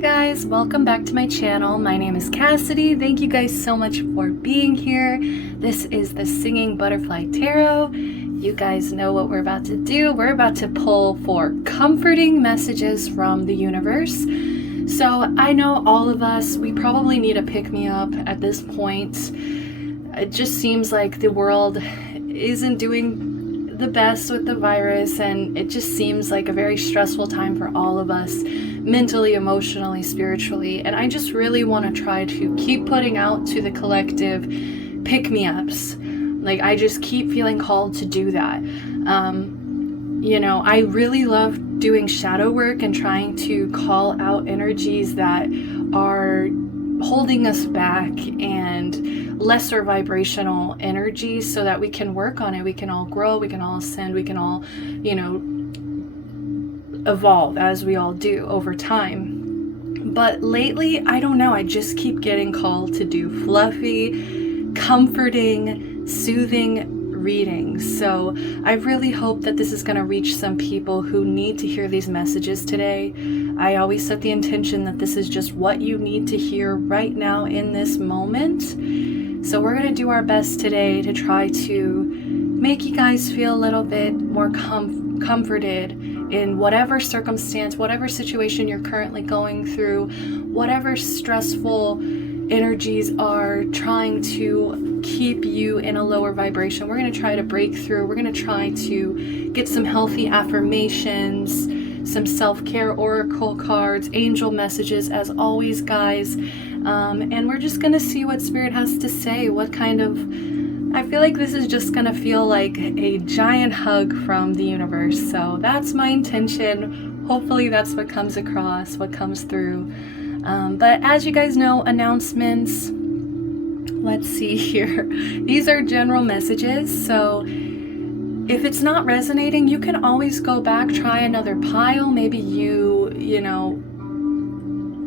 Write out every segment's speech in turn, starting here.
guys, welcome back to my channel. My name is Cassidy. Thank you guys so much for being here. This is the Singing Butterfly Tarot. You guys know what we're about to do. We're about to pull for comforting messages from the universe. So I know all of us, we probably need a pick-me-up at this point. It just seems like the world isn't doing the best with the virus, and it just seems like a very stressful time for all of us, mentally, emotionally, spiritually. And I just really want to try to keep putting out to the collective pick-me-ups. Like, I just keep feeling called to do that. I really love doing shadow work and trying to call out energies that are holding us back and lesser vibrational energies so that we can work on it. We can all grow, we can all ascend, we can all, evolve as we all do over time. But lately, I don't know, I just keep getting called to do fluffy, comforting, soothing readings. So I really hope that this is going to reach some people who need to hear these messages today. I always set the intention that this is just what you need to hear right now in this moment. So we're going to do our best today to try to make you guys feel a little bit more comforted in whatever circumstance, whatever situation you're currently going through, whatever stressful energies are trying to keep you in a lower vibration. We're going to try to break through. We're going to try to get some healthy affirmations, some self-care oracle cards, angel messages, as always, guys. And we're just going to see what Spirit has to say. I feel like this is just going to feel like a giant hug from the universe. So that's my intention. Hopefully that's what comes across, what comes through. But as you guys know, announcements, let's see here. These are general messages. So if it's not resonating, you can always go back, try another pile. Maybe you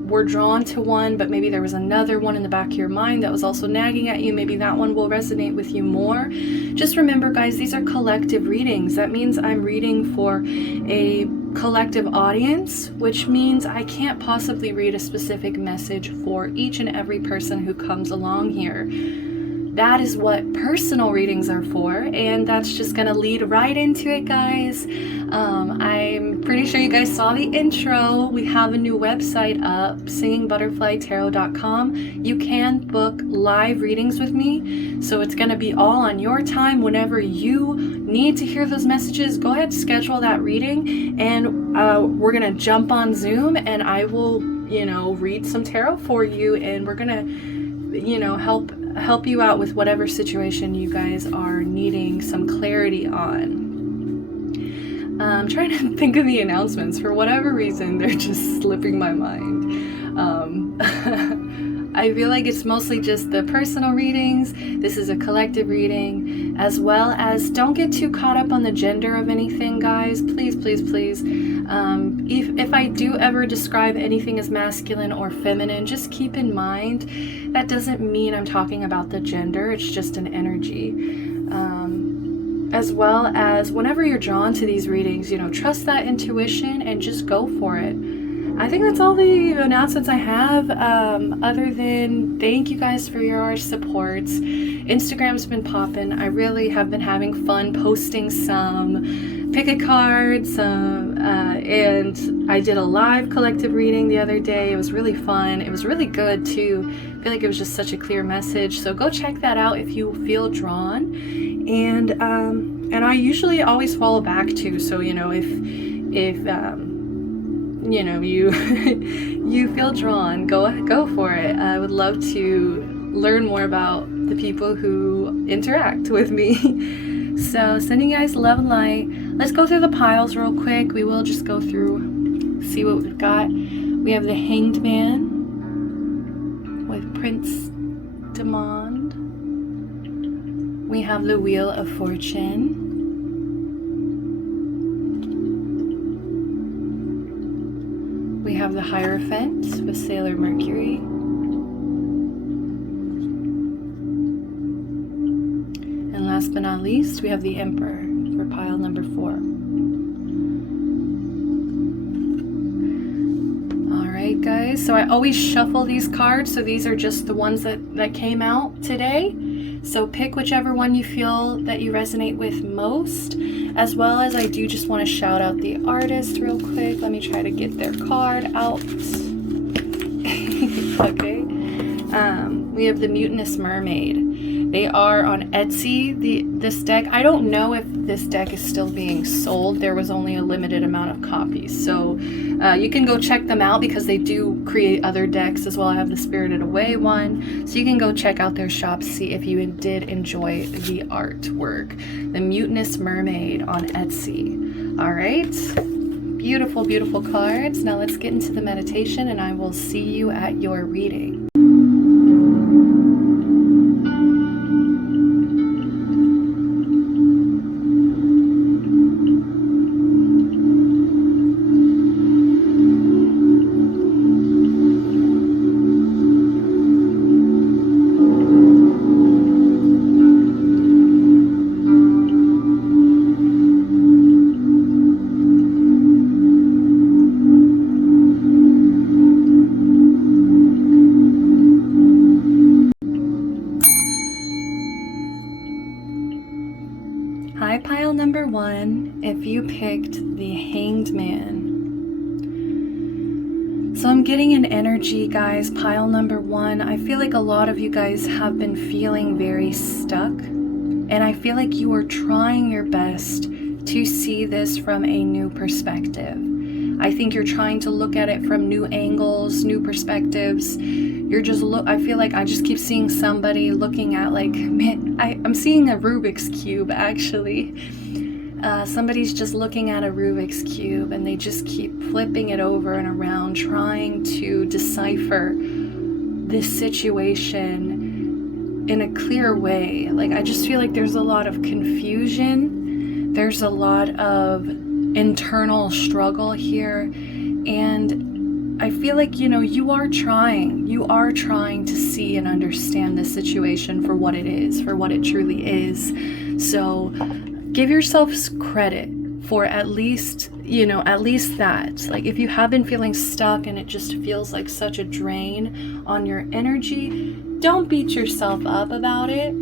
were drawn to one, but maybe there was another one in the back of your mind that was also nagging at you. Maybe that one will resonate with you more. Just remember, guys, these are collective readings. That means I'm reading for a collective audience, which means I can't possibly read a specific message for each and every person who comes along here. That is what personal readings are for, and that's just gonna lead right into it, guys. I'm pretty sure you guys saw the intro. We have a new website up, singingbutterflytarot.com. You can book live readings with me, so it's gonna be all on your time. Whenever you need to hear those messages, go ahead, schedule that reading, and we're gonna jump on Zoom, and I will, read some tarot for you, and we're gonna, help you out with whatever situation you guys are needing some clarity on. I'm trying to think of the announcements. For whatever reason, they're just slipping my mind. I feel like it's mostly just the personal readings. This is a collective reading, as well as don't get too caught up on the gender of anything, guys. Please, please, please. If I do ever describe anything as masculine or feminine, just keep in mind that doesn't mean I'm talking about the gender. It's just an energy. As well as whenever you're drawn to these readings, trust that intuition and just go for it. I think that's all the announcements I have, other than thank you guys for your supports. Instagram's been popping. I really have been having fun posting some pick-a-cards, and I did a live collective reading the other day. It was really fun. It was really good too. I feel like it was just such a clear message. So go check that out if you feel drawn. And I usually always follow back too. So if you feel drawn, go for it. I would love to learn more about the people who interact with me. So sending you guys love and light. Let's go through the piles real quick. We will just go through, see what we've got. We have the Hanged Man with Prince Demond. We have the Wheel of Fortune. We have the Hierophant with Sailor Mercury. And last but not least, we have the Emperor for pile number 4. All right, guys. So I always shuffle these cards, so these are just the ones that came out today. So pick whichever one you feel that you resonate with most, as well as I do just want to shout out the artist real quick. Let me try to get their card out. Okay. We have the Mutinous Mermaid. They are on Etsy, this deck. I don't know if this deck is still being sold. There was only a limited amount of copies. So you can go check them out because they do create other decks as well. I have the Spirited Away one. So you can go check out their shop, see if you did enjoy the artwork. The Mutinous Mermaid on Etsy. All right. Beautiful, beautiful cards. Now let's get into the meditation and I will see you at your reading. Hi, pile number 1, if you picked the Hanged Man. So I'm getting an energy, guys, pile number 1. I feel like a lot of you guys have been feeling very stuck, and I feel like you are trying your best to see this from a new perspective. I think you're trying to look at it from new angles, new perspectives. I feel like I just keep seeing somebody looking at, like, man, I'm seeing a Rubik's Cube, actually. Somebody's just looking at a Rubik's Cube and they just keep flipping it over and around, trying to decipher this situation in a clear way. Like, I just feel like there's a lot of confusion. There's a lot of internal struggle here. And I feel like, you are trying to see and understand this situation for what it is, for what it truly is. So give yourself credit for at least that. Like, if you have been feeling stuck and it just feels like such a drain on your energy, don't beat yourself up about it.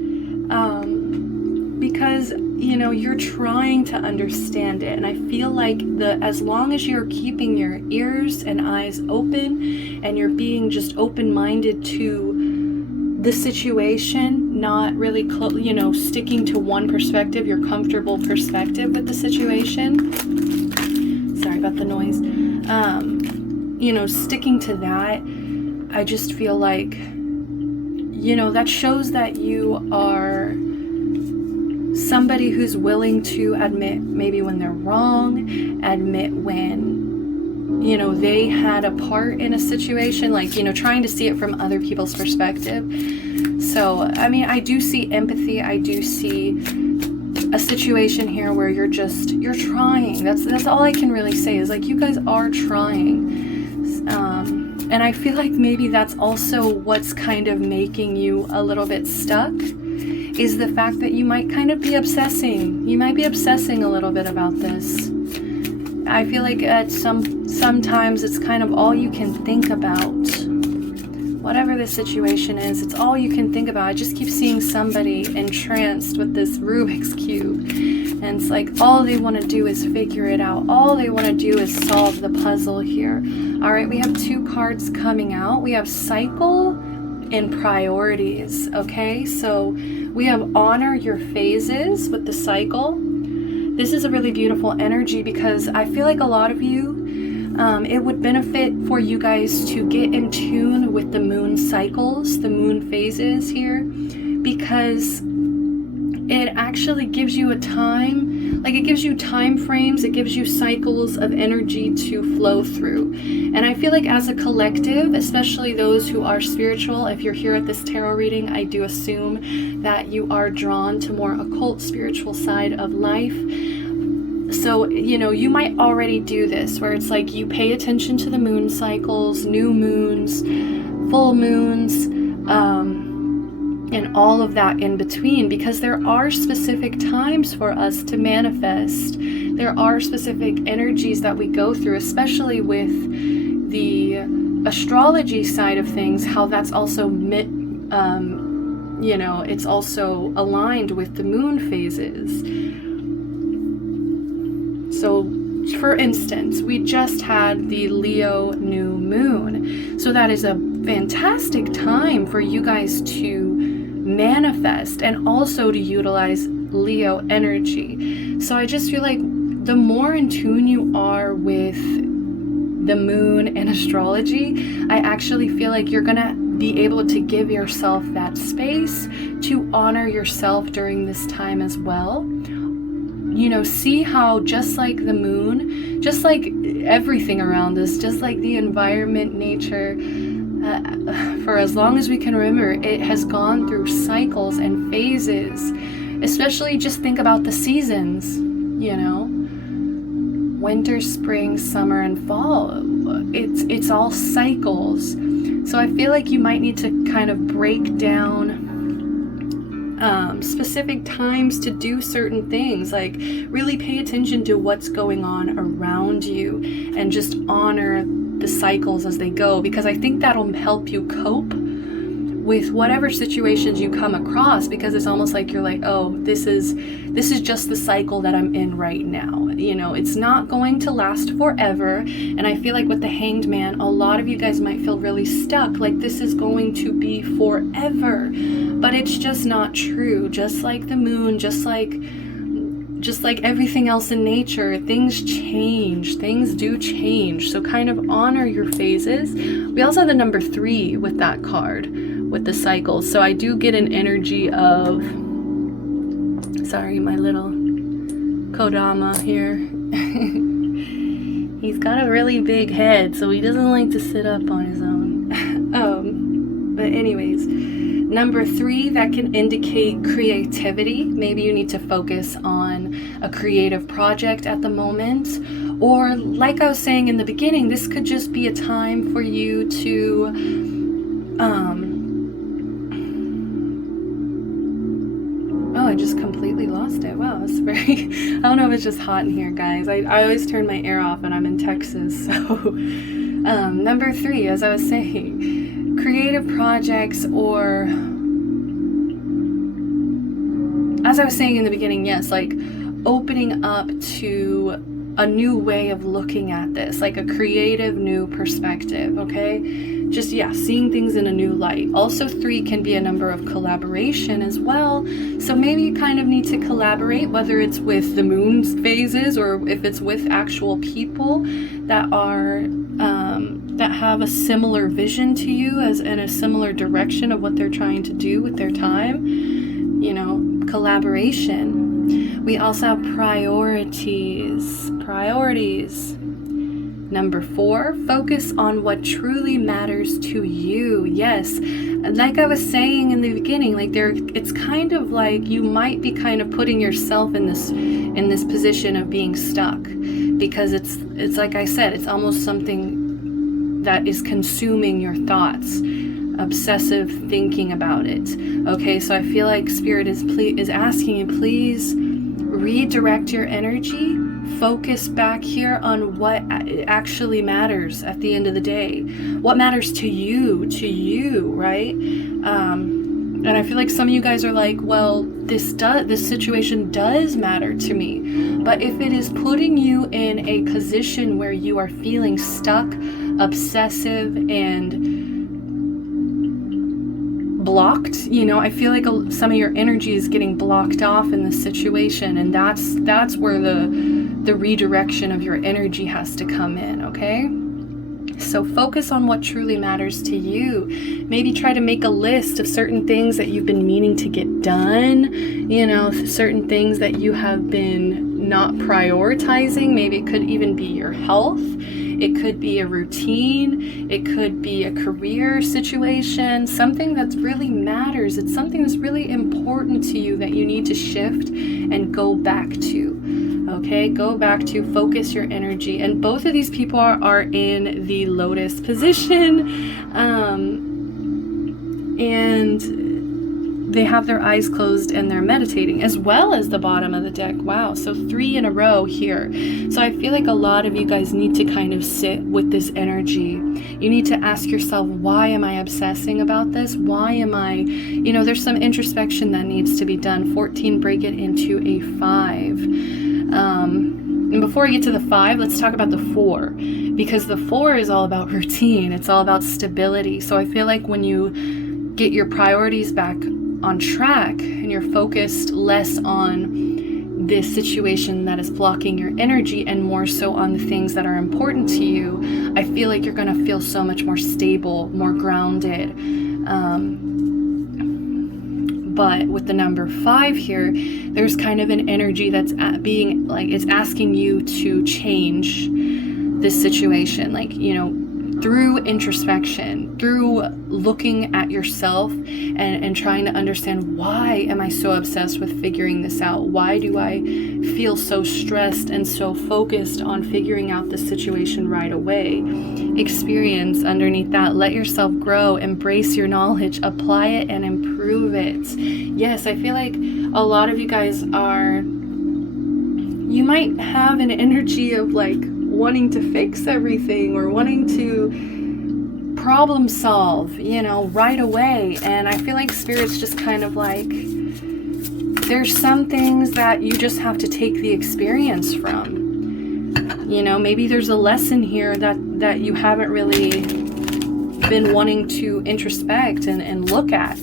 Because you're trying to understand it, and I feel like as long as you're keeping your ears and eyes open and you're being just open-minded to the situation, not really sticking to one perspective, your comfortable perspective with the situation. Sorry about the noise. Sticking to that, I just feel like that shows that you are somebody who's willing to admit maybe when they're wrong, admit when they had a part in a situation, like trying to see it from other people's perspective. So I do see empathy. I do see a situation here where you're trying. That's all I can really say, is like, you guys are trying. And I feel like maybe that's also what's kind of making you a little bit stuck, is the fact that you might kind of be obsessing. You might be obsessing a little bit about this. I feel like sometimes it's kind of all you can think about. Whatever the situation is, it's all you can think about. I just keep seeing somebody entranced with this Rubik's Cube. And it's like all they want to do is figure it out. All they want to do is solve the puzzle here. All right, we have 2 cards coming out. We have Cycle and Priorities, okay? So we have Honor Your Phases with the Cycle. This is a really beautiful energy because I feel like a lot of you, it would benefit for you guys to get in tune with the moon cycles, the moon phases here, because it actually gives you a time, like it gives you time frames, it gives you cycles of energy to flow through. And I feel like as a collective, especially those who are spiritual, if you're here at this tarot reading, I do assume that you are drawn to more occult spiritual side of life. So, you might already do this, where it's like you pay attention to the moon cycles, new moons, full moons, and all of that in between, because there are specific times for us to manifest. There are specific energies that we go through, especially with the astrology side of things, how that's also you know, it's also aligned with the moon phases. So for instance, we just had the Leo new moon. So that is a fantastic time for you guys to manifest and also to utilize Leo energy. So I just feel like the more in tune you are with the moon and astrology, I actually feel like you're gonna be able to give yourself that space to honor yourself during this time as well. You know, see how just like the moon, just like everything around us, just like the environment, nature, for as long as we can remember, it has gone through cycles and phases. Especially just think about the seasons, you know, winter, spring, summer, and fall. It's all cycles. So I feel like you might need to kind of break down specific times to do certain things, like really pay attention to what's going on around you and just honor the cycles as they go, because I think that'll help you cope with whatever situations you come across, because it's almost like you're like, oh, this is just the cycle that I'm in right now. You know, it's not going to last forever. And I feel like with the Hanged Man, a lot of you guys might feel really stuck, like this is going to be forever, but it's just not true. Just like the moon, just like everything else in nature, things change, things do change. So kind of honor your phases. We also have the number 3 with that card, with the cycles. So I do get an energy of, sorry, my little Kodama here. He's got a really big head, so he doesn't like to sit up on his own. But anyways, number 3, that can indicate creativity. Maybe you need to focus on a creative project at the moment. Or like I was saying in the beginning, this could just be a time for you to oh, I just completely lost it. Wow, it's very, I don't know if it's just hot in here, guys. I always turn my air off when I'm in Texas. So number 3, as I was saying, creative projects, or as I was saying in the beginning, yes, like opening up to a new way of looking at this, like a creative new perspective, okay? Just, yeah, seeing things in a new light. Also, 3 can be a number of collaboration as well. So maybe you kind of need to collaborate, whether it's with the moon's phases or if it's with actual people that are that have a similar vision to you, as in a similar direction of what they're trying to do with their time. You know, collaboration. We also have priorities. Number 4, focus on what truly matters to you. Yes, like I was saying in the beginning, like it's kind of like you might be kind of putting yourself in this position of being stuck, because it's like I said, it's almost something that is consuming your thoughts, obsessive thinking about it. Okay, so I feel like Spirit is asking you, please redirect your energy, focus back here on what actually matters at the end of the day, what matters to you, right? And I feel like some of you guys are like, well, this situation does matter to me, but if it is putting you in a position where you are feeling stuck, obsessive, and blocked, you know, I feel like some of your energy is getting blocked off in this situation, and that's where the redirection of your energy has to come in, okay? So focus on what truly matters to you. Maybe try to make a list of certain things that you've been meaning to get done, you know, certain things that you have been not prioritizing. Maybe it could even be your health. It could be a routine. It could be a career situation, something that really matters. It's something that's really important to you that you need to shift and go back to. Okay, go back to, focus your energy. And both of these people are in the Lotus position. And they have their eyes closed and they're meditating, as well as the bottom of the deck. Wow, so 3 in a row here. So I feel like a lot of you guys need to kind of sit with this energy. You need to ask yourself, why am I obsessing about this? Why am I, you know, there's some introspection that needs to be done. 14, break it into a 5. And before I get to the 5, let's talk about the 4, because the 4 is all about routine. It's all about stability. So I feel like when you get your priorities back on track and you're focused less on this situation that is blocking your energy and more so on the things that are important to you, I feel like you're going to feel so much more stable, more grounded. But with the number 5 here, there's kind of an energy that's being like, it's asking you to change this situation, like, you know, through introspection, through looking at yourself and trying to understand, why am I so obsessed with figuring this out? Why do I feel so stressed and so focused on figuring out the situation right away? Experience underneath that. Let yourself grow, embrace your knowledge, apply it and improve it. Yes, I feel like a lot of you guys you might have an energy of like wanting to fix everything or wanting to problem solve, you know, right away. And I feel like Spirit's just kind of like, there's some things that you just have to take the experience from. You know, maybe there's a lesson here that you haven't really been wanting to introspect and look at.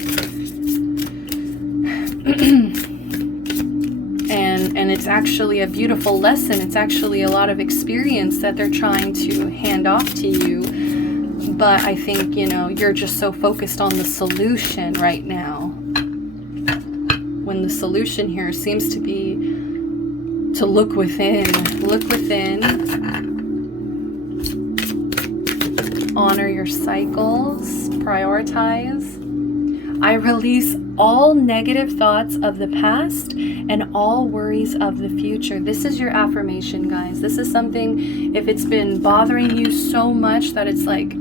And it's actually a beautiful lesson. It's actually a lot of experience that they're trying to hand off to you. But I think, you know, you're just so focused on the solution right now, when the solution here seems to be to look within, honor your cycles, prioritize. I release all negative thoughts of the past and all worries of the future. This is your affirmation, guys. This is something, if it's been bothering you so much that it's like,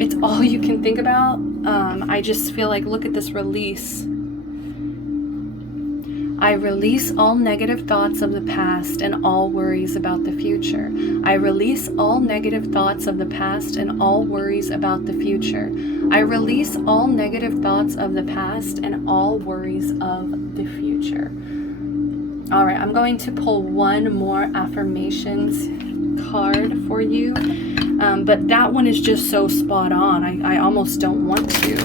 it's all you can think about, I just feel like, look at this release. I release all negative thoughts of the past and all worries about the future. I release all negative thoughts of the past and all worries about the future. I release all negative thoughts of the past and all worries of the future. All right, I'm going to pull one more affirmations card for you. But that one is just so spot on. I almost don't want to,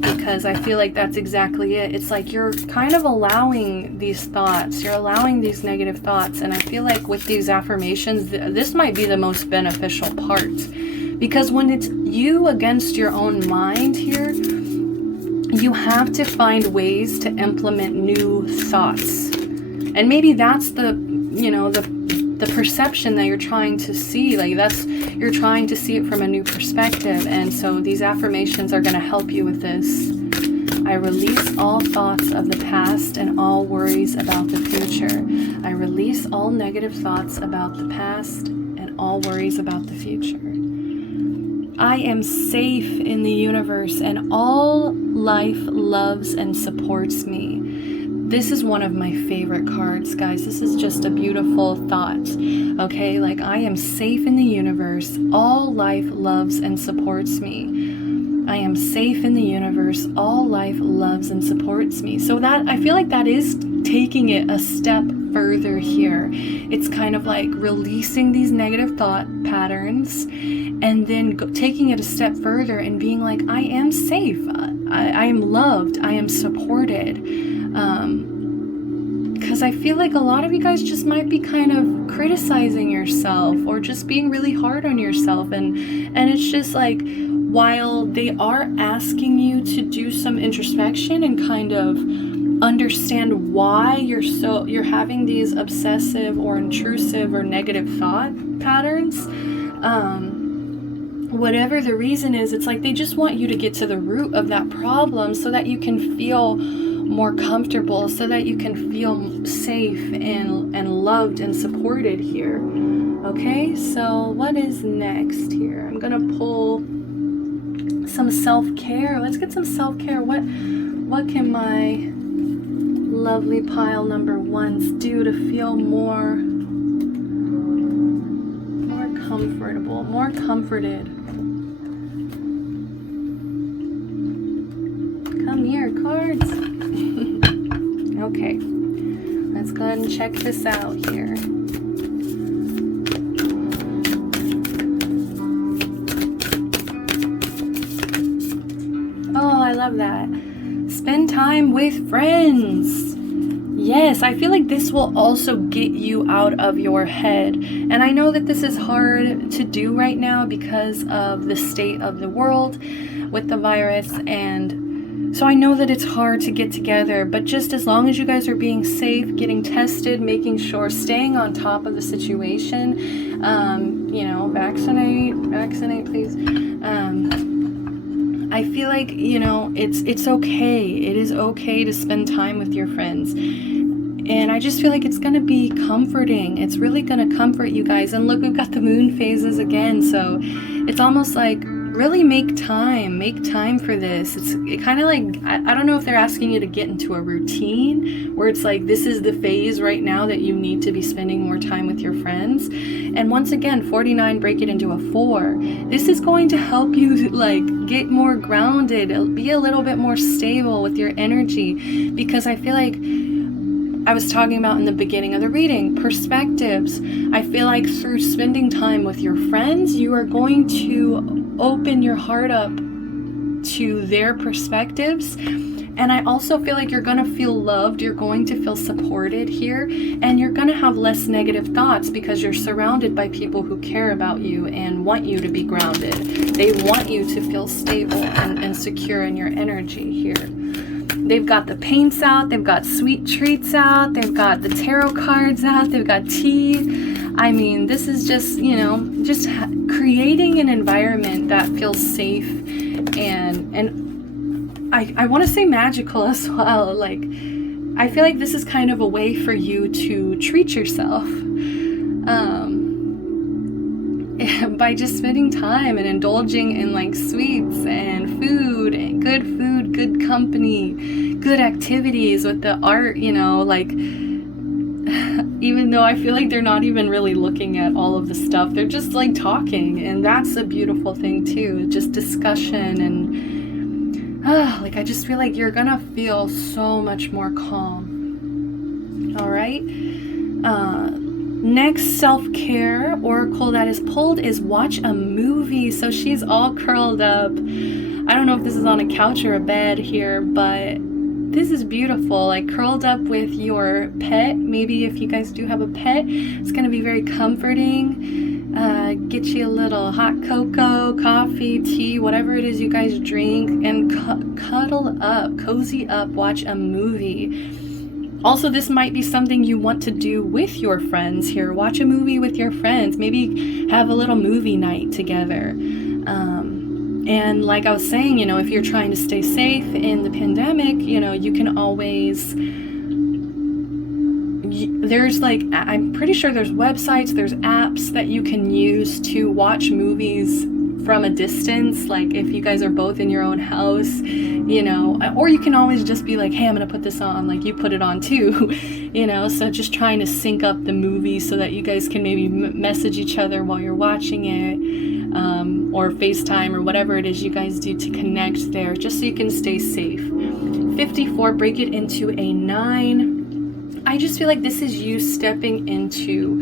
because I feel like that's exactly it. It's like you're kind of allowing these thoughts. You're allowing these negative thoughts. And I feel like with these affirmations, this might be the most beneficial part. Because when it's you against your own mind here, you have to find ways to implement new thoughts. And maybe that's the, you know, the perception that you're trying to see. Like you're trying to see it from a new perspective. And so these affirmations are going to help you with this. I release all thoughts of the past and all worries about the future. I release all negative thoughts about the past and all worries about the future. I am safe in the universe and all life loves and supports me. This is one of my favorite cards, guys. This is just a beautiful thought. Okay, like I am safe in the universe. All life loves and supports me. I am safe in the universe. All life loves and supports me. So that, I feel like that is taking it a step further here. It's kind of like releasing these negative thought patterns and then taking it a step further and being like, I am safe. I am loved. I am supported. Because I feel like a lot of you guys just might be kind of criticizing yourself or just being really hard on yourself. And it's just like, while they are asking you to do some introspection and kind of understand why you're having these obsessive or intrusive or negative thought patterns, whatever the reason is, it's like they just want you to get to the root of that problem so that you can feel more comfortable, so that you can feel safe and loved and supported here. Okay, so what is next here? I'm gonna pull some self-care. Let's get some self-care. What What can my lovely pile number ones do to feel more comfortable, more comforted? Come here, cards. Okay, let's go ahead and check this out here. Oh, I love that. Spend time with friends. Yes, I feel like this will also get you out of your head. And I know that this is hard to do right now because of the state of the world with the virus, and so I know that it's hard to get together, but just as long as you guys are being safe, getting tested, making sure, staying on top of the situation, you know, vaccinate, please. I feel like, you know, it's okay. It is okay to spend time with your friends. And I just feel like it's going to be comforting. It's really going to comfort you guys. And look, we've got the moon phases again. So it's almost like really make time for this. It kind of like, I don't know if they're asking you to get into a routine where it's like, this is the phase right now that you need to be spending more time with your friends. And once again, 49, break it into a 4. This is going to help you like get more grounded, be a little bit more stable with your energy, because I feel like I was talking about in the beginning of the reading, perspectives. I feel like through spending time with your friends, you are going to open your heart up to their perspectives. And I also feel like you're going to feel loved, you're going to feel supported here, and you're going to have less negative thoughts because you're surrounded by people who care about you and want you to be grounded. They want you to feel stable and secure in your energy here. They've got the paints out, they've got sweet treats out, they've got the tarot cards out, they've got tea. I mean, this is just, you know, just creating an environment that feels safe and I want to say magical as well. Like, I feel like this is kind of a way for you to treat yourself by just spending time and indulging in like sweets and food, good company, good activities with the art, you know, like even though I feel like they're not even really looking at all of the stuff, they're just like talking, and that's a beautiful thing too, just discussion and like I just feel like you're gonna feel so much more calm. All right. Next self-care oracle that is pulled is watch a movie. So she's all curled up. I don't know if this is on a couch or a bed here, but this is beautiful, like curled up with your pet. Maybe if you guys do have a pet, it's gonna be very comforting. Get you a little hot cocoa, coffee, tea, whatever it is you guys drink, and cuddle up, cozy up, watch a movie. Also, this might be something you want to do with your friends here. Watch a movie with your friends. Maybe have a little movie night together. And like I was saying, you know, if you're trying to stay safe in the pandemic, you know, you can always, there's like, I'm pretty sure there's websites, there's apps that you can use to watch movies from a distance. Like if you guys are both in your own house, you know, or you can always just be like, hey, I'm gonna put this on, like you put it on too, you know. So just trying to sync up the movie so that you guys can maybe message each other while you're watching it, or FaceTime or whatever it is you guys do to connect there, just so you can stay safe. 54, break it into a 9. I just feel like this is you stepping into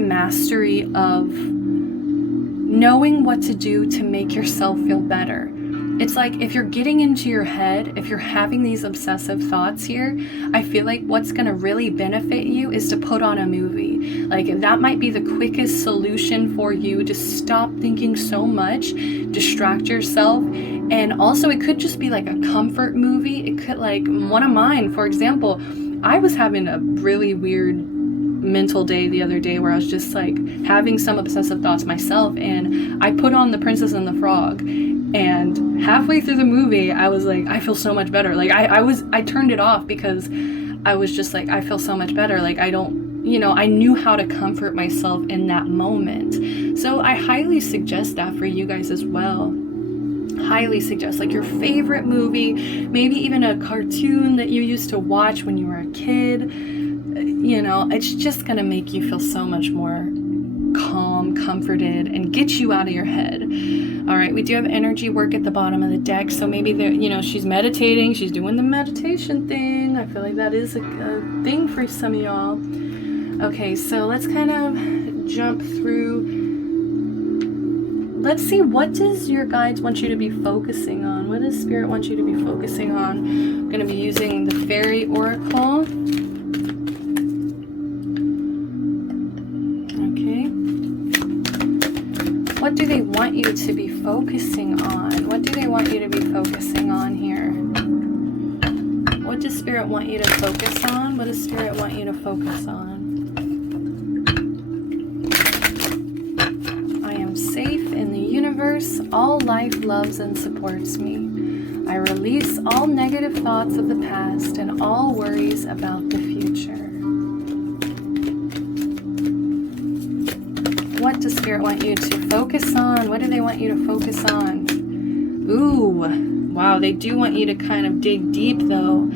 mastery of knowing what to do to make yourself feel better. It's like if you're getting into your head, if you're having these obsessive thoughts here, I feel like what's going to really benefit you is to put on a movie. Like that might be the quickest solution for you to stop thinking so much, distract yourself. And also it could just be like a comfort movie. It could, like one of mine, for example, I was having a really weird mental day the other day where I was just like having some obsessive thoughts myself, and I put on The Princess and the Frog, and halfway through the movie I was like, I feel so much better. Like I turned it off because I was just like, I feel so much better. Like I don't, you know, I knew how to comfort myself in that moment. So I highly suggest that for you guys as well. highly suggest, like your favorite movie, maybe even a cartoon that you used to watch when you were a kid. You know, it's just going to make you feel so much more calm, comforted, and get you out of your head. All right, we do have energy work at the bottom of the deck, so maybe there, you know, she's meditating, she's doing the meditation thing. I feel like that is a thing for some of y'all. Okay, so let's kind of jump through. Let's see, what does your guides want you to be focusing on? What does Spirit want you to be focusing on? I'm going to be using the Fairy Oracle. Okay. What do they want you to be focusing on? What do they want you to be focusing on here? What does Spirit want you to focus on? What does Spirit want you to focus on? Safe in the universe, all life loves and supports me. I release all negative thoughts of the past and all worries about the future. What does Spirit want you to focus on? What do they want you to focus on? Ooh, wow, they do want you to kind of dig deep though.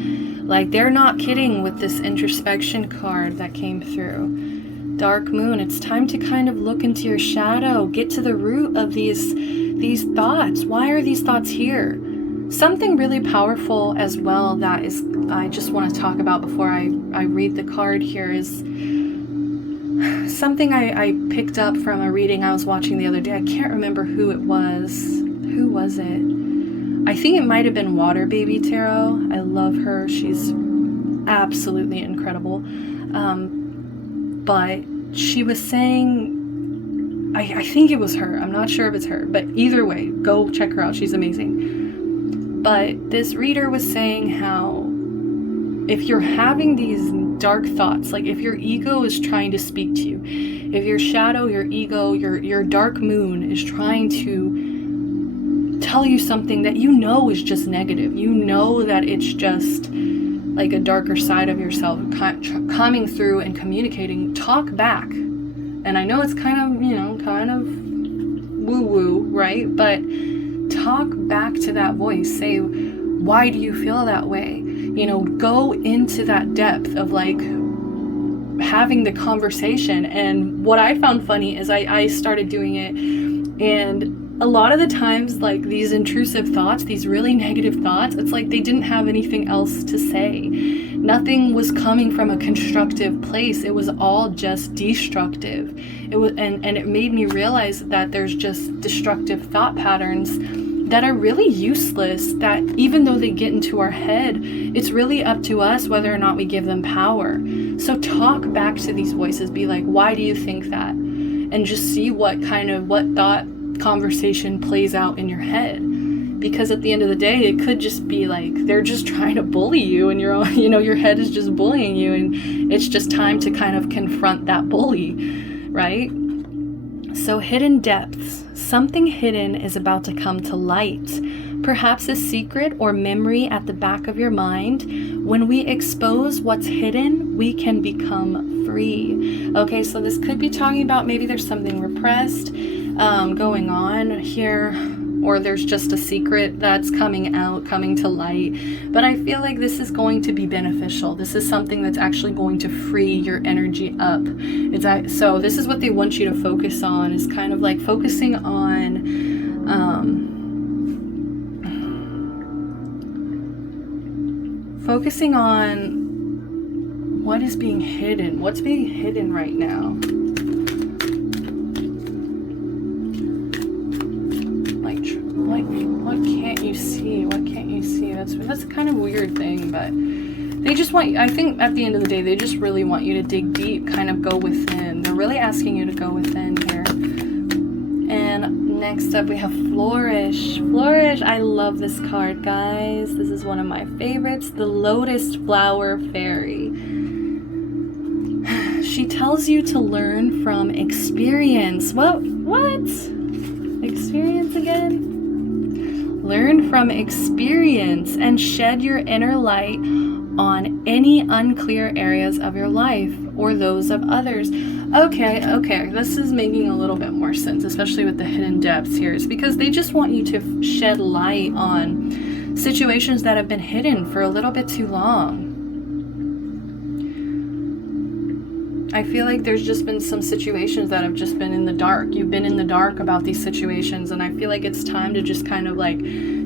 Like, they're not kidding with this introspection card that came through. Dark Moon, it's time to kind of look into your shadow, get to the root of these thoughts. Why are these thoughts here? Something really powerful as well that is, I just want to talk about before I read the card here, is something I picked up from a reading I was watching the other day. I can't remember who it was. Who was it? I think it might have been Water Baby Tarot. I love her. She's absolutely incredible. But she was saying, I think it was her. I'm not sure if it's her. But either way, go check her out. She's amazing. But this reader was saying how if you're having these dark thoughts, like if your ego is trying to speak to you, if your shadow, your ego, your dark moon is trying to tell you something that you know is just negative, you know that it's just like a darker side of yourself coming through and communicating, talk back. And I know it's kind of, you know, kind of woo-woo, right? But talk back to that voice. Say, why do you feel that way? You know, go into that depth of like having the conversation. And what I found funny is I started doing it, and a lot of the times, like these intrusive thoughts, these really negative thoughts, it's like they didn't have anything else to say. Nothing was coming from a constructive place. It was all just destructive. It was, and it made me realize that there's just destructive thought patterns that are really useless, that even though they get into our head, it's really up to us whether or not we give them power. So talk back to these voices, be like, why do you think that? And just see what thought conversation plays out in your head. Because at the end of the day, it could just be like they're just trying to bully you, and your head is just bullying you, and it's just time to kind of confront that bully, right? So hidden depths. Something hidden is about to come to light. Perhaps a secret or memory at the back of your mind. When we expose what's hidden, we can become free. Okay, so this could be talking about maybe there's something repressed going on here, or there's just a secret that's coming to light. But I feel like this is going to be beneficial. This is something that's actually going to free your energy up. So this is what they want you to focus on, is kind of like focusing on what is being hidden. What's being hidden right now? What can't you see? What can't you see? That's a kind of weird thing, but they just want, I think at the end of the day, they just really want you to dig deep, kind of go within. They're really asking you to go within here. And next up we have Flourish. Flourish, I love this card, guys. This is one of my favorites, the Lotus Flower Fairy. She tells you to learn from experience. What? Experience again? Learn from experience and shed your inner light on any unclear areas of your life or those of others. Okay, this is making a little bit more sense, especially with the hidden depths here. It's because they just want you to shed light on situations that have been hidden for a little bit too long. I feel like there's just been some situations that have just been in the dark. You've been in the dark about these situations, and I feel like it's time to just kind of like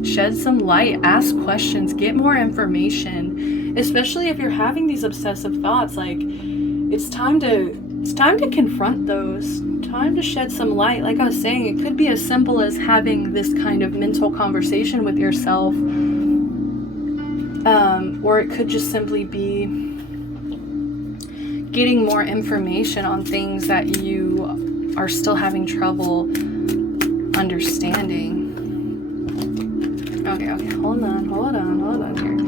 shed some light, ask questions, get more information, especially if you're having these obsessive thoughts. Like, it's time to confront those, time to shed some light. Like I was saying, it could be as simple as having this kind of mental conversation with yourself, or it could just simply be getting more information on things that you are still having trouble understanding. Okay, hold on here.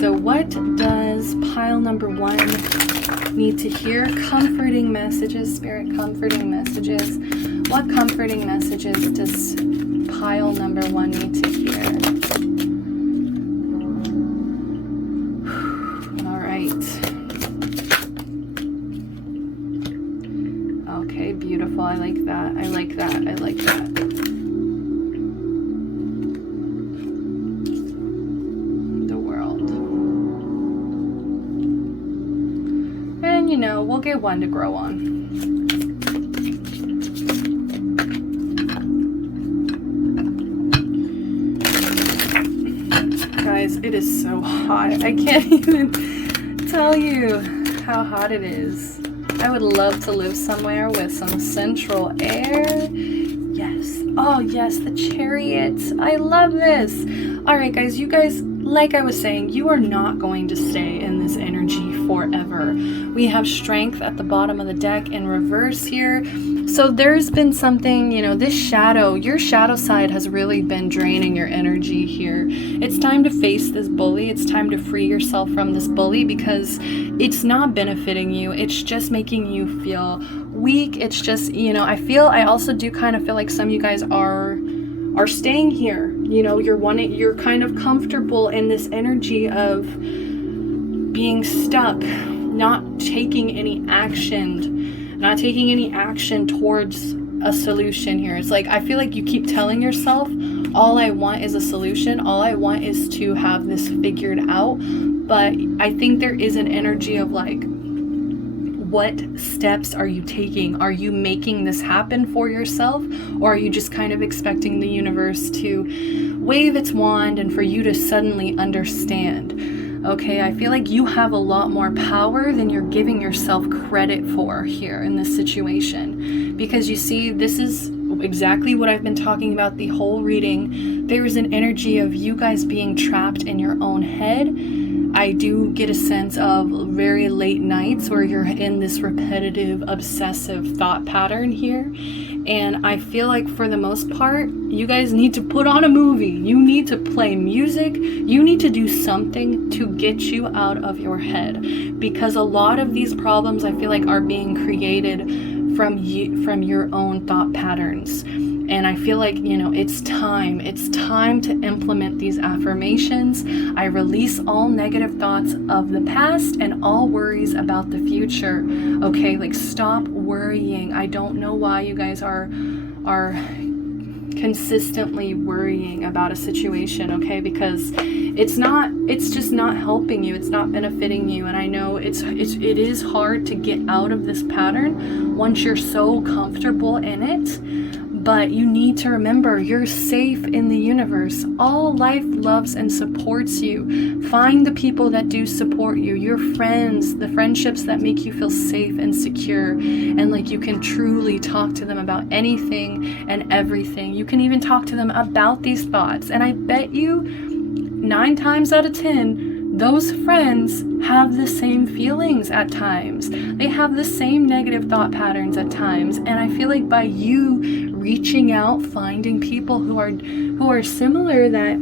So what does pile number 1 need to hear? Comforting messages, Spirit, comforting messages. What comforting messages does pile number 1 need to hear? All right. Okay, beautiful. I like that. The world. And, you know, we'll get 1 to grow on. Guys, it is so hot. I can't even tell you how hot it is. I would love to live somewhere with some central air. Yes. Oh, yes, the Chariot. I love this. All right, guys, you guys, like I was saying, you are not going to stay in this energy forever. We have Strength at the bottom of the deck in reverse here. So there's been something, you know, this shadow, your shadow side has really been draining your energy here. It's time to face this bully. It's time to free yourself from this bully, because it's not benefiting you. It's just making you feel weak. It's just, you know, I also do kind of feel like some of you guys are staying here. You know, you're kind of comfortable in this energy of being stuck, not taking any action towards a solution here. It's like, I feel like you keep telling yourself, all I want is a solution. All I want is to have this figured out. But I think there is an energy of like, what steps are you taking? Are you making this happen for yourself? Or are you just kind of expecting the universe to wave its wand and for you to suddenly understand? Okay, I feel like you have a lot more power than you're giving yourself credit for here in this situation. Because you see, this is exactly what I've been talking about the whole reading. There is an energy of you guys being trapped in your own head. I do get a sense of very late nights where you're in this repetitive, obsessive thought pattern here. And I feel like for the most part, you guys need to put on a movie. You need to play music. You need to do something to get you out of your head. Because a lot of these problems, I feel like, are being created from your own thought patterns. And I feel like, you know, it's time to implement these affirmations. I release all negative thoughts of the past and all worries about the future. Okay, like, stop worrying. I don't know why you guys are consistently worrying about a situation, okay? Because it's just not helping you. It's not benefiting you. And I know it is hard to get out of this pattern once you're so comfortable in it. But you need to remember, you're safe in the universe. All life loves and supports you. Find the people that do support you, your friends, the friendships that make you feel safe and secure, and like you can truly talk to them about anything and everything. You can even talk to them about these thoughts. And I bet you 9 times out of 10, those friends have the same feelings at times. They have the same negative thought patterns at times. And I feel like by you reaching out, finding people who are similar, that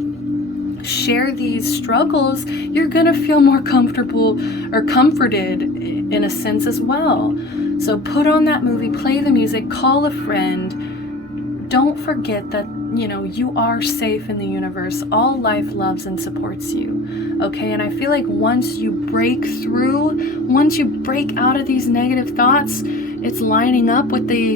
share these struggles, you're gonna feel more comfortable or comforted in a sense as well. So put on that movie, play the music, call a friend. Don't forget that you know, you are safe in the universe. All life loves and supports you. Okay, and I feel like once you break through, once you break out of these negative thoughts, it's lining up with the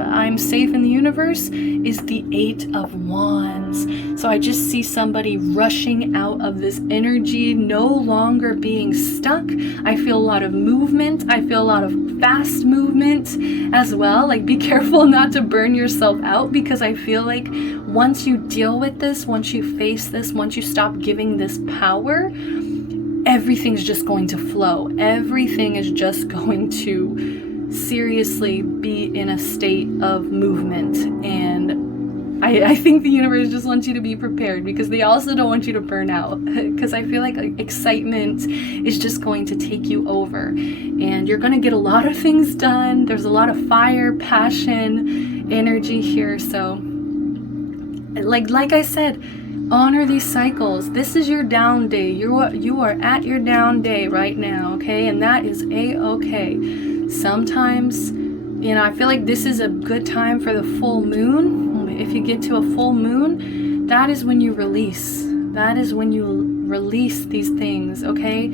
I'm safe in the universe, is the 8 of Wands. So I just see somebody rushing out of this energy, no longer being stuck. I feel a lot of movement. I feel a lot of fast movement as well. Like, be careful not to burn yourself out, because I feel like once you deal with this, once you face this, once you stop giving this power, everything's just going to flow. Everything is just going to seriously be in a state of movement. And I think the universe just wants you to be prepared, because they also don't want you to burn out, because I feel like excitement is just going to take you over, and you're going to get a lot of things done. There's a lot of fire, passion, energy here. So like I said, honor these cycles. This is your down day. You are at your down day right now, okay? And that is a-okay. Sometimes, you know, I feel like this is a good time for the full moon. If you get to a full moon, that is when you release. That is when you release these things, okay?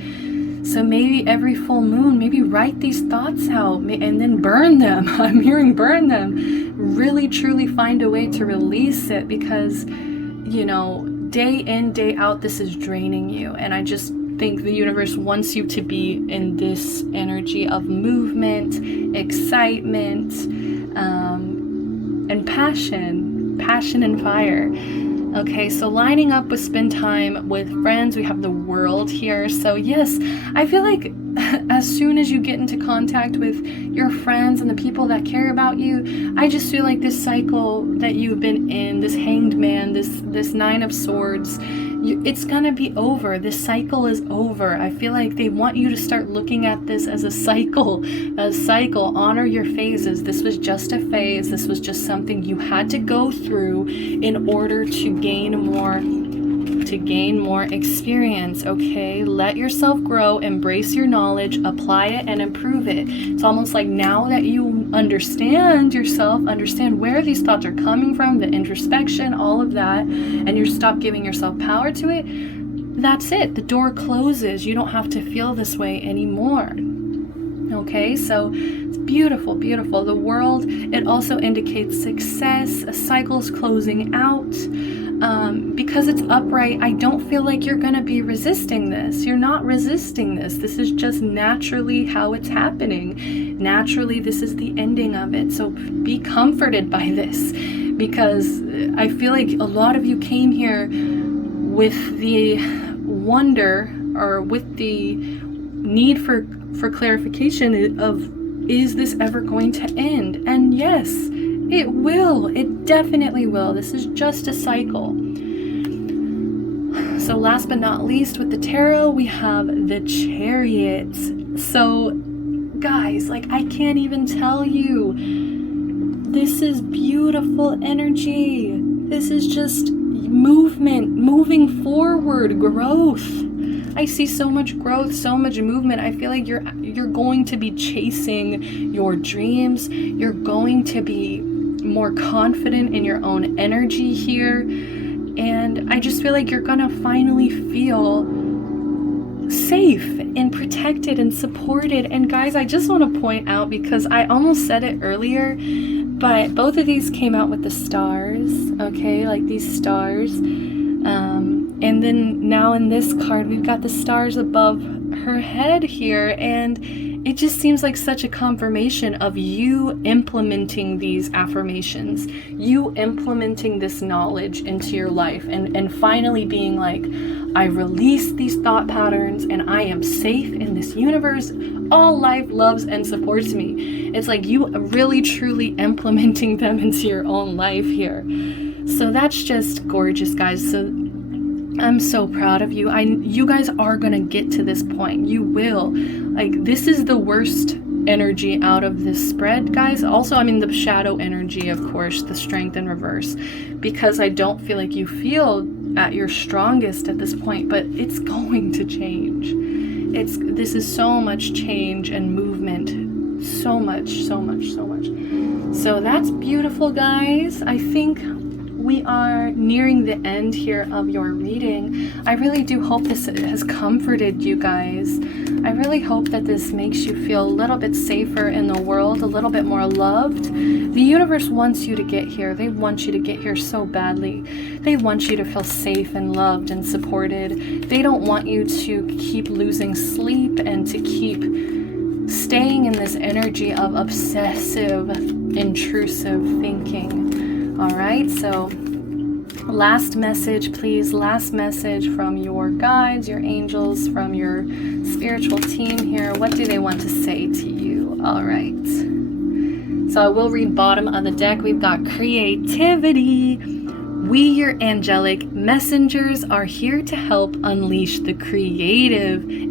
So maybe every full moon, maybe write these thoughts out and then burn them. I'm hearing burn them. Really, truly find a way to release it, because, you know, day in, day out, this is draining you. And I just think the universe wants you to be in this energy of movement, excitement, and passion and fire. Okay, so lining up with spend time with friends, we have the World here. So yes, I feel like as soon as you get into contact with your friends and the people that care about you, I just feel like this cycle that you've been in, this Hanged Man, this 9 of Swords, it's gonna be over. This cycle is over. I feel like they want you to start looking at this as a cycle. Honor your phases. This was just a phase. This was just something you had to go through in order to gain more experience. Okay, let yourself grow, embrace your knowledge, apply it, and improve it. It's almost like now that you understand yourself, understand where these thoughts are coming from, the introspection, all of that, and you stop giving yourself power to it, that's it. The door closes. You don't have to feel this way anymore. Okay, so it's beautiful, beautiful. The World, it also indicates success. A cycle's closing out. Because it's upright, I don't feel like you're going to be resisting this. You're not resisting this. This is just naturally how it's happening. Naturally, this is the ending of it. So be comforted by this, because I feel like a lot of you came here with the wonder, or with the need for clarification of, is this ever going to end? And yes, it will. It definitely will. This is just a cycle. So last but not least, with the tarot, we have the Chariot. So guys, like, I can't even tell you, this is beautiful energy. This is just movement, moving forward, growth. I see so much growth, so much movement. I feel like you're going to be chasing your dreams. You're going to be more confident in your own energy here. And I just feel like you're gonna finally feel safe and protected and supported. And guys, I just want to point out, because I almost said it earlier, but both of these came out with the stars, okay, like these stars. And then now in this card, we've got the stars above her head here, and it just seems like such a confirmation of you implementing these affirmations, you implementing this knowledge into your life, and finally being like, I release these thought patterns and I am safe in this universe. All life loves and supports me. It's like you really truly implementing them into your own life here. So that's just gorgeous, guys. So I'm so proud of you. You guys are gonna get to this point. You will. Like, this is the worst energy out of this spread, guys. Also, I mean, the shadow energy, of course, the strength in reverse, because I don't feel like you feel at your strongest at this point, but it's going to change. This is so much change and movement. So much. So that's beautiful, guys. I think we are nearing the end here of your reading. I really do hope this has comforted you guys. I really hope that this makes you feel a little bit safer in the world, a little bit more loved. The universe wants you to get here. They want you to get here so badly. They want you to feel safe and loved and supported. They don't want you to keep losing sleep and to keep staying in this energy of obsessive, intrusive thinking. All right, so last message, please. Last message from your guides, your angels, from your spiritual team here. What do they want to say to you? All right. So I will read bottom of the deck. We've got creativity. We, your angelic messengers, are here to help unleash the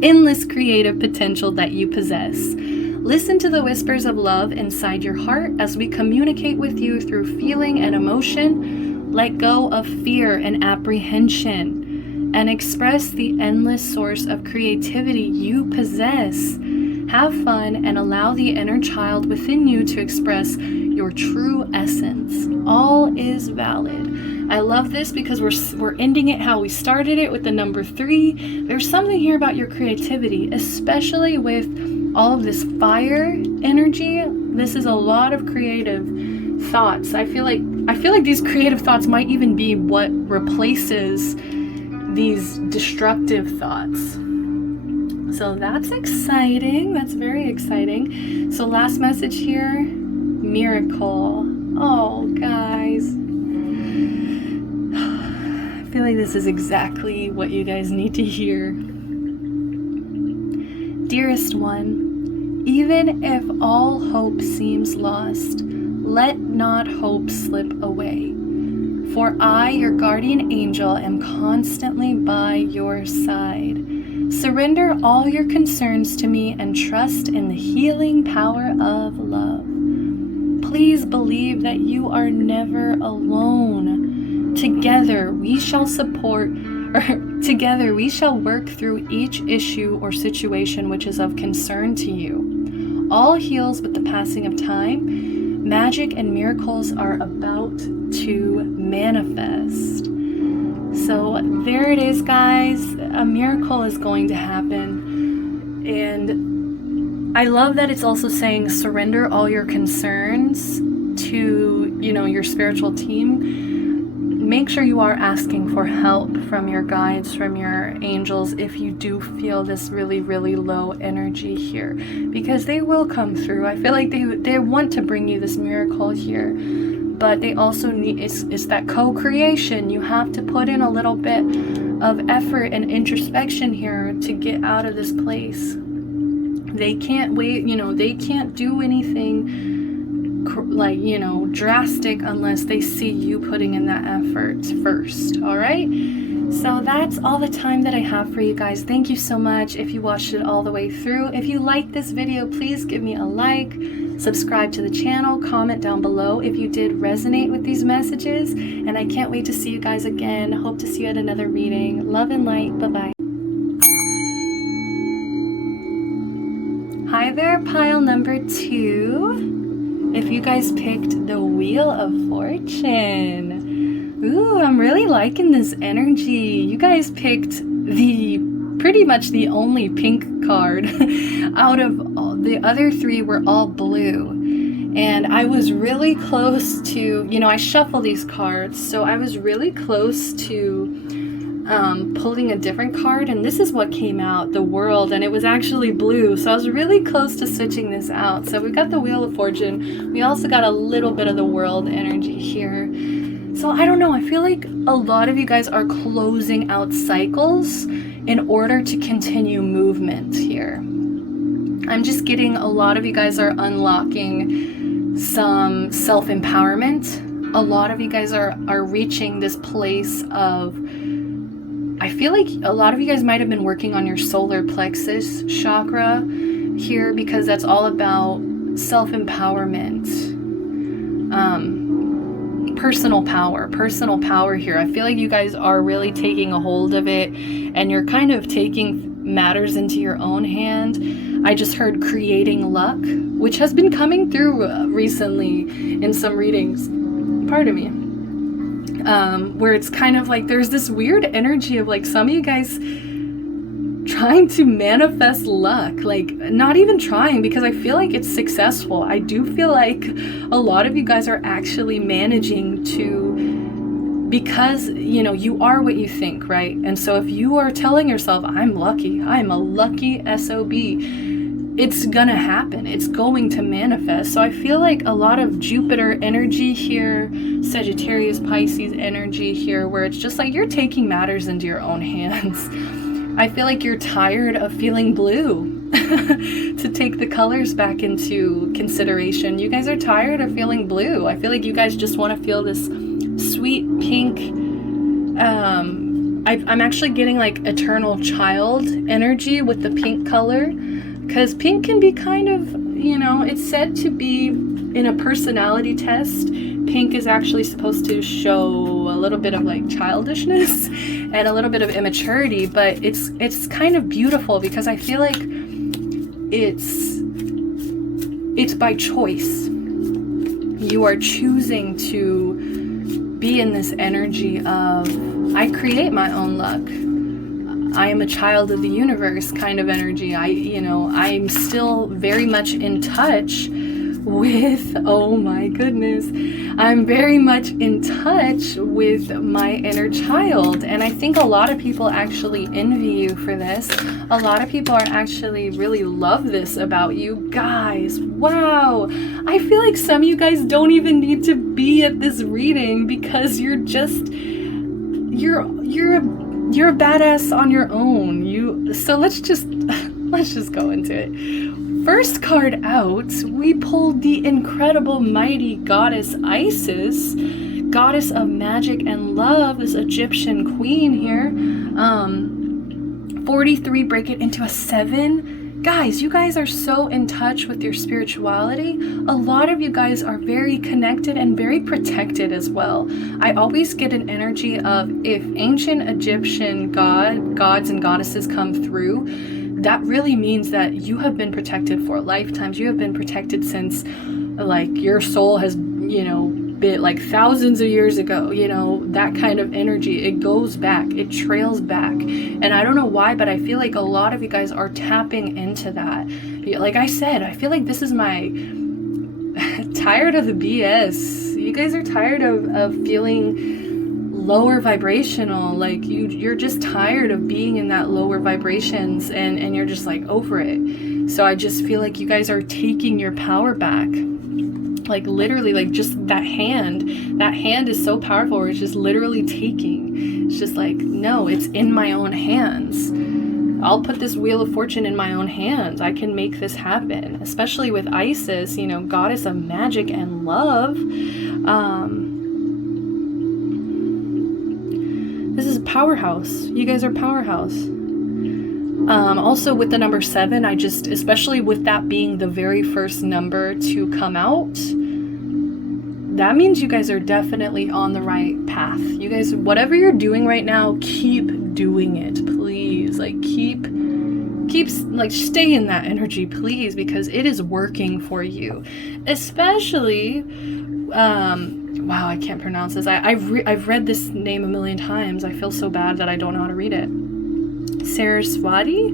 endless creative potential that you possess. Listen to the whispers of love inside your heart as we communicate with you through feeling and emotion. Let go of fear and apprehension and express the endless source of creativity you possess. Have fun and allow the inner child within you to express your true essence. All is valid. I love this because we're ending it how we started it with the number 3. There's something here about your creativity, especially with all of this fire energy. This is a lot of creative thoughts. I feel like these creative thoughts might even be what replaces these destructive thoughts. So that's exciting. That's very exciting. So last message here, miracle. Oh, guys. I feel like this is exactly what you guys need to hear. Dearest one, even if all hope seems lost, let not hope slip away. For I, your guardian angel, am constantly by your side. Surrender all your concerns to me and trust in the healing power of love. Please believe that you are never alone. Together we shall work through each issue or situation which is of concern to you. All heals with the passing of time. Magic and miracles are about to manifest. So there it is, guys. A miracle is going to happen. And I love that it's also saying surrender all your concerns to, your spiritual team. Make sure you are asking for help from your guides, from your angels, if you do feel this really, really low energy here, because they will come through. I feel like they want to bring you this miracle here. But they also need, it's that co-creation. You have to put in a little bit of effort and introspection here to get out of this place. They can't wait, they can't do anything drastic unless they see you putting in that effort first. All right. So that's all the time that I have for you guys. Thank you so much if you watched it all the way through. If you liked this video, please give me a like, subscribe to the channel, comment down below if you did resonate with these messages. And I can't wait to see you guys again. Hope to see you at another reading. Love and light. Bye-bye. Hi there, pile number 2. If you guys picked the Wheel of Fortune. Ooh, I'm really liking this energy. You guys picked pretty much the only pink card. Out of all, the other 3 were all blue. And I was really close to, I shuffle these cards, so I was really close to pulling a different card, and this is what came out, the World, and it was actually blue, so I was really close to switching this out. So we got the Wheel of Fortune. We also got a little bit of the World energy here. So I don't know, I feel like a lot of you guys are closing out cycles in order to continue movement here. I'm just getting a lot of you guys are unlocking some self-empowerment. A lot of you guys are reaching this place of, I feel like a lot of you guys might have been working on your solar plexus chakra here, because that's all about self-empowerment. Personal power here. I feel like you guys are really taking a hold of it, and you're kind of taking matters into your own hand. I just heard creating luck, which has been coming through recently in some readings. Pardon me. where it's kind of like there's this weird energy of like some of you guys trying to manifest luck, like not even trying, because I feel like it's successful. I do feel like a lot of you guys are actually managing to, because you know you are what you think, right? And so if you are telling yourself, I'm lucky, I'm a lucky SOB, it's gonna happen, it's going to manifest. So I feel like a lot of Jupiter energy here, Sagittarius, Pisces energy here, where it's just like you're taking matters into your own hands. I feel like you're tired of feeling blue. To take the colors back into consideration, you guys are tired of feeling blue. I feel like you guys just want to feel this sweet pink. I'm actually getting like eternal child energy with the pink color, because pink can be kind of, you know, it's said to be in a personality test. Pink is actually supposed to show a little bit of like childishness and a little bit of immaturity, but it's kind of beautiful because I feel like it's by choice. You are choosing to be in this energy of, I create my own luck. I am a child of the universe kind of energy. I'm still very much in touch with, oh my goodness, I'm very much in touch with my inner child. And I think a lot of people actually envy you for this. A lot of people are actually really love this about you guys. Wow. I feel like some of you guys don't even need to be at this reading because you're a badass on your own. So let's just go into it. First card out, we pulled the incredible mighty goddess Isis, goddess of magic and love, this Egyptian queen here. 43, break it into a 7. Guys, you guys are so in touch with your spirituality. A lot of you guys are very connected and very protected as well. I always get an energy of, if ancient Egyptian gods and goddesses come through, that really means that you have been protected for lifetimes. You have been protected since, like, your soul has, been like thousands of years ago, that kind of energy. It goes back, it trails back. And I don't know why, but I feel like a lot of you guys are tapping into that. Like I said, I feel like this is my tired of the BS. You guys are tired of feeling lower vibrational, like you're just tired of being in that lower vibrations, and you're just like over it. So I just feel like you guys are taking your power back, like literally, like just that hand is so powerful where it's just literally taking. It's just like, no, it's in my own hands. I'll put this wheel of fortune in my own hands. I can make this happen, especially with Isis, goddess of magic and love. This is powerhouse. You guys are powerhouse. Also with the number 7, especially with that being the very first number to come out, that means you guys are definitely on the right path. You guys, whatever you're doing right now, keep doing it, please. Like keep like stay in that energy, please, because it is working for you. Especially wow, I can't pronounce this. I've read this name a million times. I feel so bad that I don't know how to read it. Saraswati?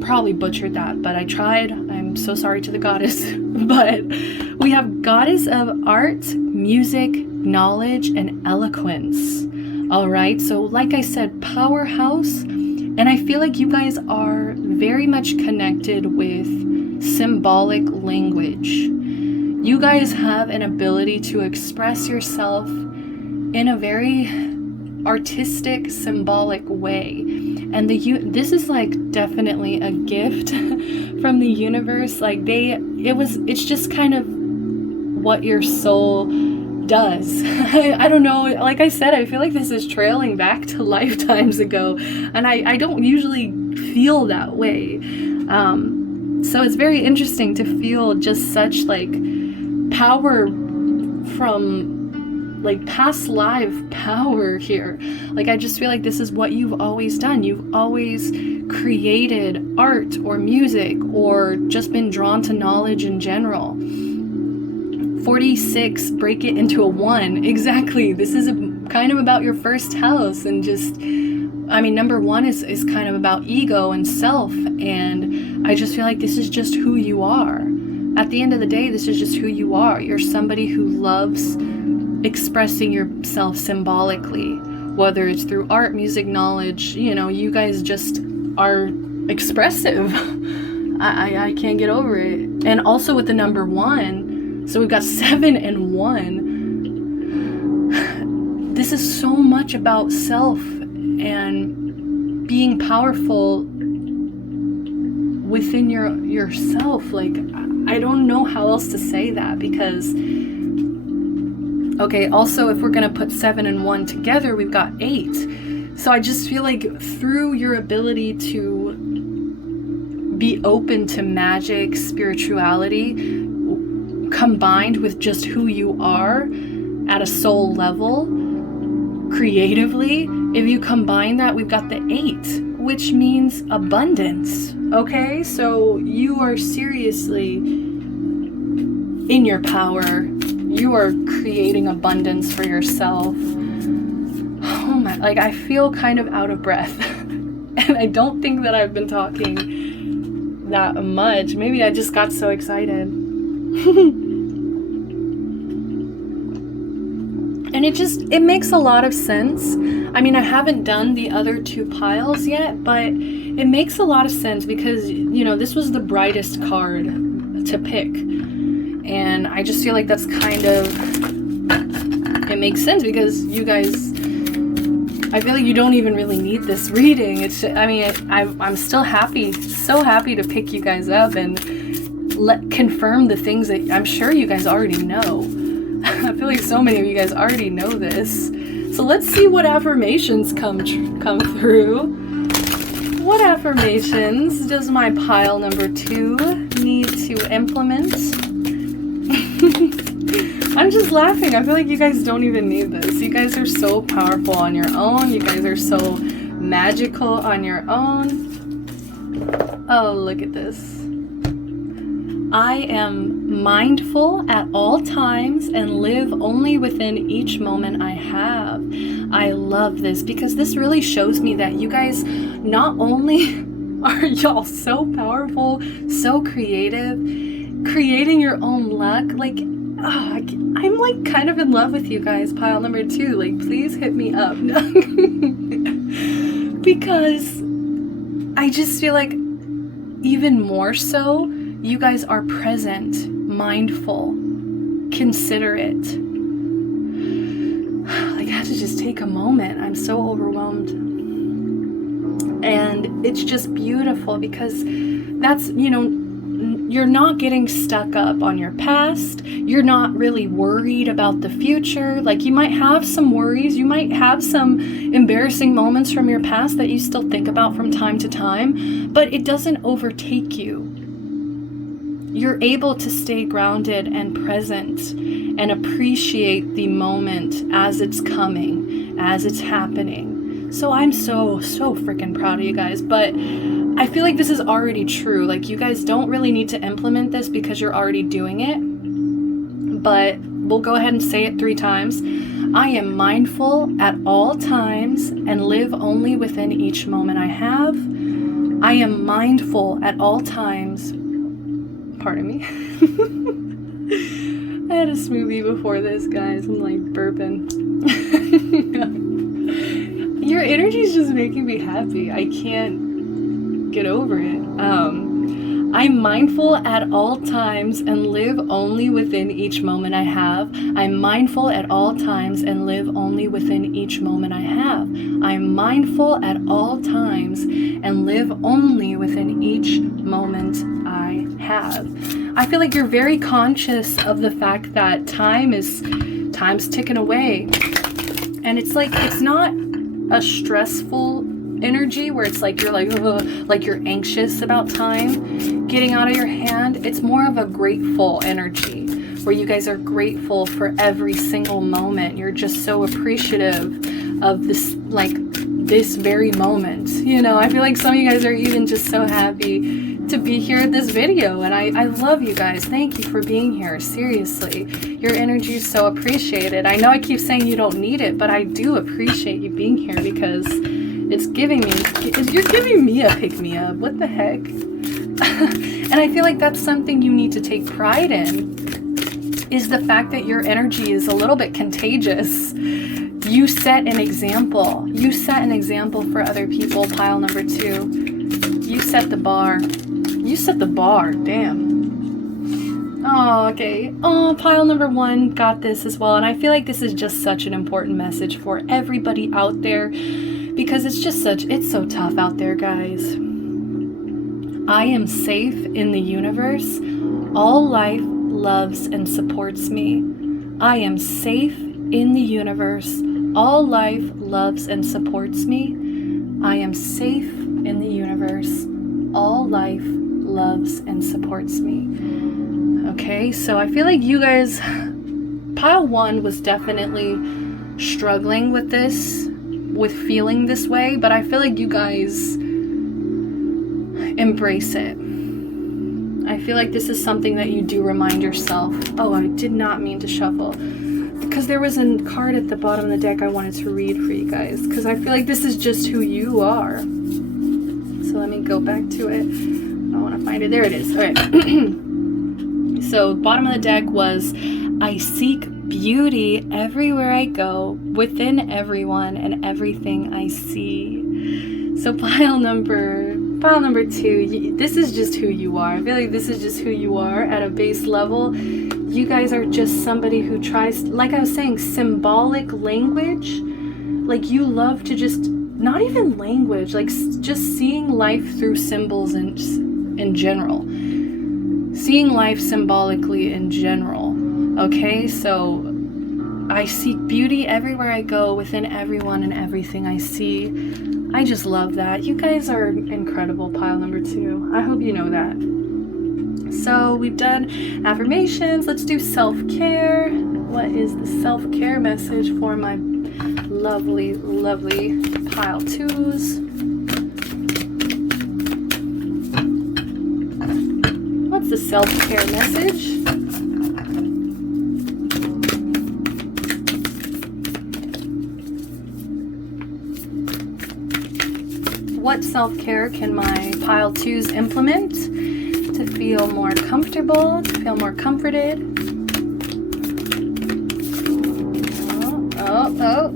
Probably butchered that, but I tried. I'm so sorry to the goddess. But we have goddess of art, music, knowledge, and eloquence. All right, so like I said, powerhouse. And I feel like you guys are very much connected with symbolic language. You guys have an ability to express yourself in a very artistic, symbolic way. And this is like definitely a gift from the universe. Like it's just kind of what your soul does. I don't know. Like I said, I feel like this is trailing back to lifetimes ago, and I don't usually feel that way. So it's very interesting to feel just such like power from like past life power here. Like I just feel like this is what you've always done. You've always created art or music or just been drawn to knowledge in general. 46, break it into a 1. Exactly. This is kind of about your first house, and just, I mean, number 1 is kind of about ego and self, and I just feel like this is just who you are. At the end of the day, this is just who you are. You're somebody who loves expressing yourself symbolically, whether it's through art, music, knowledge. You know, you guys just are expressive. I can't get over it. And also with the number 1, so we've got 7 and 1. This is so much about self and being powerful within yourself. Like, I don't know how else to say that, because okay, also if we're gonna put 7 and 1 together, we've got 8. So I just feel like through your ability to be open to magic, spirituality, combined with just who you are at a soul level, creatively, if you combine that, we've got the 8, which means abundance. Okay, so you are seriously in your power. You are creating abundance for yourself. Oh my, like, I feel kind of out of breath. And I don't think that I've been talking that much. Maybe I just got so excited. And it makes a lot of sense. I mean, I haven't done the other 2 piles yet, but it makes a lot of sense because, you know, this was the brightest card to pick. And I just feel like that's kind of, it makes sense because you guys, I feel like you don't even really need this reading. It's, I mean, I'm still happy, so happy to pick you guys up and confirm the things that I'm sure you guys already know. I feel like so many of you guys already know this. So let's see what affirmations come through. What affirmations does my pile number 2 need to implement? I'm just laughing. I feel like you guys don't even need this. You guys are so powerful on your own. You guys are so magical on your own. Oh, look at this. I am mindful at all times and live only within each moment I have. I love this because this really shows me that you guys not only are y'all so powerful, so creative, creating your own luck. Like, oh, I'm like kind of in love with you guys, pile number 2. Like, please hit me up. Because I just feel like even more so, you guys are present, mindful, considerate. Like, I had to just take a moment. I'm so overwhelmed. And it's just beautiful because that's, you know, you're not getting stuck up on your past. You're not really worried about the future. Like, you might have some worries. You might have some embarrassing moments from your past that you still think about from time to time, but it doesn't overtake you. You're able to stay grounded and present and appreciate the moment as it's coming, as it's happening. So I'm so freaking proud of you guys. But I feel like this is already true. Like, you guys don't really need to implement this because you're already doing it. But we'll go ahead and say it 3 times. I am mindful at all times and live only within each moment I have. I am mindful at all times. Pardon me. I had a smoothie before this, guys. I'm like burping. Your energy is just making me happy. I can't get over it. I'm mindful at all times and live only within each moment I have. I'm mindful at all times and live only within each moment I have. I'm mindful at all times and live only within each moment I have. I feel like you're very conscious of the fact that time's ticking away. And it's like, it's not a stressful energy where it's like you're like you're anxious about time getting out of your hand. It's more of a grateful energy where you guys are grateful for every single moment. You're just so appreciative of this, like, this very moment. You know, I feel like some of you guys are even just so happy to be here at this video, and I love you guys. Thank you for being here. Seriously, your energy is so appreciated. I know I keep saying you don't need it, but I do appreciate you being here because it's giving me, you're giving me a pick-me-up. What the heck? And I feel like that's something you need to take pride in, is the fact that your energy is a little bit contagious. You set an example. You set an example for other people, pile number 2. You set the bar. You set the bar, damn. Oh, okay. Oh, pile number 1 got this as well. And I feel like this is just such an important message for everybody out there, because it's just it's so tough out there, guys. I am safe in the universe. All life loves and supports me. I am safe in the universe. All life loves and supports me. I am safe in the universe. All life loves and supports me. Okay, so I feel like you guys, pile 1 was definitely struggling with this, with feeling this way, but I feel like you guys embrace it. I feel like this is something that you do remind yourself. Oh, I did not mean to shuffle, because there was a card at the bottom of the deck I wanted to read for you guys, because I feel like this is just who you are. So let me go back to it. I want to find it. There it is. All right. So bottom of the deck was, I seek beauty everywhere I go, within everyone and everything I see. So pile number 2, this is just who you are. I feel like this is just who you are at a base level. You guys are just somebody who tries, like I was saying, symbolic language. Like you love to just, not even language, like just seeing life through symbols in general. Seeing life symbolically in general. Okay, so I seek beauty everywhere I go, within everyone and everything I see. I just love that. You guys are incredible, pile number 2. I hope you know that. So we've done affirmations. Let's do self-care. What is the self-care message for my lovely, lovely pile 2s? What's the self-care message? What self-care can my pile 2s implement to feel more comfortable, to feel more comforted? Oh.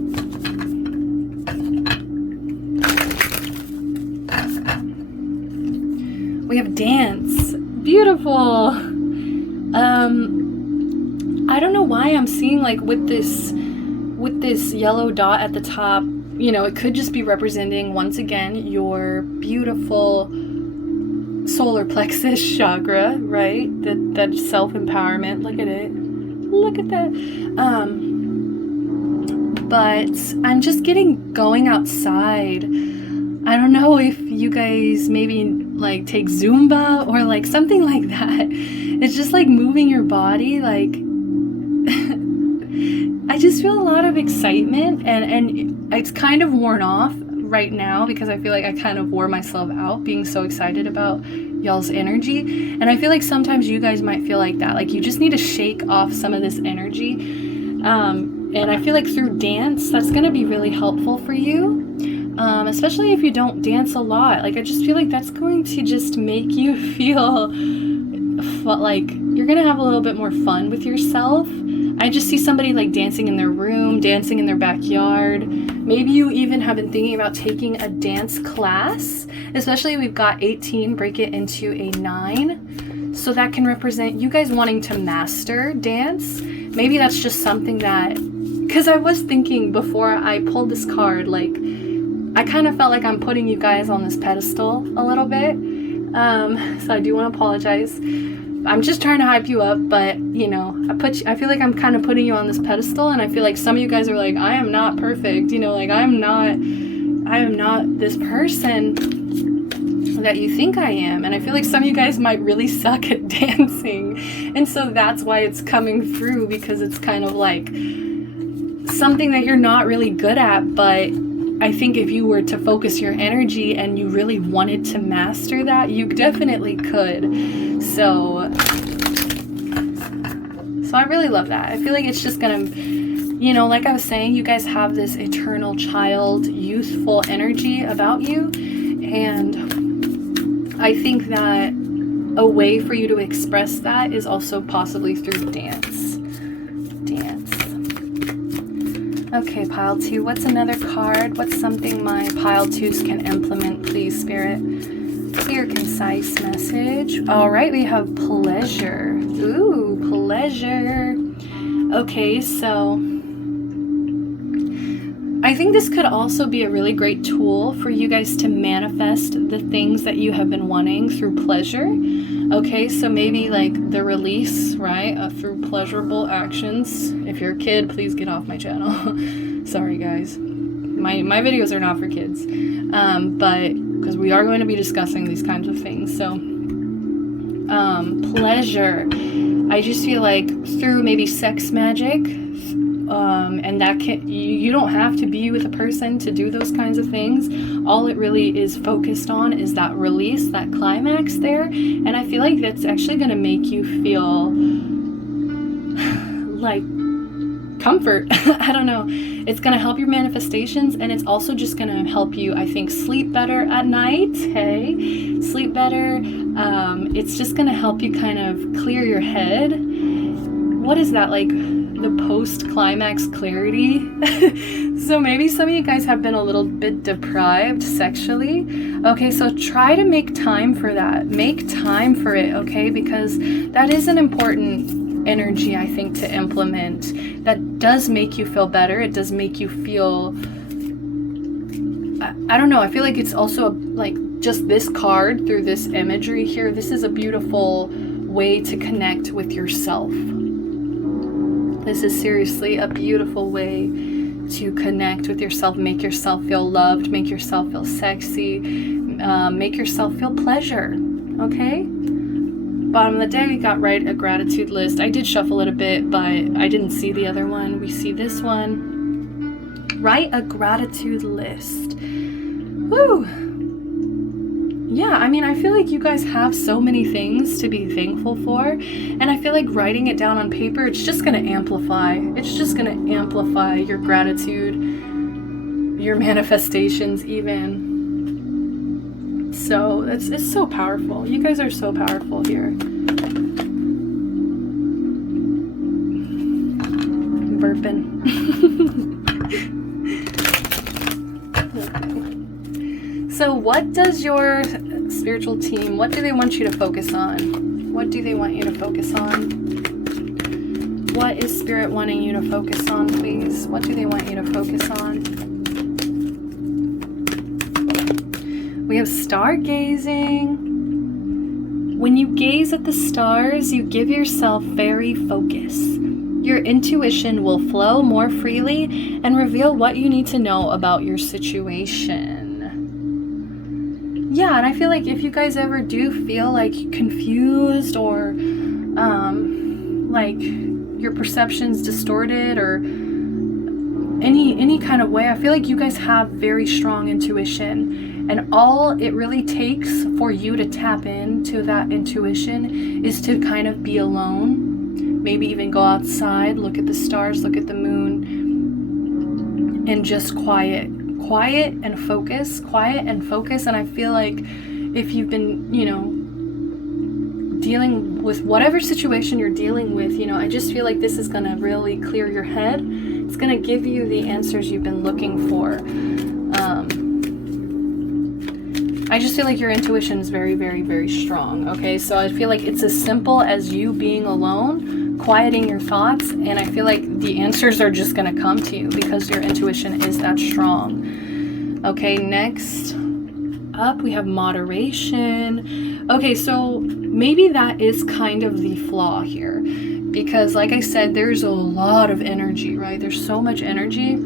We have dance. Beautiful. I don't know why I'm seeing, like, with this yellow dot at the top, you know, it could just be representing, once again, your beautiful solar plexus chakra, right? That self-empowerment. Look at it. Look at that. But I'm just going outside. I don't know if you guys maybe like take Zumba or like something like that. It's just like moving your body, like I just feel a lot of excitement, and it's kind of worn off right now because I feel like I kind of wore myself out being so excited about y'all's energy. And I feel like sometimes you guys might feel like that, like you just need to shake off some of this energy. And I feel like through dance, that's going to be really helpful for you, especially if you don't dance a lot. Like I just feel like that's going to just make you feel like you're going to have a little bit more fun with yourself. I just see somebody like dancing in their room, dancing in their backyard. Maybe you even have been thinking about taking a dance class, especially we've got 18, break it into a 9. So that can represent you guys wanting to master dance. Maybe that's just something that, because I was thinking before I pulled this card, like I kind of felt like I'm putting you guys on this pedestal a little bit. So I do want to apologize. I'm just trying to hype you up, but you know, I feel like I'm kind of putting you on this pedestal, and I feel like some of you guys are like, I am not perfect, you know, like I am not this person that you think I am. And I feel like some of you guys might really suck at dancing, and so that's why it's coming through, because it's kind of like something that you're not really good at, but I think if you were to focus your energy and you really wanted to master that, you definitely could. So I really love that. I feel like it's just gonna, you know, like I was saying, you guys have this eternal child, youthful energy about you. And I think that a way for you to express that is also possibly through dance. Okay, pile 2, what's another card? What's something my pile 2s can implement, please, Spirit? Clear, concise message. All right, we have pleasure. Ooh, pleasure. Okay, so I think this could also be a really great tool for you guys to manifest the things that you have been wanting through pleasure. Okay, so maybe like the release, right, through pleasurable actions. If you're a kid, please get off my channel. Sorry, guys. My videos are not for kids. But because we are going to be discussing these kinds of things. So, pleasure. I just feel like through maybe sex magic, and that you don't have to be with a person to do those kinds of things. All it really is focused on is that release, that climax there. And I feel like that's actually going to make you feel like comfort. I don't know. It's going to help your manifestations, and it's also just going to help you, I think, sleep better at night. Hey, sleep better. It's just going to help you kind of clear your head. What is that, like the post-climax clarity? So maybe some of you guys have been a little bit deprived sexually. Okay, so try to make time for that. Make time for it, okay? Because that is an important energy, I think, to implement. That does make you feel better. It does make you feel, I don't know, I feel like it's also like just this card through this imagery here. This is a beautiful way to connect with yourself. This is seriously a beautiful way to connect with yourself, make yourself feel loved, make yourself feel sexy, make yourself feel pleasure, okay? Bottom of the day, we got write a gratitude list. I did shuffle it a bit, but I didn't see the other one. We see this one. Write a gratitude list. Woo! Yeah, I mean, I feel like you guys have so many things to be thankful for, and I feel like writing it down on paper, it's just going to amplify. It's just going to amplify your gratitude, your manifestations even. So it's so powerful. You guys are so powerful here. I'm burping. So what does your spiritual team, what do they want you to focus on? What do they want you to focus on? What is Spirit wanting you to focus on, please? What do they want you to focus on? We have stargazing. When you gaze at the stars, you give yourself very focus. Your intuition will flow more freely and reveal what you need to know about your situation. Yeah, and I feel like if you guys ever do feel like confused or like your perception's distorted or any kind of way, I feel like you guys have very strong intuition, and all it really takes for you to tap into that intuition is to kind of be alone, maybe even go outside, look at the stars, look at the moon, and just quiet and focus, and I feel like if you've been, you know, dealing with whatever situation you're dealing with, you know, I just feel like this is going to really clear your head. It's going to give you the answers you've been looking for. I just feel like your intuition is very, very, very strong, okay? So I feel like it's as simple as you being alone, quieting your thoughts, and I feel like the answers are just going to come to you because your intuition is that strong. Okay, next up we have moderation. Okay, so maybe that is kind of the flaw here, because like I said, there's a lot of energy, right? There's so much energy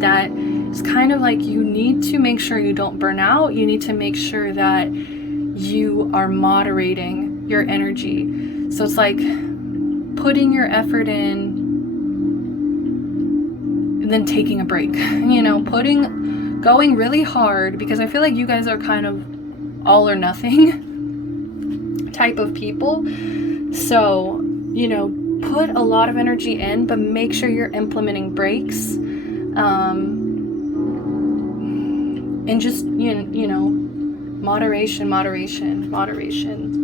that is kind of like you need to make sure you don't burn out. You need to make sure that you are moderating your energy. So it's like putting your effort in than taking a break. You know, going really hard, because I feel like you guys are kind of all or nothing type of people. So, you know, put a lot of energy in, but make sure you're implementing breaks. And just, you know, moderation,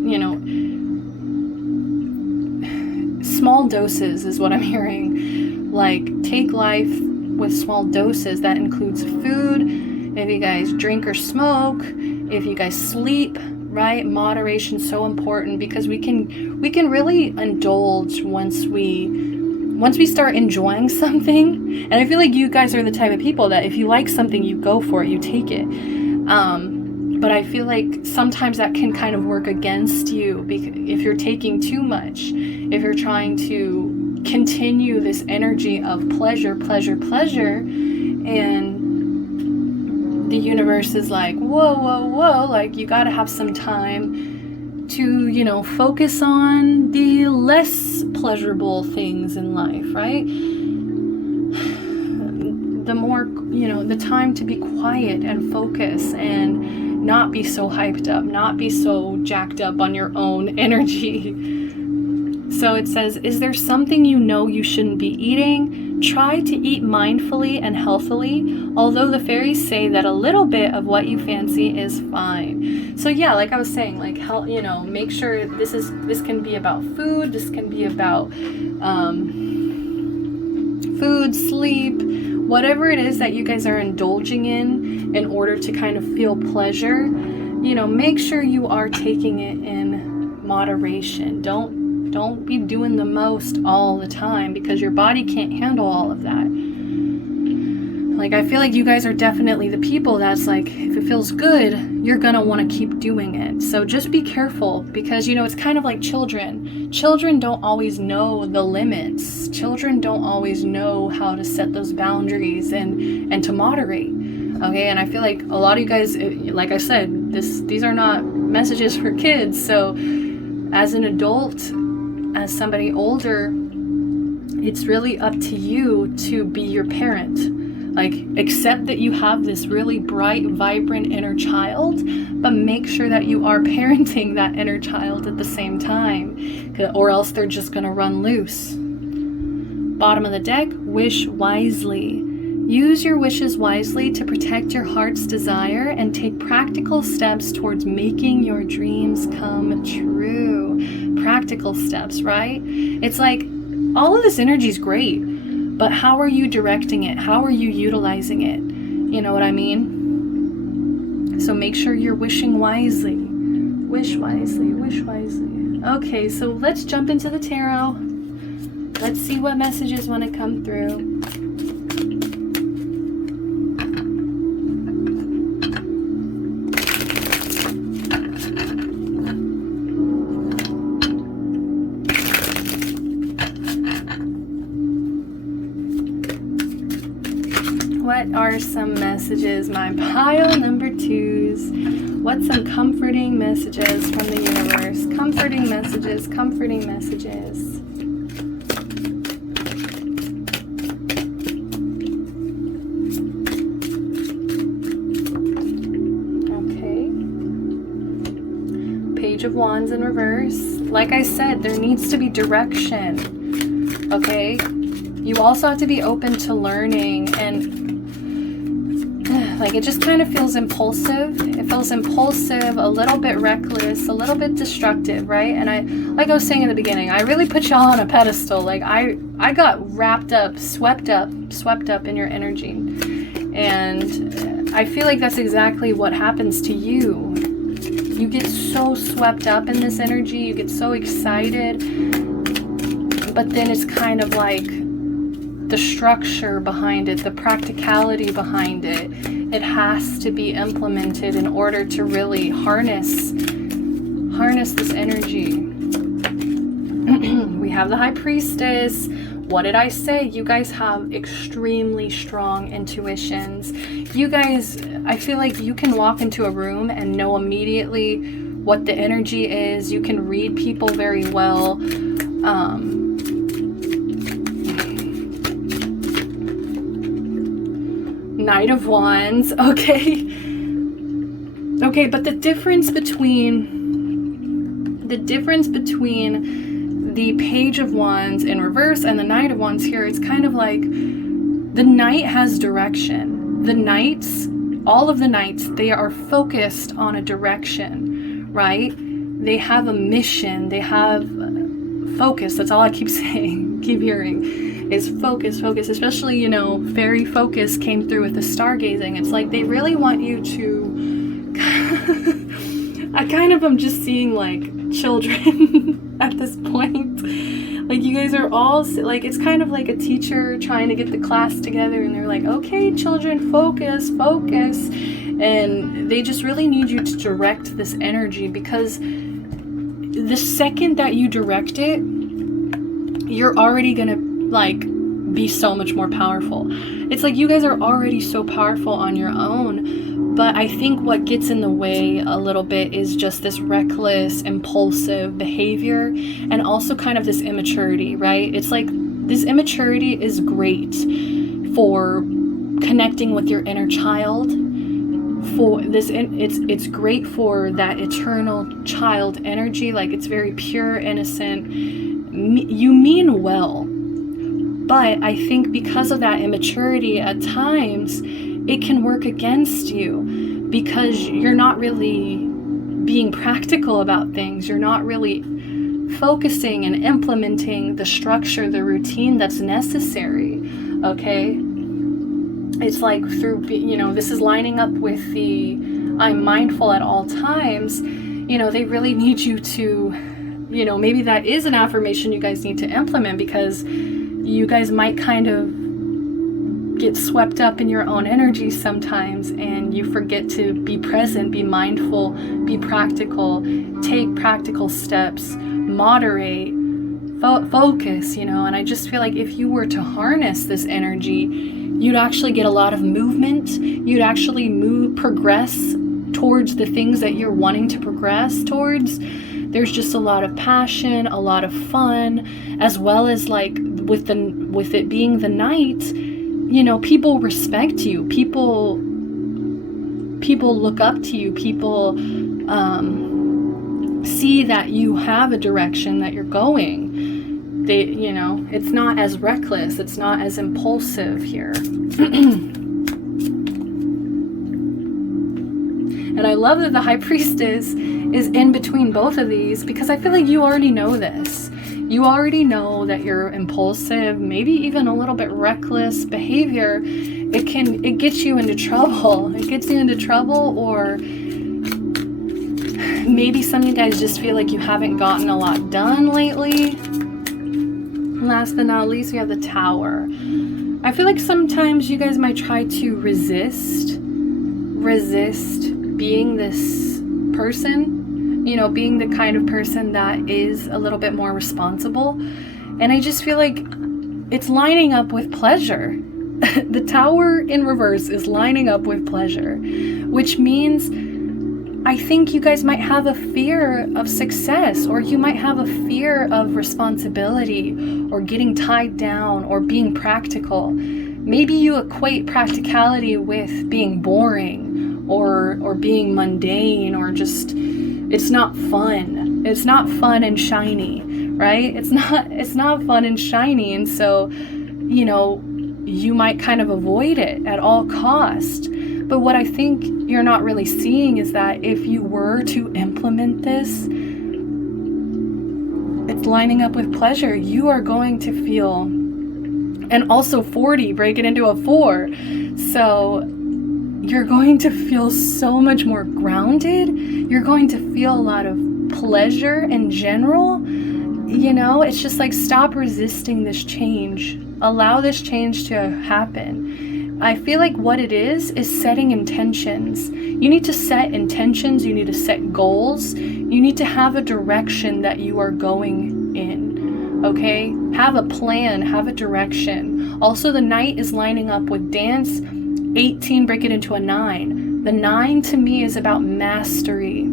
you know, small doses is what I'm hearing. Like, take life with small doses. That includes food, if you guys drink or smoke, if you guys sleep, right? Moderation is so important, because we can really indulge once we start enjoying something. And I feel like you guys are the type of people that if you like something, you go for it, you take it. But I feel like sometimes that can kind of work against you, because if you're taking too much, if you're trying to continue this energy of pleasure, and the universe is like, whoa, like, you gotta have some time to, you know, focus on the less pleasurable things in life, right? The more, you know, the time to be quiet and focus and not be so hyped up, not be so jacked up on your own energy. So it says, is there something you know you shouldn't be eating? Try to eat mindfully and healthily, although the fairies say that a little bit of what you fancy is fine. So yeah, like I was saying, like, how, you know, make sure this can be about food, this can be about food, sleep, whatever it is that you guys are indulging in order to kind of feel pleasure. You know, make sure you are taking it in moderation. Don't be doing the most all the time, because your body can't handle all of that. Like, I feel like you guys are definitely the people that's like, if it feels good, you're gonna want to keep doing it. So just be careful, because, you know, it's kind of like children. Children don't always know the limits. Children don't always know how to set those boundaries and to moderate. Okay, and I feel like a lot of you guys, like I said, these are not messages for kids. So as an adult, as somebody older, it's really up to you to be your parent. Like, accept that you have this really bright, vibrant inner child, but make sure that you are parenting that inner child at the same time, or else they're just gonna run loose. Bottom of the deck, wish wisely. Use your wishes wisely to protect your heart's desire and take practical steps towards making your dreams come true. Practical steps, right? It's like, all of this energy is great, but how are you directing it? How are you utilizing it? You know what I mean? So make sure you're wishing wisely. Wish wisely, wish wisely. Okay, so let's jump into the tarot. Let's see what messages want to come through. What are some messages, my pile number twos? What's some comforting messages from the universe? Comforting messages, comforting messages. Okay. Page of Wands in reverse. Like I said, there needs to be direction. Okay? You also have to be open to learning, and like, it just kind of feels impulsive. It feels impulsive, a little bit reckless, a little bit destructive, right? And like I was saying in the beginning, I really put y'all on a pedestal. Like, I got wrapped up, swept up in your energy. And I feel like that's exactly what happens to you. You get so swept up in this energy, you get so excited, but then it's kind of like the structure behind it, the practicality behind it, it has to be implemented in order to really harness this energy. We have the High Priestess. What did I say? You guys have extremely strong intuitions. You guys, I feel like you can walk into a room and know immediately what the energy is. You can read people very well. Knight of Wands, okay? Okay, but the difference between the Page of Wands in reverse and the Knight of Wands here, it's kind of like the Knight has direction. The Knights, all of the Knights, they are focused on a direction, right? They have a mission, they have focus. That's all I keep saying, keep hearing, is focus, focus. Especially, you know, fairy focus came through with the stargazing. It's like they really want you to I kind of am just seeing like children at this point. Like, you guys are all like, it's kind of like a teacher trying to get the class together, and they're like, okay, children, focus, focus. And they just really need you to direct this energy, because the second that you direct it, you're already gonna like be so much more powerful. It's like you guys are already so powerful on your own, but I think what gets in the way a little bit is just this reckless, impulsive behavior, and also kind of this immaturity, right? It's like this immaturity is great for connecting with your inner child. For this, it's great for that eternal child energy. Like, it's very pure, innocent. You mean well, but I think because of that immaturity, at times it can work against you, because you're not really being practical about things. You're not really focusing and implementing the structure, the routine that's necessary. Okay. It's like through, you know, this is lining up with the I'm mindful at all times. You know, they really need you to, you know, maybe that is an affirmation you guys need to implement, because you guys might kind of get swept up in your own energy sometimes, and you forget to be present, be mindful, be practical, take practical steps, moderate, focus, you know. And I just feel like if you were to harness this energy, you'd actually get a lot of movement. You'd actually progress towards the things that you're wanting to progress towards. There's just a lot of passion, a lot of fun, as well as like with it being the night, you know, people respect you. People look up to you. People see that you have a direction that you're going. They, you know, it's not as reckless, it's not as impulsive here. And I love that the High Priestess is in between both of these, because I feel like you already know this. You already know that your impulsive, maybe even a little bit reckless behavior, it gets you into trouble. It gets you into trouble, or maybe some of you guys just feel like you haven't gotten a lot done lately. Last but not least, we have the Tower. I feel like sometimes you guys might try to resist being this person, you know, being the kind of person that is a little bit more responsible. And I just feel like it's lining up with pleasure. The Tower in reverse is lining up with pleasure, which means I think you guys might have a fear of success, or you might have a fear of responsibility, or getting tied down, or being practical. Maybe you equate practicality with being boring, or being mundane, or just, it's not fun. It's not fun and shiny, right? It's not fun and shiny. And so, you know, you might kind of avoid it at all cost. But what I think you're not really seeing is that if you were to implement this, it's lining up with pleasure. You are going to feel, and also 40, break it into a 4. So you're going to feel so much more grounded. You're going to feel a lot of pleasure in general. You know, it's just like, stop resisting this change. Allow this change to happen. I feel like what it is setting intentions. You need to set intentions. You need to set goals. You need to have a direction that you are going in. Okay? Have a plan. Have a direction. Also, the Knight is lining up with Dance. 18, break it into a 9. The 9 to me is about mastery.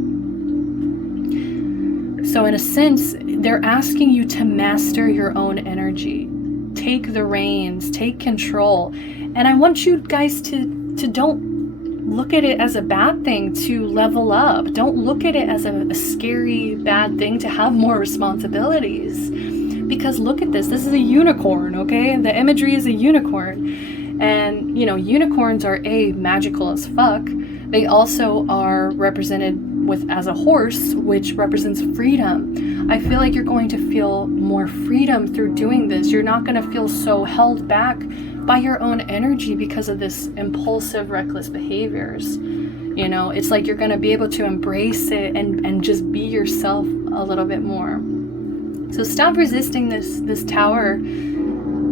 So in a sense, they're asking you to master your own energy. Take the reins, take control. And I want you guys to don't look at it as a bad thing to level up. Don't look at it as a scary, bad thing to have more responsibilities. Because look at this. This is a unicorn, okay? The imagery is a unicorn. And, you know, unicorns are magical as fuck. They also are represented as a horse, which represents freedom. I feel like you're going to feel more freedom through doing this. You're not going to feel so held back by your own energy because of this impulsive, reckless behaviors. You know, it's like you're going to be able to embrace it and just be yourself a little bit more. So stop resisting this tower.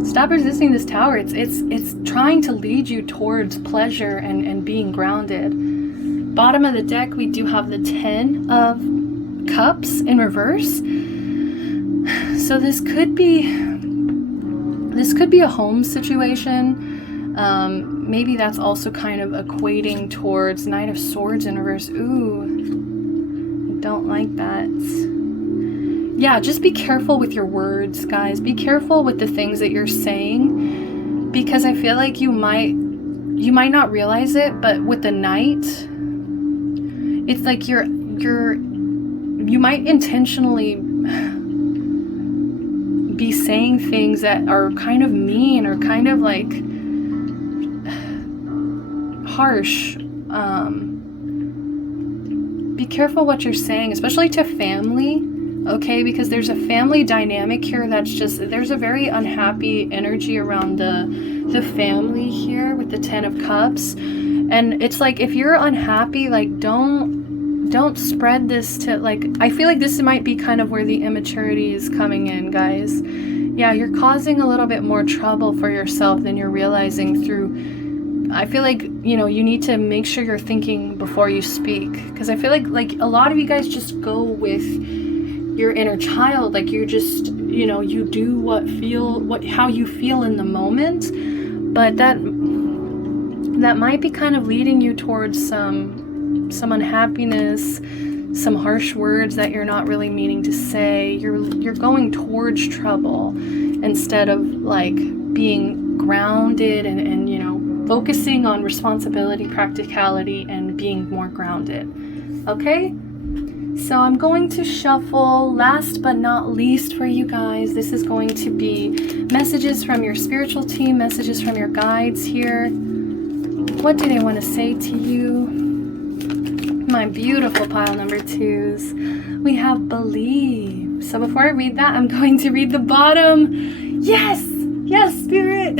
Stop resisting this tower. It's trying to lead you towards pleasure and being grounded. Bottom of the deck, we do have the 10 of Cups in reverse. So this could be a home situation. Maybe that's also kind of equating towards Knight of Swords in reverse. Ooh, I don't like that. Yeah, just be careful with your words, guys. Be careful with the things that you're saying, because I feel like you might not realize it, but with the Knight, it's like you might intentionally be saying things that are kind of mean or kind of like harsh. Be careful what you're saying, especially to family, okay? Because there's a family dynamic here that's there's a very unhappy energy around the family here with the 10 of Cups. And it's like, if you're unhappy, like, don't spread this to, like, I feel like this might be kind of where the immaturity is coming in, guys. Yeah, you're causing a little bit more trouble for yourself than you're realizing through, I feel like, you know, you need to make sure you're thinking before you speak. Because I feel like a lot of you guys just go with your inner child. Like, you're just, you know, you do how you feel in the moment. But that might be kind of leading you towards some unhappiness, some harsh words that you're not really meaning to say. You're going towards trouble instead of like being grounded and you know, focusing on responsibility, practicality, and being more grounded. Okay? So I'm going to shuffle, last but not least for you guys. This is going to be messages from your spiritual team, messages from your guides here. What do they want to say to you? My beautiful pile number 2s. We have believe. So before I read that, I'm going to read the bottom. Yes! Yes, Spirit!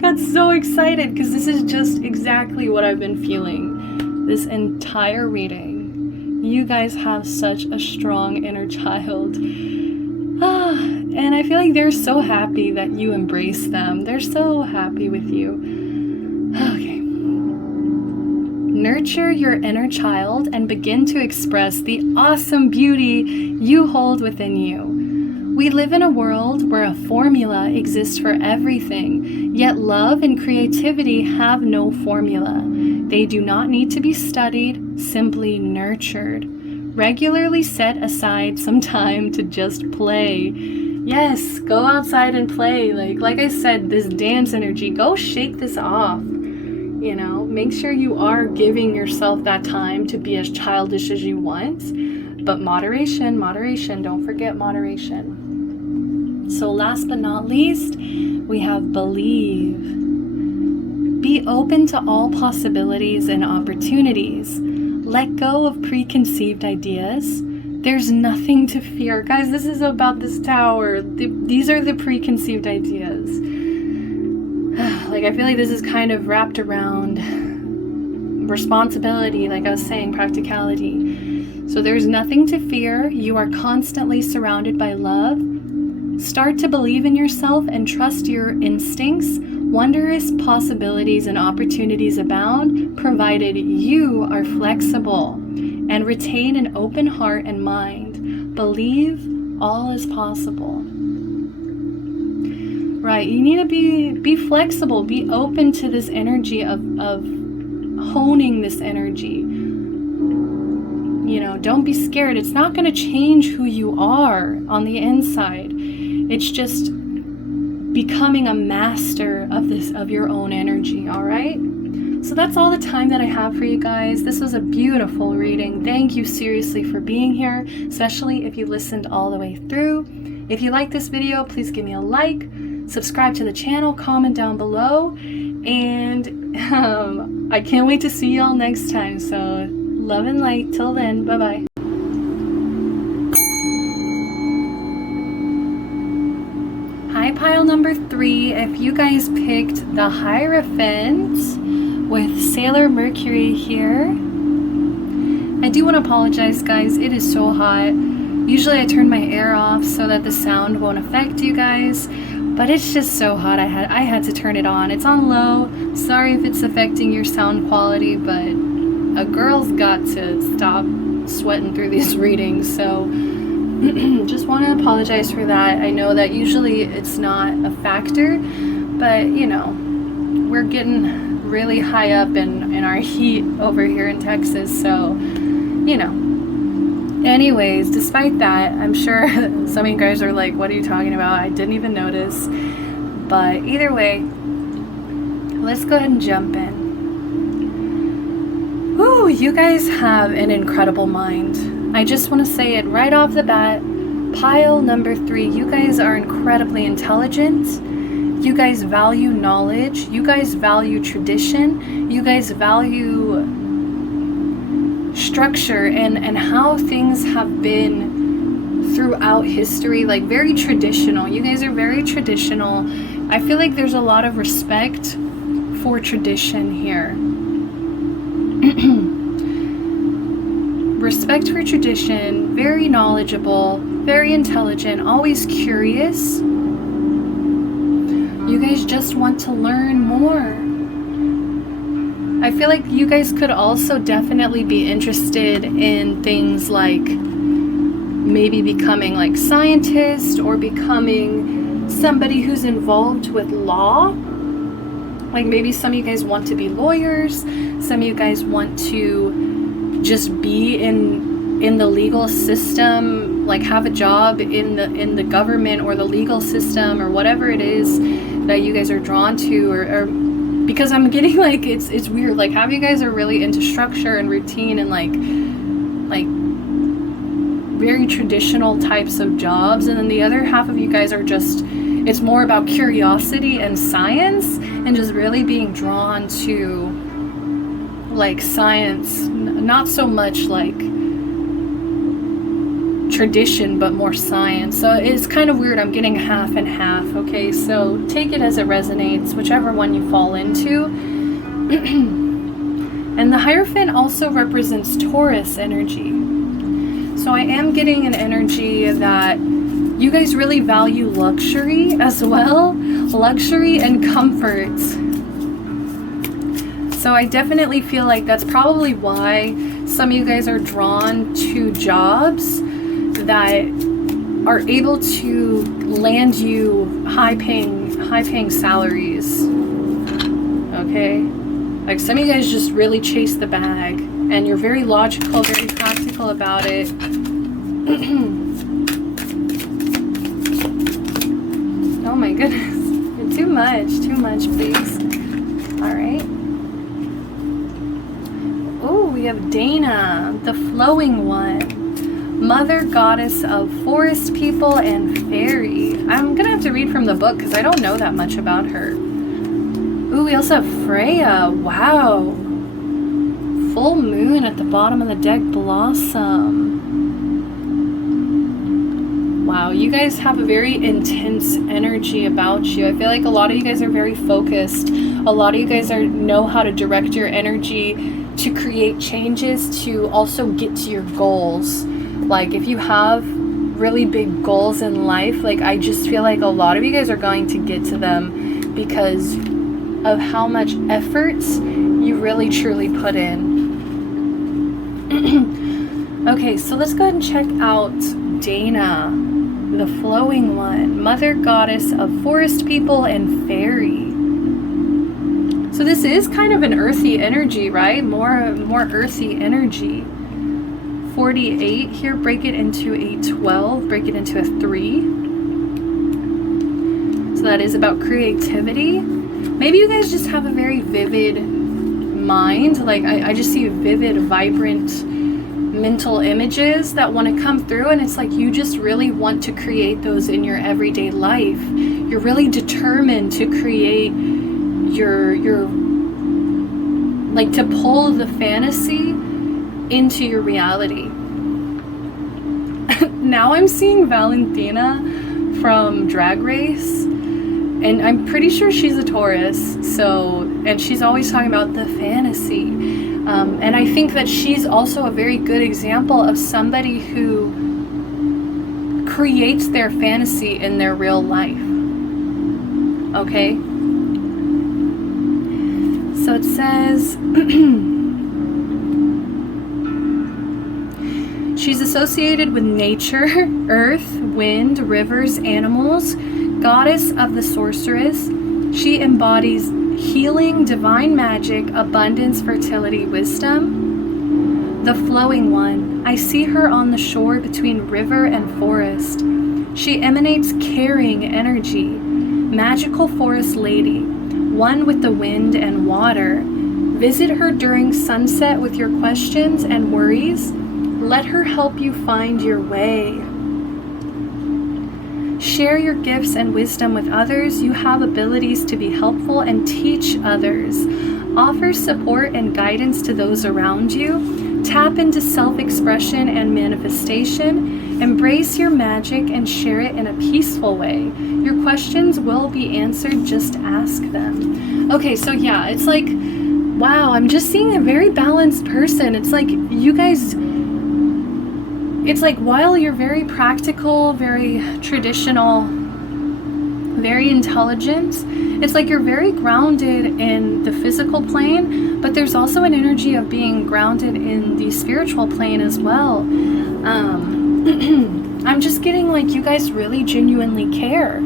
Got so excited because this is just exactly what I've been feeling this entire reading. You guys have such a strong inner child. And I feel like they're so happy that you embrace them. They're so happy with you. Okay. Nurture your inner child and begin to express the awesome beauty you hold within you. We live in a world where a formula exists for everything, yet love and creativity have no formula. They do not need to be studied, simply nurtured. Regularly set aside some time to just play. Yes, go outside and play. Like I said, this dance energy, go shake this off. You know, make sure you are giving yourself that time to be as childish as you want. But moderation, don't forget moderation. So last but not least, we have believe. Be open to all possibilities and opportunities. Let go of preconceived ideas. There's nothing to fear. Guys, this is about this tower. These are the preconceived ideas. Like, I feel like this is kind of wrapped around responsibility, like I was saying, practicality. So there's nothing to fear. You are constantly surrounded by love. Start to believe in yourself and trust your instincts. Wondrous possibilities and opportunities abound, provided you are flexible and retain an open heart and mind. Believe all is possible. Right, you need to be flexible, be open to this energy of honing this energy. You know, don't be scared. It's not going to change who you are on the inside. It's just becoming a master of this, of your own energy. All right. So that's all the time that I have for you guys. This was a beautiful reading. Thank you seriously for being here, especially if you listened all the way through. If you like this video, please give me a like, subscribe to the channel, comment down below, and I can't wait to see y'all next time. So love and light. Till then, bye-bye. Hi, pile number 3. If you guys picked the Hierophant with Sailor Mercury here, I do want to apologize, guys. It is so hot. Usually I turn my air off so that the sound won't affect you guys, but it's just so hot. I had to turn it on. It's on low. Sorry if it's affecting your sound quality, but a girl's got to stop sweating through these readings, so just want to apologize for that. I know that usually it's not a factor, but you know, we're getting really high up in our heat over here in Texas, so you know. Anyways, despite that, I'm sure some of you guys are like, what are you talking about? I didn't even notice. But either way, let's go ahead and jump in. Woo, you guys have an incredible mind. I just want to say it right off the bat. Pile number 3, you guys are incredibly intelligent. You guys value knowledge. You guys value tradition. You guys value structure and how things have been throughout history, like very traditional. You guys are very traditional. I feel like there's a lot of respect for tradition here. Respect for tradition, very knowledgeable, very intelligent, always curious. You guys just want to learn more. I feel like you guys could also definitely be interested in things like maybe becoming like scientist or becoming somebody who's involved with law. Like maybe some of you guys want to be lawyers, some of you guys want to just be in the legal system, like have a job in the government or the legal system or whatever it is that you guys are drawn to, or because I'm getting like it's weird, like half of you guys are really into structure and routine and like very traditional types of jobs, and then the other half of you guys are just, it's more about curiosity and science and just really being drawn to like science, not so much like tradition but more science. So it's kind of weird. I'm getting half and half. Okay, so take it as it resonates, whichever one you fall into. And the Hierophant also represents Taurus energy, so I am getting an energy that you guys really value luxury as well, luxury and comfort. So I definitely feel like that's probably why some of you guys are drawn to jobs that are able to land you high-paying salaries. Okay? Like some of you guys just really chase the bag and you're very logical, very practical about it. Oh my goodness. Too much, please. All right. Oh, we have Dana, the flowing one. Mother goddess of forest people and fairy. I'm gonna have to read from the book because I don't know that much about her. Ooh, we also have Freya. Wow. Full moon at the bottom of the deck, Blossom. Wow, you guys have a very intense energy about you. I feel like a lot of you guys are very focused. A lot of you guys know how to direct your energy to create changes, to also get to your goals. Like if you have really big goals in life, like I just feel like a lot of you guys are going to get to them because of how much effort you really truly put in. Okay, so let's go ahead and check out Dana, the flowing one, mother goddess of forest people and fairy. So this is kind of an earthy energy, right? More earthy energy. 48 here, break it into a 12, break it into a 3. So that is about creativity. Maybe you guys just have a very vivid mind. Like I just see vivid, vibrant mental images that want to come through, and it's like you just really want to create those in your everyday life. You're really determined to create your like to pull the fantasy into your reality. Now I'm seeing Valentina from Drag Race, and I'm pretty sure she's a Taurus, and she's always talking about the fantasy. And I think that she's also a very good example of somebody who creates their fantasy in their real life. Okay? So it says, she's associated with nature, earth, wind, rivers, animals, goddess of the sorceress. She embodies healing, divine magic, abundance, fertility, wisdom. The flowing one. I see her on the shore between river and forest. She emanates caring energy. Magical forest lady, one with the wind and water. Visit her during sunset with your questions and worries. Let her help you find your way. Share your gifts and wisdom with others. You have abilities to be helpful and teach others. Offer support and guidance to those around you. Tap into self-expression and manifestation. Embrace your magic and share it in a peaceful way. Your questions will be answered. Just ask them. Okay, so yeah, it's like, wow, I'm just seeing a very balanced person. It's like you guys... It's like while you're very practical, very traditional, very intelligent, it's like you're very grounded in the physical plane, but there's also an energy of being grounded in the spiritual plane as well. I'm just getting like you guys really genuinely care.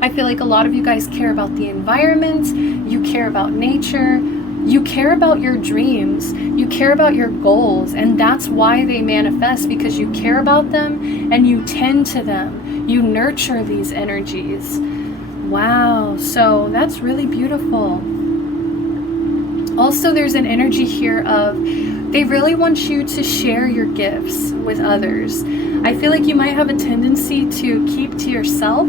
I feel like a lot of you guys care about the environment, you care about nature, you care about your dreams, you care about your goals, and that's why they manifest, because you care about them and you tend to them. You nurture these energies. Wow, so that's really beautiful. Also, there's an energy here of they really want you to share your gifts with others. I feel like you might have a tendency to keep to yourself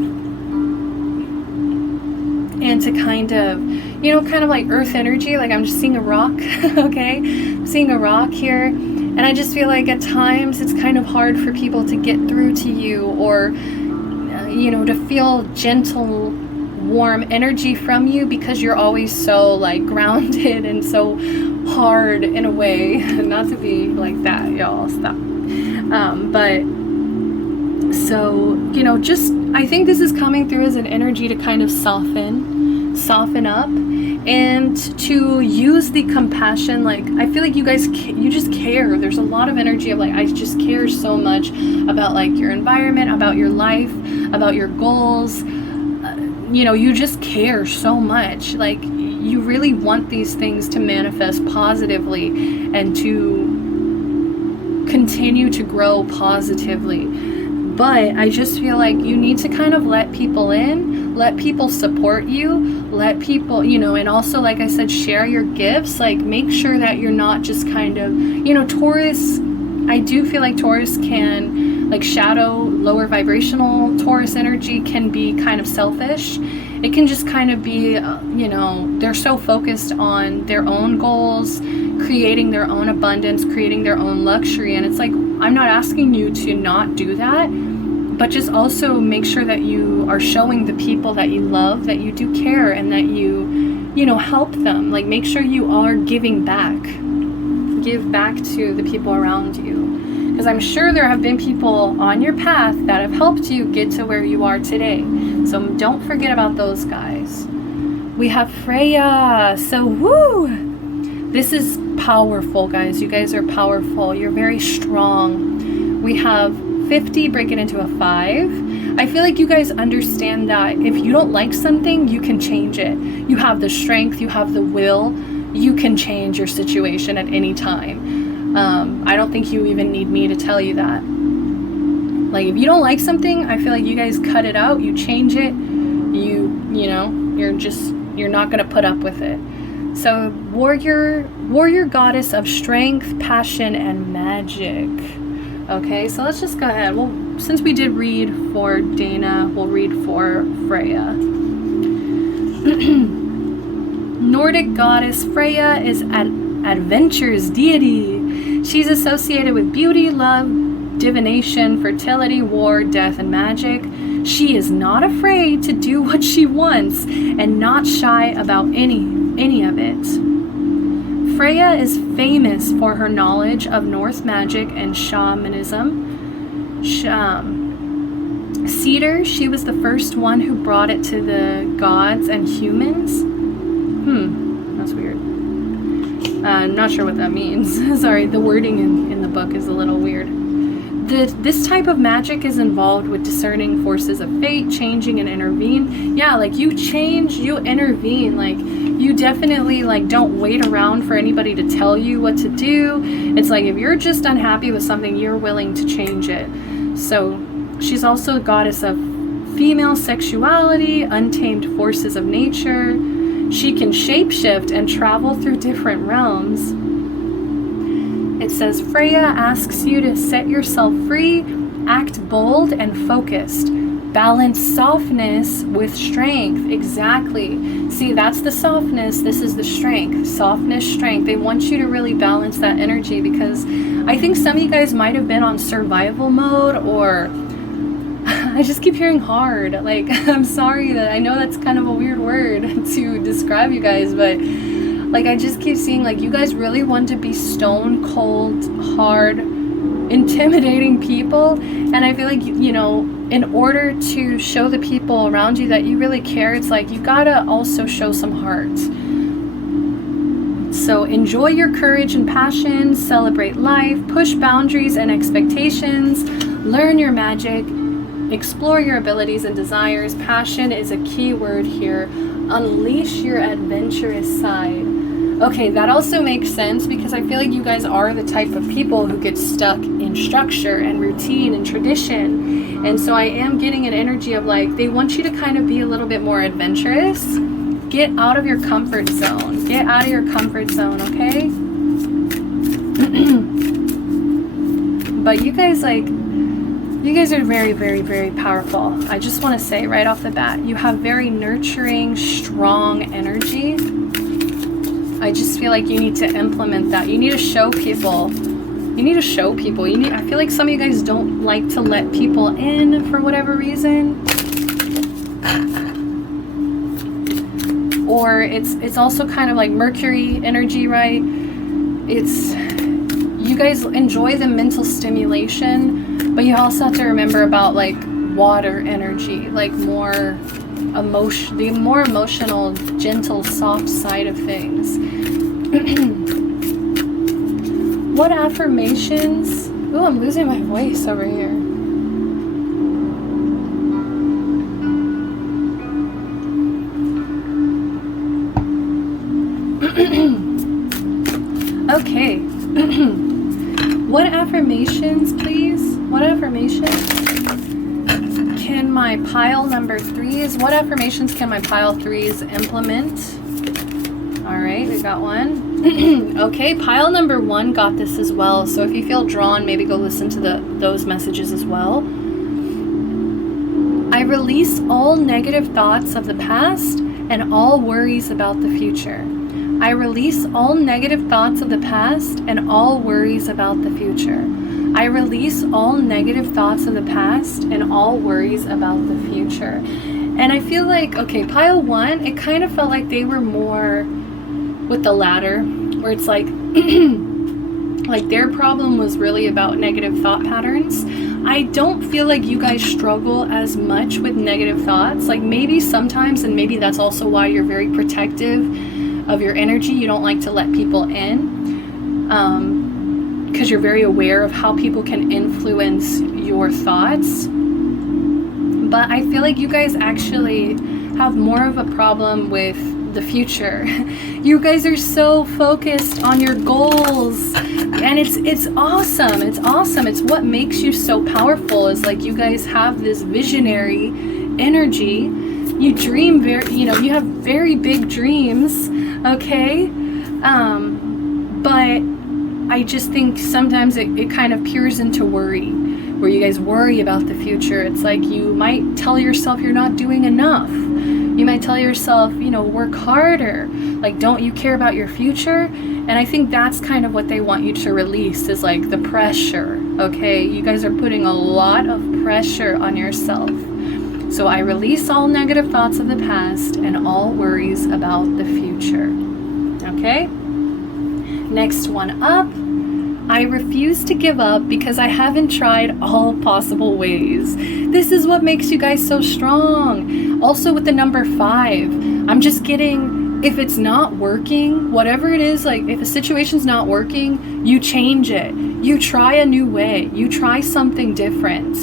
and to kind of, kind of like earth energy. Like I'm just seeing a rock, okay? I'm seeing a rock here. And I just feel like at times it's kind of hard for people to get through to you, or, to feel gentle, warm energy from you, because you're always so like grounded and so hard in a way. Not to be like that, y'all, stop. Just, I think this is coming through as an energy to kind of soften up and to use the compassion. Like I feel like you guys, you just care. There's a lot of energy of like, I just care so much about like your environment, about your life, about your goals. You just care so much. Like you really want these things to manifest positively and to continue to grow positively. But I just feel like you need to kind of let people in, let people support you, let people, and also, like I said, share your gifts. Like make sure that you're not just kind of, Taurus, I do feel like Taurus can, like shadow, lower vibrational Taurus energy can be kind of selfish. It can just kind of be, they're so focused on their own goals, creating their own abundance, creating their own luxury. And it's like, I'm not asking you to not do that, but just also make sure that you are showing the people that you love that you do care and that you help them. Like make sure you are giving back. Give back to the people around you. Because I'm sure there have been people on your path that have helped you get to where you are today. So don't forget about those guys. We have Freya. So woo! This is powerful, guys. You guys are powerful. You're very strong. We have 50, break it into a 5. I feel like you guys understand that if you don't like something, you can change it. You have the strength, you have the will, you can change your situation at any time. I don't think you even need me to tell you that. Like if you don't like something, I feel like you guys cut it out, you change it, you you know, you're not going to put up with it. So warrior goddess of strength, passion, and magic. Okay, so let's just go ahead. Well, since we did read for Dana, we'll read for Freya. Nordic goddess Freya is adventure's deity. She's associated with beauty, love, divination, fertility, war, death, and magic. She is not afraid to do what she wants and not shy about any of it. Freya is famous for her knowledge of Norse magic and shamanism. Cedar, she was the first one who brought it to the gods and humans. That's weird. I'm not sure what that means. Sorry, the wording in the book is a little weird. This type of magic is involved with discerning forces of fate, changing and intervene. Yeah, like you change, you intervene. Like you definitely like don't wait around for anybody to tell you what to do. It's like if you're just unhappy with something, you're willing to change it. So she's also a goddess of female sexuality, untamed forces of nature. She can shapeshift and travel through different realms. It says, Freya asks you to set yourself free, act bold and focused. Balance softness with strength. Exactly. See, that's the softness. This is the strength. Softness, strength. They want you to really balance that energy because I think some of you guys might have been on survival mode or I just keep hearing hard. Like, I'm sorry that I know that's kind of a weird word to describe you guys, but like I just keep seeing like you guys really want to be stone cold, hard, intimidating people. And I feel like, you know, in order to show the people around you that you really care, it's like you gotta also show some heart. So enjoy your courage and passion, celebrate life, push boundaries and expectations, learn your magic, explore your abilities and desires. Passion is a key word here. Unleash your adventurous side. Okay, that also makes sense because I feel like you guys are the type of people who get stuck in structure and routine and tradition. And so I am getting an energy of like, they want you to kind of be a little bit more adventurous. Get out of your comfort zone. Get out of your comfort zone, okay? But you guys are very, very, very powerful. I just want to say right off the bat, you have very nurturing, strong energy. I just feel like you need to implement that. You need to show people. I feel like some of you guys don't like to let people in for whatever reason. Or it's also kind of like Mercury energy, right? You guys enjoy the mental stimulation, but you also have to remember about like water energy, like the more emotional, gentle, soft side of things. What affirmations? Oh, I'm losing my voice over here. Okay. What affirmations, please? What affirmations can my pile number 3s? What affirmations can my pile 3s implement? All right, we got one. Okay, pile number 1 got this as well. So if you feel drawn, maybe go listen to those messages as well. I release all negative thoughts of the past and all worries about the future. I release all negative thoughts of the past and all worries about the future. I release all negative thoughts of the past and all worries about the future. And I feel like, okay, pile 1, it kind of felt like they were more with the latter, where it's like, like their problem was really about negative thought patterns. I don't feel like you guys struggle as much with negative thoughts. Like maybe sometimes, and maybe that's also why you're very protective of your energy. You don't like to let people in because you're very aware of how people can influence your thoughts. But I feel like you guys actually have more of a problem with the future. You guys are so focused on your goals, and it's awesome. It's awesome. It's what makes you so powerful, is like you guys have this visionary energy You dream very, you have very big dreams, okay? But I just think sometimes it kind of peers into worry, where you guys worry about the future. It's like you might tell yourself you're not doing enough. You might tell yourself, work harder. Like, don't you care about your future? And I think that's kind of what they want you to release, is like the pressure, okay? You guys are putting a lot of pressure on yourself. So I release all negative thoughts of the past and all worries about the future, okay? Next one up. I refuse to give up because I haven't tried all possible ways. This is what makes you guys so strong. Also with the number 5, I'm just getting, if it's not working, whatever it is, like if a situation's not working, you change it. You try a new way. You try something different.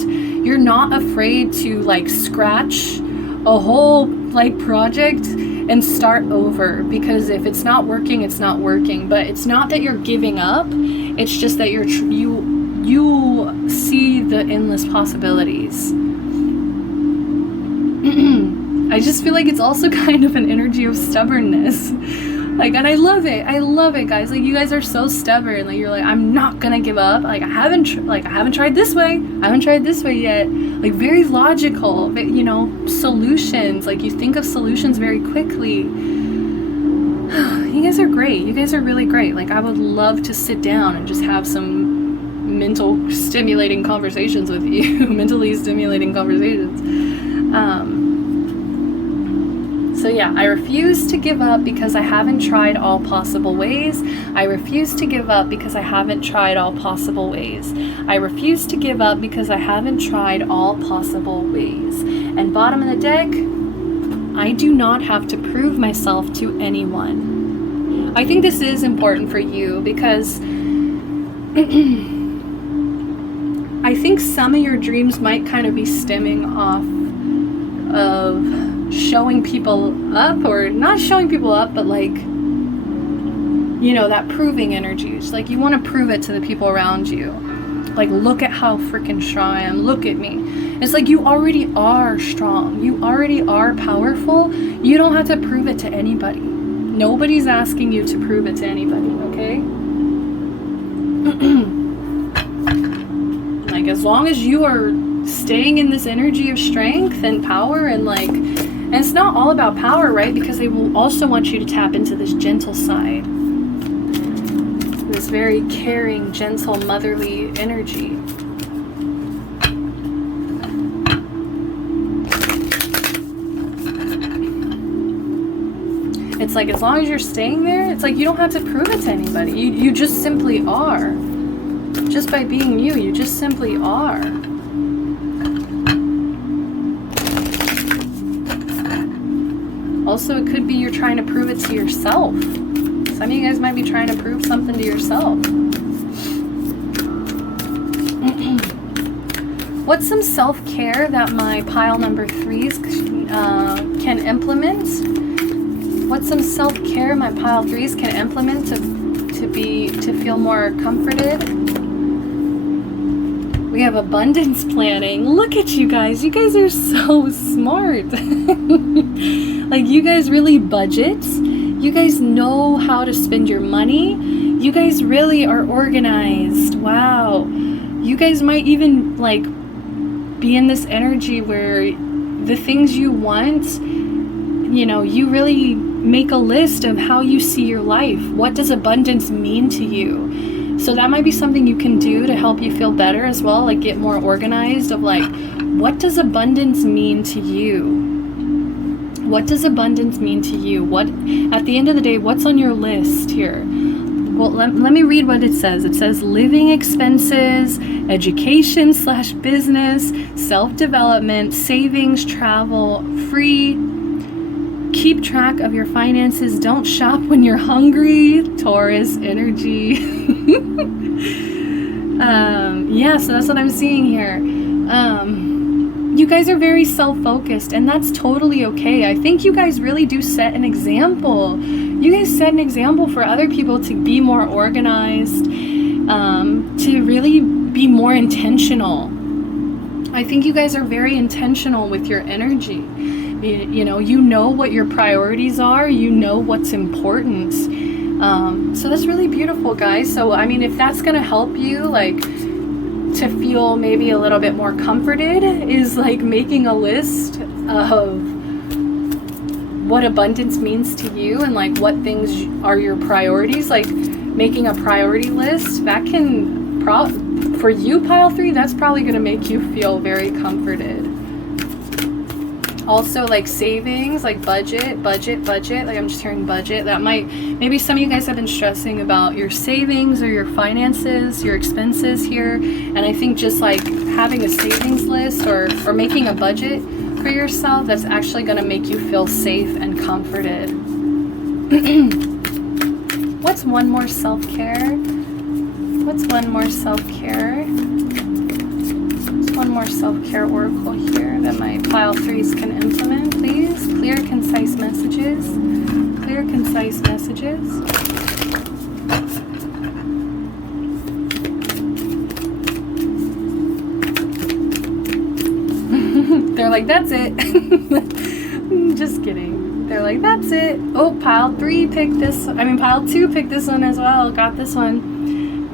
You're not afraid to like scratch a whole like project and start over, because if it's not working, it's not working. But it's not that you're giving up. It's just that you see the endless possibilities. I just feel like it's also kind of an energy of stubbornness. Like, and I love it, guys. Like, you guys are so stubborn. Like, you're like, I'm not gonna give up. Like, I haven't tried this way. I haven't tried this way yet. Like, very logical, but, solutions. Like, you think of solutions very quickly. You guys are great. You guys are really great. Like, I would love to sit down and just have some mental stimulating conversations with you. Mentally stimulating conversations. So yeah, I refuse to give up because I haven't tried all possible ways. I refuse to give up because I haven't tried all possible ways. I refuse to give up because I haven't tried all possible ways. And bottom of the deck, I do not have to prove myself to anyone. I think this is important for you because I think some of your dreams might kind of be stemming off of showing people up, or not showing people up, but like, that proving energy. It's like you want to prove it to the people around you. Like, look at how freaking strong I am. Look at me. It's like you already are strong. You already are powerful. You don't have to prove it to anybody. Nobody's asking you to prove it to anybody, okay? Like, as long as you are staying in this energy of strength and power and like, and it's not all about power, right? Because they will also want you to tap into this gentle side. This very caring, gentle, motherly energy. It's like, as long as you're staying there, it's like you don't have to prove it to anybody. You just simply are. Just by being you, you just simply are. Also, it could be you're trying to prove it to yourself. Some of you guys might be trying to prove something to yourself. What's some self-care that my pile number 3s can implement? What's some self-care my pile 3s can implement to feel more comforted? We have abundance planning. Look at you guys. You guys are so smart. Like, you guys really budget. You guys know how to spend your money. You guys really are organized. Wow. You guys might even like be in this energy where the things you want, you really make a list of how you see your life. What does abundance mean to you? So that might be something you can do to help you feel better as well, like get more organized of like, what does abundance mean to you? What does abundance mean to you? What, at the end of the day, what's on your list here? Well, let me read what it says. It says living expenses, education/business, self-development, savings, travel, free. Keep track of your finances. Don't shop when you're hungry. Taurus energy. Yeah, so that's what I'm seeing here. You guys are very self-focused, and that's totally okay. I think you guys really do set an example. You guys set an example for other people to be more organized, to really be more intentional. I think you guys are very intentional with your energy. You know what your priorities are, you know what's important. So that's really beautiful, guys. So I mean, if that's gonna help you like to feel maybe a little bit more comforted, is like making a list of what abundance means to you and like what things are your priorities, like making a priority list, that can for you, pile 3, that's probably going to make you feel very comforted. Also, like savings, like budget, like I'm just hearing budget. That maybe some of you guys have been stressing about your savings or your finances, your expenses here. And I think just like having a savings list or making a budget for yourself, that's actually going to make you feel safe and comforted. What's one more self-care? What's one more self-care? What's one more self-care oracle here that my pile 3s can implement, please? Clear, concise messages. Clear, concise messages. They're like, that's it. Just kidding. They're like, that's it. Oh, pile 3 picked this. Pile 2 picked this one as well. Got this one.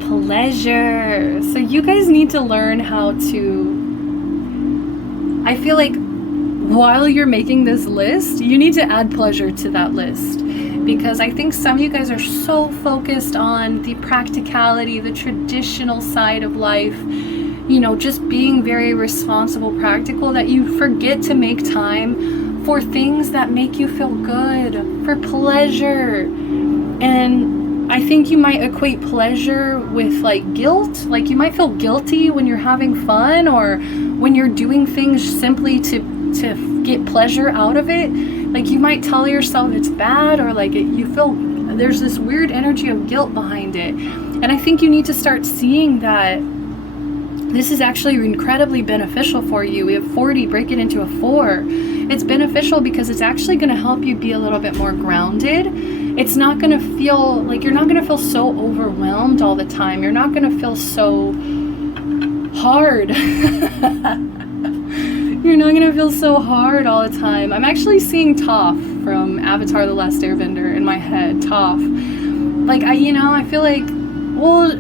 Pleasure. So you guys need to learn how to, I feel like while you're making this list, you need to add pleasure to that list, because I think some of you guys are so focused on the practicality, the traditional side of life, just being very responsible, practical, that you forget to make time for things that make you feel good, for pleasure. And I think you might equate pleasure with like guilt. Like you might feel guilty when you're having fun or when you're doing things simply to get pleasure out of it. Like you might tell yourself it's bad, or like you feel there's this weird energy of guilt behind it. And I think you need to start seeing that this is actually incredibly beneficial for you. We have 40, break it into a 4. It's beneficial because it's actually going to help you be a little bit more grounded. It's not going to feel like, you're not going to feel so overwhelmed all the time. You're not going to feel so hard. You're not going to feel so hard all the time. I'm actually seeing Toph from Avatar: The Last Airbender in my head. Toph. Like, I feel like, well,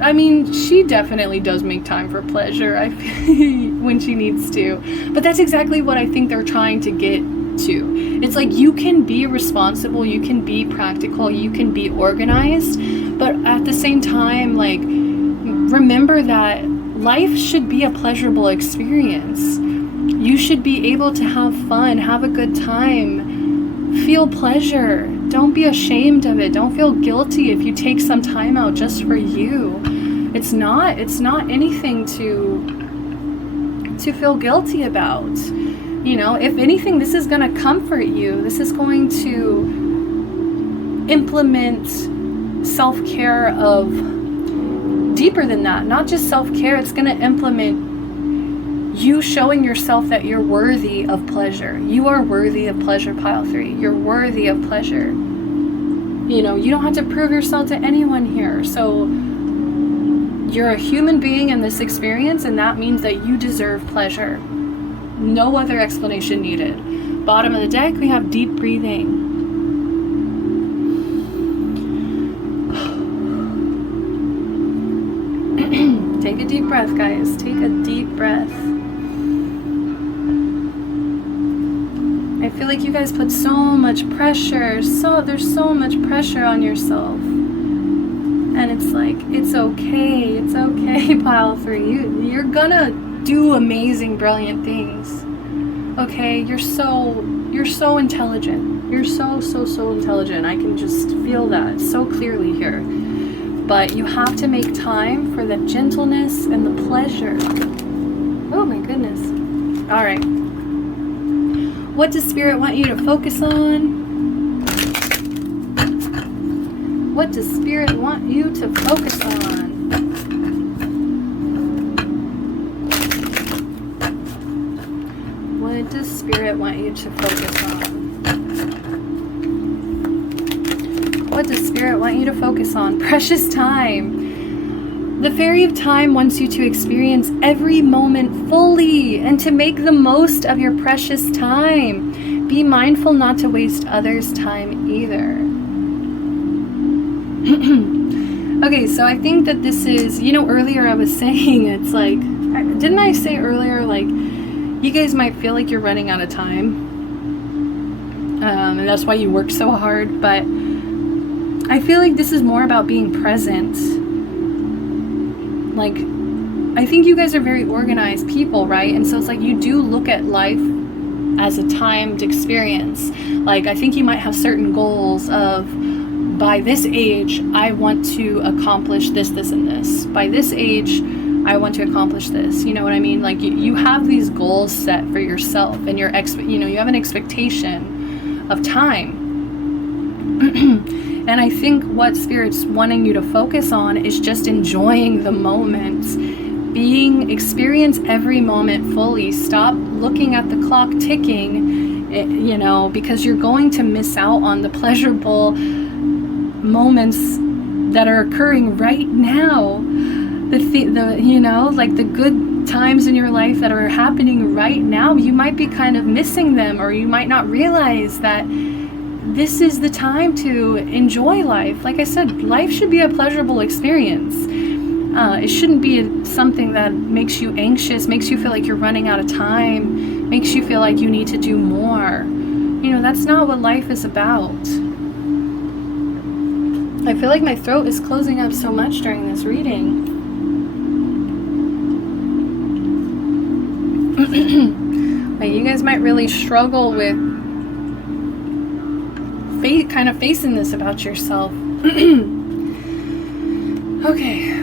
she definitely does make time for pleasure, I feel, when she needs to. But that's exactly what I think they're trying to get to. It's like you can be responsible, you can be practical, you can be organized, but at the same time, like, remember that life should be a pleasurable experience. You should be able to have fun, have a good time, feel pleasure. Don't be ashamed of it. Don't feel guilty if you take some time out just for you. It's not anything to feel guilty about. If anything, this is going to comfort you. This is going to implement self-care of deeper than that. Not just self-care, it's going to implement you showing yourself that you're worthy of pleasure. You are worthy of pleasure, pile 3. You're worthy of pleasure. You don't have to prove yourself to anyone here. So you're a human being in this experience, and that means that you deserve pleasure. No other explanation needed. Bottom of the deck, we have deep breathing. Take a deep breath, guys. Take a deep breath. I feel like you guys put so much pressure. There's so much pressure on yourself. And it's like, it's okay. It's okay, pile 3. You're gonna do amazing, brilliant things. Okay, you're so intelligent. You're so intelligent. I can just feel that so clearly here. But you have to make time for the gentleness and the pleasure. Oh my goodness. All right. What does Spirit want you to focus on? What does Spirit want you to focus on? What does Spirit want you to focus on? What does Spirit want you to focus on? Precious time. The Fairy of Time wants you to experience every moment fully and to make the most of your precious time. be mindful not to waste others' time either. Okay, so I think that this is, you know, earlier I was saying, it's like, didn't I say earlier, like, you guys might feel like you're running out of time, and that's why you work so hard, but I feel like this is more about being present. Like, I think you guys are very organized people, right? And so it's like, you do look at life as a timed experience. Like, I think you might have certain goals of, by this age, I want to accomplish this, this, and this. By this age, I want to accomplish this. You know what I mean? Like, you have these goals set for yourself, and you have an expectation of time. And I think what Spirit's wanting you to focus on is just enjoying the moment. Experience every moment fully. Stop looking at the clock ticking, you know, because you're going to miss out on the pleasurable moments that are occurring right now. The you know, like the good times in your life that are happening right now, you might be kind of missing them, or you might not realize that this is the time to enjoy life. Like I said, life should be a pleasurable experience. It shouldn't be something that makes you anxious, makes you feel like you're running out of time, makes you feel like you need to do more. You know, that's not what life is about. I feel like my throat is closing up so much during this reading. Like, you guys might really struggle with kind of facing this about yourself. Okay.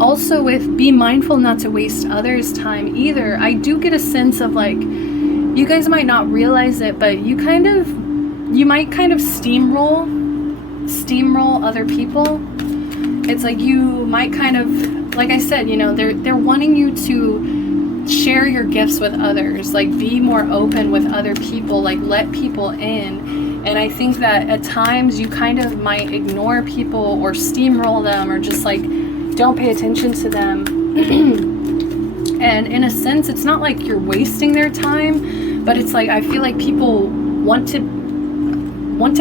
Also, with be mindful not to waste others' time either, I do get a sense of, like, you guys might not realize it, but you might kind of steamroll other people. It's like you might kind of, like I said, you know, they're wanting you to share your gifts with others, like be more open with other people, like let people in. And I think that at times you kind of might ignore people or steamroll them, or just like don't pay attention to them. And in a sense, it's not like you're wasting their time, but it's like I feel like people want to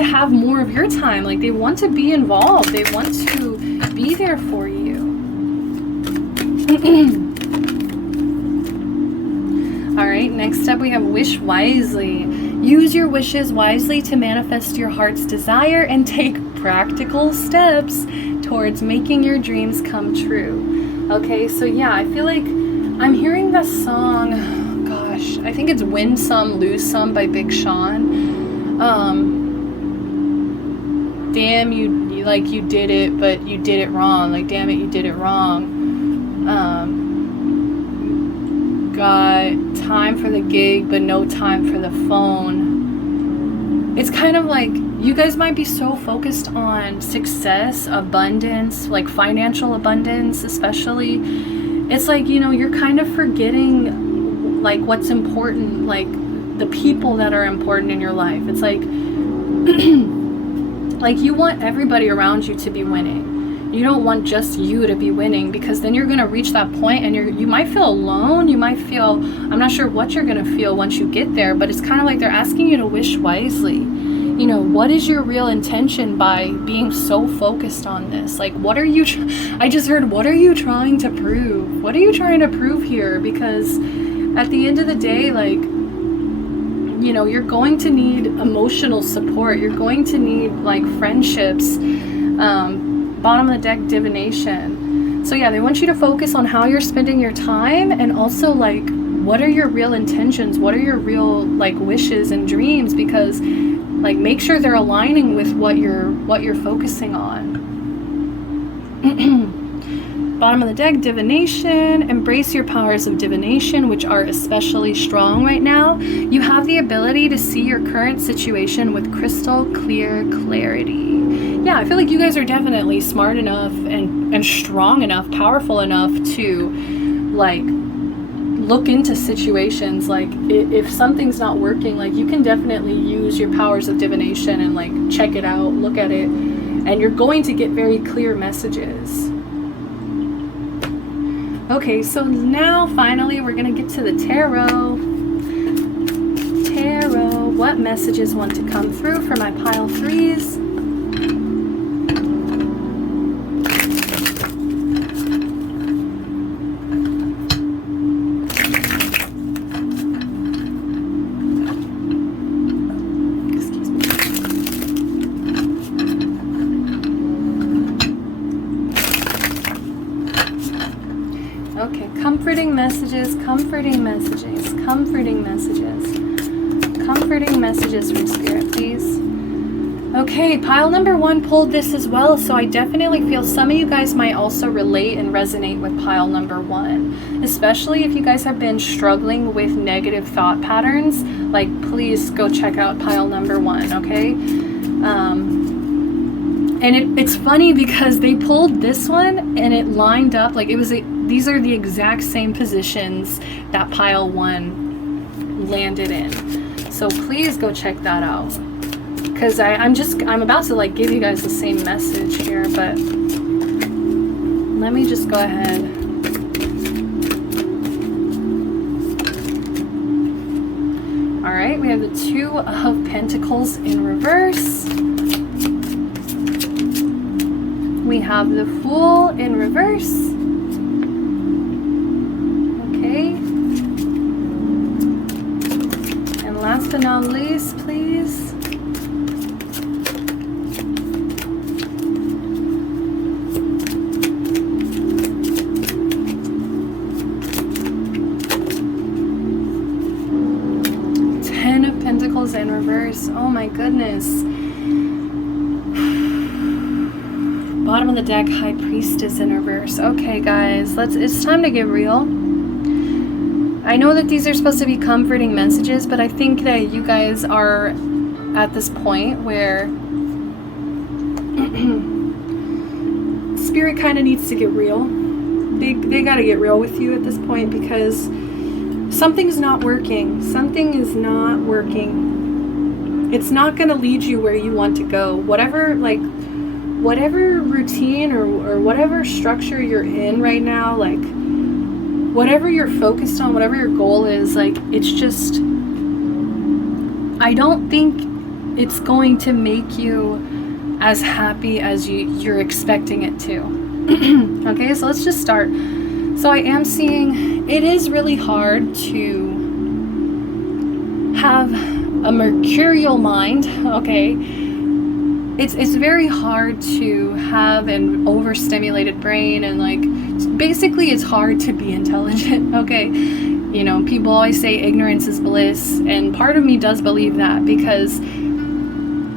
have more of your time. Like they want to be involved, they want to be there for you. All right, next up we have wish wisely. Use your wishes wisely to manifest your heart's desire and take practical steps towards making your dreams come true. Okay, so yeah, I feel like I'm hearing this song, gosh, I think it's Win Some, Lose Some by Big Sean. Damn, you did it, but you did it wrong. Like, damn it, you did it wrong. Got time for the gig, but no time for the phone. It's kind of like you guys might be so focused on success, abundance, like financial abundance especially. It's like, you know, you're kind of forgetting like what's important, like the people that are important in your life. It's like like you want everybody around you to be winning. You don't want just you to be winning, because then you're going to reach that point and you might feel alone. You might feel, I'm not sure what you're going to feel once you get there, but it's kind of like they're asking you to wish wisely. You know, what is your real intention by being so focused on this? Like, what are you, I just heard, what are you trying to prove? What are you trying to prove here? Because at the end of the day, like, you know, you're going to need emotional support. You're going to need like friendships, bottom of the deck divination. So yeah, they want you to focus on how you're spending your time, and also like what are your real intentions, what are your real like wishes and dreams, because like make sure they're aligning with what you're focusing on. Bottom of the deck, divination. Embrace your powers of divination, which are especially strong right now. You have the ability to see your current situation with crystal clear clarity. Yeah, I feel like you guys are definitely smart enough and strong enough, powerful enough to like look into situations. Like if something's not working, like you can definitely use your powers of divination and like check it out, look at it, and you're going to get very clear messages. Okay, so now finally we're gonna get to the tarot. what messages want to come through for my pile 3s. Okay, comforting messages, comforting messages, comforting messages, comforting messages from Spirit, please. Okay, pile number 1 pulled this as well, so I definitely feel some of you guys might also relate and resonate with pile number 1, especially if you guys have been struggling with negative thought patterns. Like, please go check out pile number 1, okay? And it's funny because they pulled this one and it lined up, like it was these are the exact same positions that pile 1 landed in. So please go check that out, because I'm about to like give you guys the same message here, but let me just go ahead. All right, we have the 2 of Pentacles in reverse. We have the Fool in reverse. Okay. And last but not least, please. Ten of Pentacles in reverse. Oh my goodness. Bottom of the deck, High Priestess in reverse. Okay, guys, it's time to get real. I know that these are supposed to be comforting messages, but I think that you guys are at this point where Spirit kind of needs to get real. They got to get real with you at this point, because something's not working. Something is not working. It's not going to lead you where you want to go. Whatever routine or whatever structure you're in right now, like whatever you're focused on, whatever your goal is, like it's just, I don't think it's going to make you as happy as you're expecting it to. Okay, so let's just start. So I am seeing it is really hard to have a mercurial mind, okay? It's very hard to have an overstimulated brain, and like basically it's hard to be intelligent, okay? You know, people always say ignorance is bliss, and part of me does believe that, because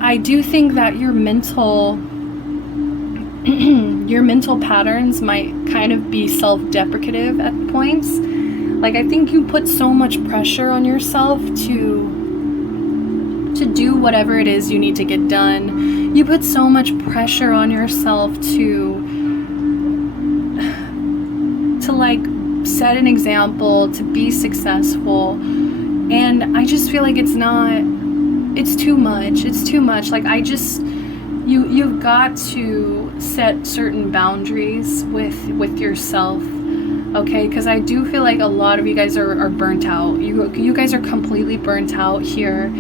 I do think that your mental patterns might kind of be self-deprecative at points. Like, I think you put so much pressure on yourself to do whatever it is you need to get done. You put so much pressure on yourself to like set an example, to be successful. And I just feel like it's too much. It's too much. Like, you've got to set certain boundaries with yourself, okay? Because I do feel like a lot of you guys are burnt out. You guys are completely burnt out here.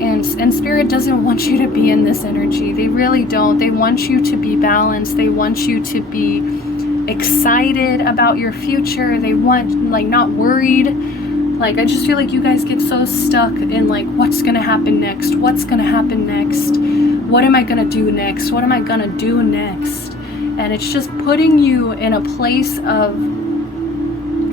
And Spirit doesn't want you to be in this energy. They really don't. They want you to be balanced. They want you to be excited about your future. They want, like, not worried. Like, I just feel like you guys get so stuck in, like, what's going to happen next? What's going to happen next? What am I going to do next? What am I going to do next? And it's just putting you in a place of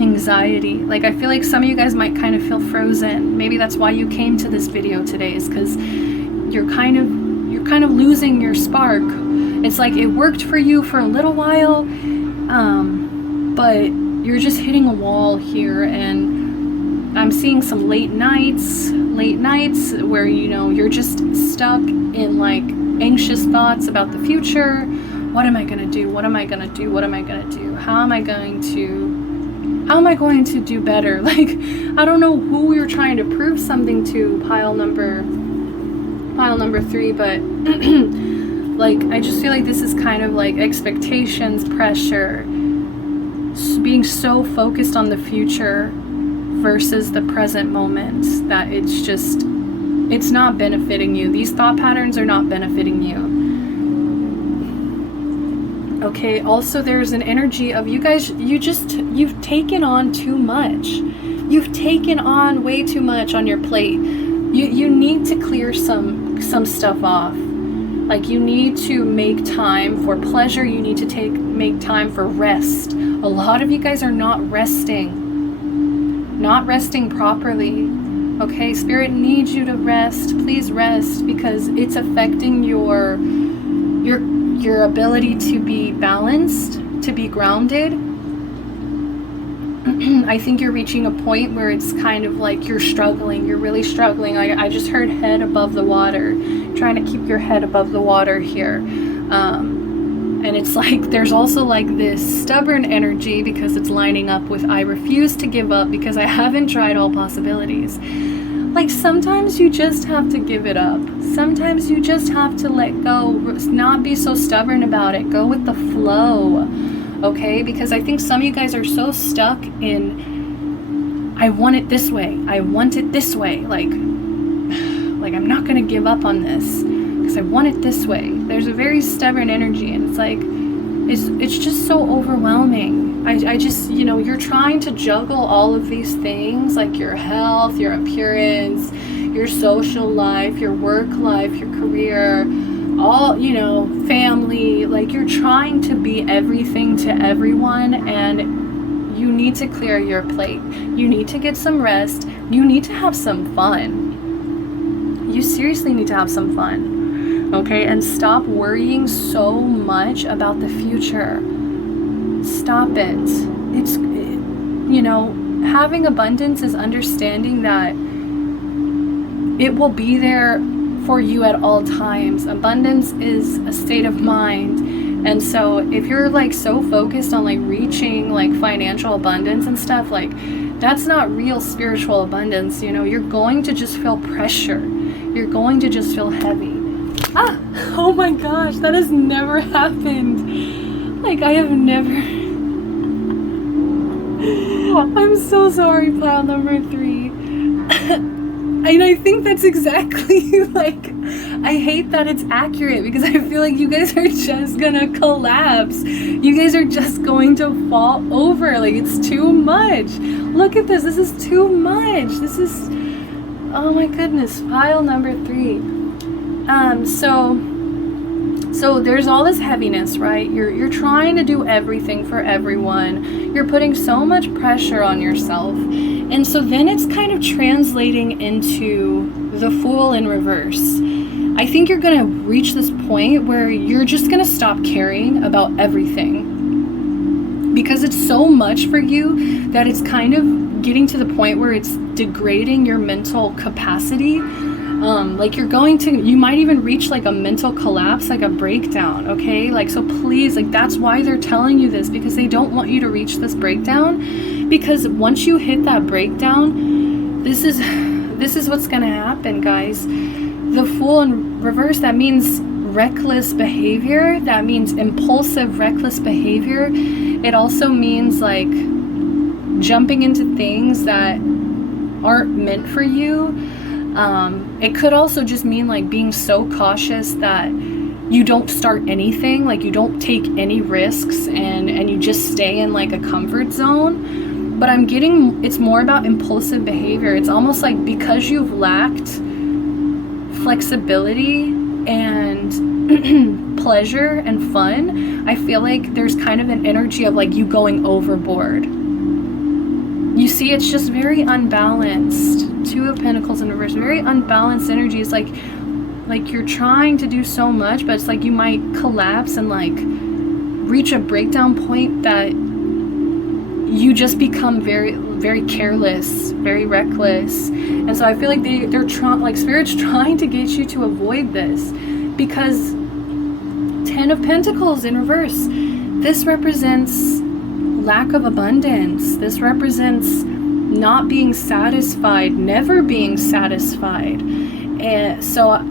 anxiety. Like, I feel like some of you guys might kind of feel frozen. Maybe that's why you came to this video today, is because you're kind of losing your spark. It's like it worked for you for a little while, but you're just hitting a wall here. And I'm seeing some late nights where, you know, you're just stuck in like anxious thoughts about the future. What am I gonna do? What am I gonna do? What am I gonna do? How am I going to do better? Like, I don't know who you're trying to prove something to, pile number 3, but like, I just feel like this is kind of like expectations, pressure, being so focused on the future versus the present moment that it's just It's not benefiting you. These thought patterns are not benefiting you. Okay, also there's an energy of you guys, you've taken on too much. You've taken on way too much on your plate. You need to clear some stuff off. Like, you need to make time for pleasure. You need to make time for rest. A lot of you guys are not resting properly. Okay, Spirit needs you to rest. Please rest, because it's affecting your ability to be balanced, to be grounded. I think you're reaching a point where it's kind of like you're struggling. You're really struggling. I just heard head above the water. Trying to keep your head above the water here. And it's like there's also like this stubborn energy, because it's lining up with I refuse to give up because I haven't tried all possibilities. Like, sometimes you just have to give it up. Sometimes you just have to let go. Not be so stubborn about it. Go with the flow. Okay? Because I think some of you guys are so stuck in, I want it this way. I want it this way. Like I'm not going to give up on this because I want it this way. There's a very stubborn energy, and it's like, it's just so overwhelming. I just, you're trying to juggle all of these things, like your health, your appearance, your social life, your work life, your career, all, family. Like, you're trying to be everything to everyone, and you need to clear your plate. You need to get some rest. You need to have some fun. You seriously need to have some fun. Okay? And stop worrying so much about the future. Stop it. It's, having abundance is understanding that it will be there for you at all times. Abundance is a state of mind. And so if you're like so focused on like reaching like financial abundance and stuff, like that's not real spiritual abundance. You're going to just feel pressure. You're going to just feel heavy. Oh my gosh, that has never happened. Like, I have never. I'm so sorry, pile number 3. And I think that's exactly like, I hate that it's accurate, because I feel like you guys are just gonna collapse. You guys are just going to fall over. Like, it's too much. Look at this. This is too much. This is, oh my goodness. Pile number 3. So there's all this heaviness, right? You're trying to do everything for everyone. You're putting so much pressure on yourself. And so then it's kind of translating into the Fool in reverse. I think you're going to reach this point where you're just going to stop caring about everything, because it's so much for you that it's kind of getting to the point where it's degrading your mental capacity. Like, you might even reach like a mental collapse, like a breakdown. Okay, like, so please, like, that's why they're telling you this, because they don't want you to reach this breakdown. Because once you hit that breakdown, this is what's gonna happen, guys. The Fool in reverse, that means reckless behavior. That means impulsive, reckless behavior. It also means like jumping into things that aren't meant for you. It could also just mean like being so cautious that you don't start anything, like you don't take any risks, and you just stay in like a comfort zone. But I'm getting, it's more about impulsive behavior. It's almost like because you've lacked flexibility and pleasure and fun, I feel like there's kind of an energy of like you going overboard. You see, it's just very unbalanced. 2 of Pentacles in reverse, very unbalanced energy. It's like you're trying to do so much, but it's like you might collapse and like reach a breakdown point that you just become very, very careless, very reckless. And so I feel like they're trying, like, Spirit's trying to get you to avoid this, because 10 of Pentacles in reverse, this represents lack of abundance. This represents not being satisfied, never being satisfied. And so,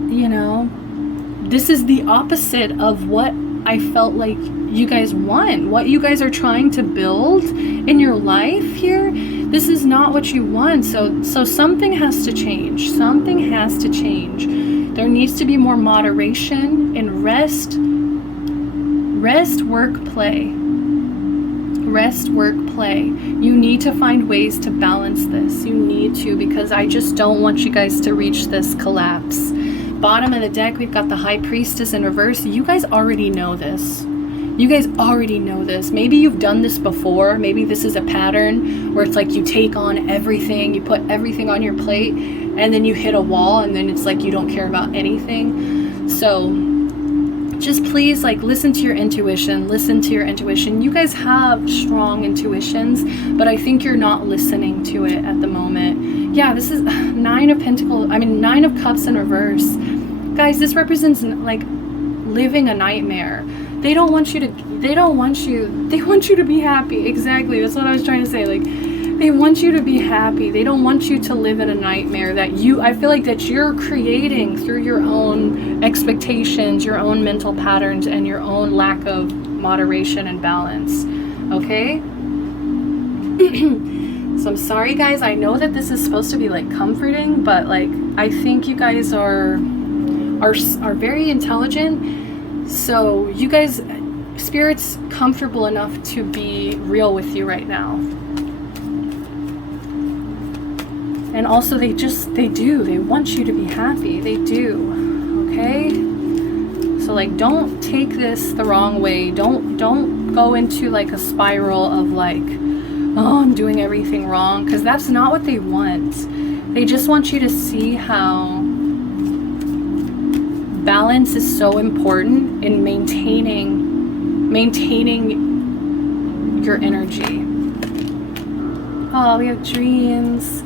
this is the opposite of what I felt like you guys want, what you guys are trying to build in your life here. This is not what you want. So something has to change. Something has to change. There needs to be more moderation and rest, work, play. Rest, work, play. You need to find ways to balance this. You need to, because I just don't want you guys to reach this collapse. Bottom of the deck, we've got the High Priestess in reverse. You guys already know this. You guys already know this. Maybe you've done this before. Maybe this is a pattern where it's like you take on everything, you put everything on your plate, and then you hit a wall, and then it's like you don't care about anything. So just please, like, listen to your intuition. Listen to your intuition. You guys have strong intuitions, but I think you're not listening to it at the moment. Yeah, this is Nine of Cups in reverse. Guys, this represents like living a nightmare. They want you to be happy. Exactly. That's what I was trying to say. Like, they want you to be happy. They don't want you to live in a nightmare that I feel like that you're creating through your own expectations, your own mental patterns, and your own lack of moderation and balance. Okay? So I'm sorry, guys. I know that this is supposed to be like comforting, but like I think you guys are very intelligent. So you guys, Spirit's comfortable enough to be real with you right now. And also they want you to be happy. They do. Okay? So like, don't take this the wrong way. Don't go into like a spiral of like, oh, I'm doing everything wrong, because that's not what they want. They just want you to see how balance is so important in maintaining your energy. Oh, we have dreams.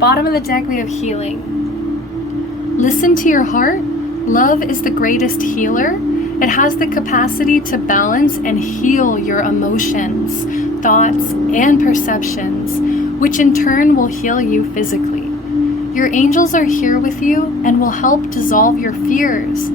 Bottom of the deck, we have healing. Listen to your heart. Love is the greatest healer. It has the capacity to balance and heal your emotions, thoughts, and perceptions, which in turn will heal you physically. Your angels are here with you and will help dissolve your fears.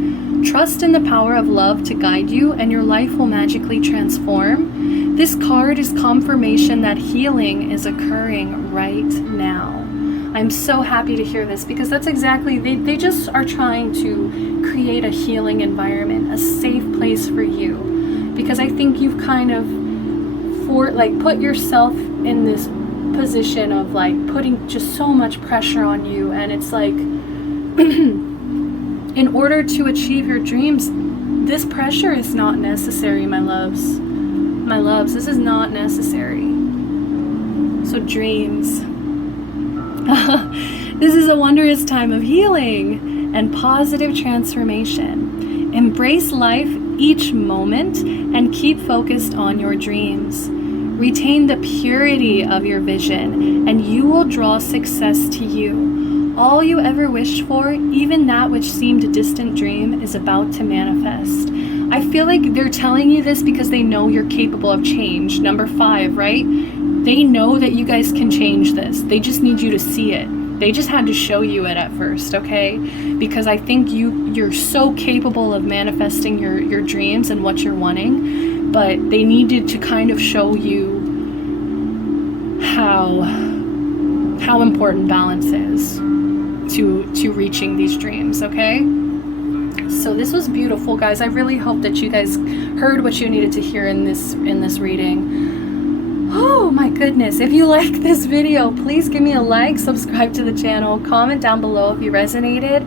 Trust in the power of love to guide you, and your life will magically transform. This card is confirmation that healing is occurring right now. I'm so happy to hear this, because that's exactly, they just are trying to create a healing environment, a safe place for you. Because I think you've kind of put yourself in this position of like putting just so much pressure on you, and it's like in order to achieve your dreams, this pressure is not necessary, my loves. My loves, this is not necessary. So dreams. This is a wondrous time of healing and positive transformation. Embrace life each moment and keep focused on your dreams. Retain the purity of your vision, and you will draw success to you. All you ever wished for, even that which seemed a distant dream, is about to manifest. I feel like they're telling you this because they know you're capable of change. Number 5, right? They know that you guys can change this. They just need you to see it. They just had to show you it at first, okay? Because I think you're so capable of manifesting your dreams and what you're wanting, but they needed to kind of show you how important balance is to reaching these dreams, okay? So this was beautiful, guys. I really hope that you guys heard what you needed to hear in this reading. Oh my goodness. If you like this video, please give me a like, subscribe to the channel, comment down below if you resonated.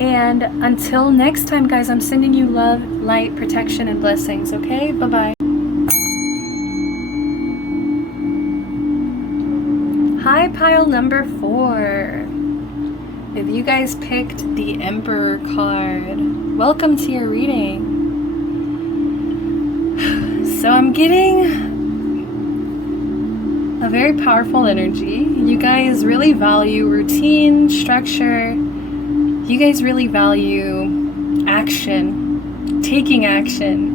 And until next time, guys, I'm sending you love, light, protection, and blessings, okay? Bye-bye. Hi, pile number 4. If you guys picked the Emperor card, welcome to your reading. So I'm getting a very powerful energy. You guys really value routine, structure. You guys really value action, taking action.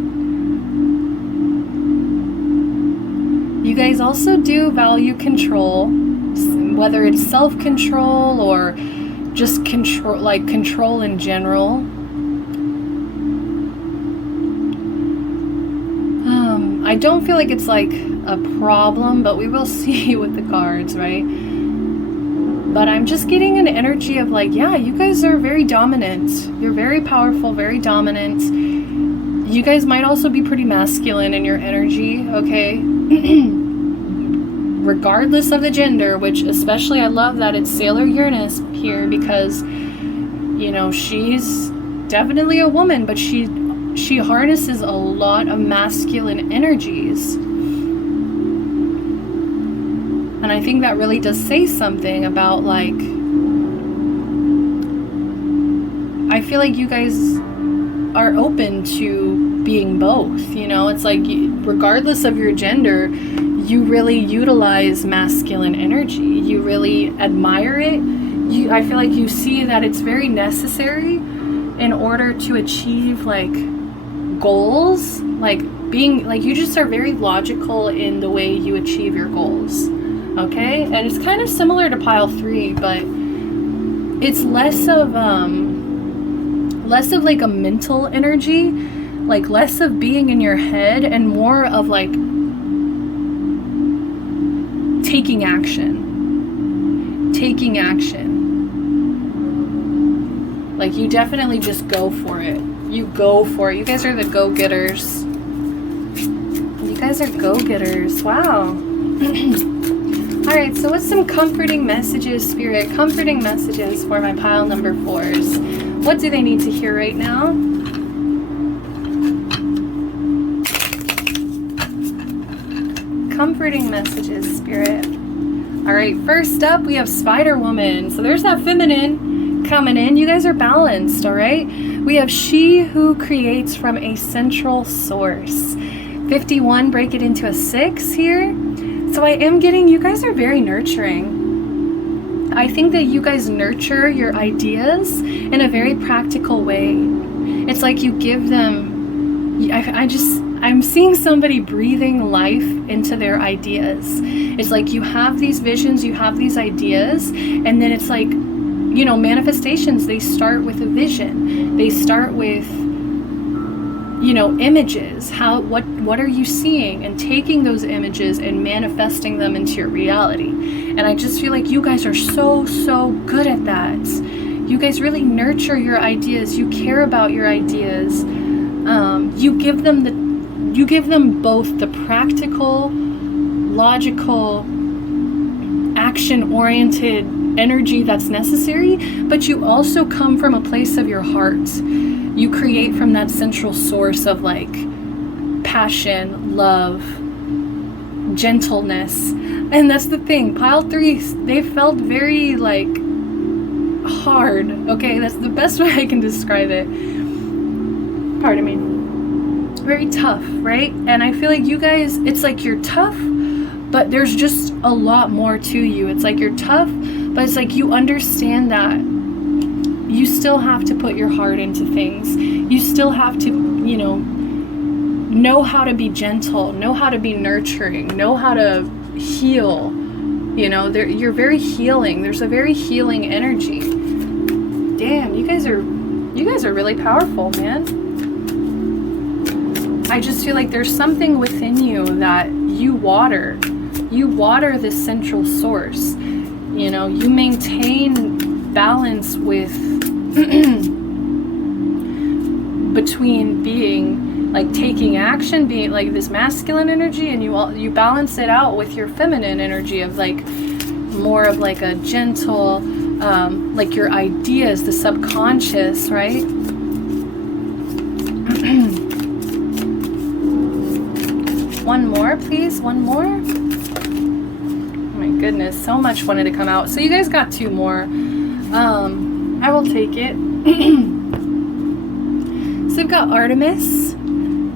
You guys also do value control, whether it's self-control or just control in general. don't feel like it's like a problem, but we will see with the cards, right? But I'm just getting an energy of like, yeah, you guys are very dominant. You're very powerful, very dominant. You guys might also be pretty masculine in your energy, okay? Regardless of the gender, which especially I love that it's Sailor Uranus here, because, you know, she's definitely a woman, but she harnesses a lot of masculine energies. And I think that really does say something about, like, I feel like you guys are open to being both, you know? It's like, regardless of your gender, you really utilize masculine energy. You really admire it. I feel like you see that it's very necessary in order to achieve, like, goals. Like, being, like, you just are very logical in the way you achieve your goals. Okay, and it's kind of similar to pile 3, but it's less of like a mental energy, like less of being in your head and more of like taking action. Like, you definitely just go for it. You go for it. You guys are the go-getters. You guys are go-getters. Wow. Alright, so what's some comforting messages, Spirit? Comforting messages for my pile number 4s. What do they need to hear right now? Comforting messages, Spirit. Alright, first up, we have Spider Woman. So there's that feminine coming in. You guys are balanced, alright? We have she who creates from a central source. 51, break it into a 6 here. So I am getting, you guys are very nurturing. I think that you guys nurture your ideas in a very practical way. It's like you give them, I'm seeing somebody breathing life into their ideas. It's like you have these visions, you have these ideas, and then it's like, you know, manifestations, they start with a vision. They start with, you know, images. What are you seeing? And taking those images and manifesting them into your reality. And I just feel like you guys are so good at that. You guys really nurture your ideas. You care about your ideas. You give them both the practical, logical, action-oriented energy that's necessary, but you also come from a place of your heart. You create from that central source of like passion, love, gentleness. And that's the thing, pile 3s, they felt very like hard. Okay, that's the best way I can describe it. Pardon me. Very tough, right? And I feel like you guys, it's like you're tough, but there's just a lot more to you. It's like you're tough, but it's like you understand that you still have to put your heart into things. You still have to, you know how to be gentle, know how to be nurturing, know how to heal. You know, you're very healing. There's a very healing energy. Damn, you guys are really powerful, man. I just feel like there's something within you that you water. You water this central source. You know, you maintain balance with between being like taking action, being like this masculine energy, and you balance it out with your feminine energy of like more of like a gentle, like your ideas, the subconscious, right? One more, please. One more. Oh my goodness, so much wanted to come out. So you guys got 2 more. I will take it. So we've got Artemis,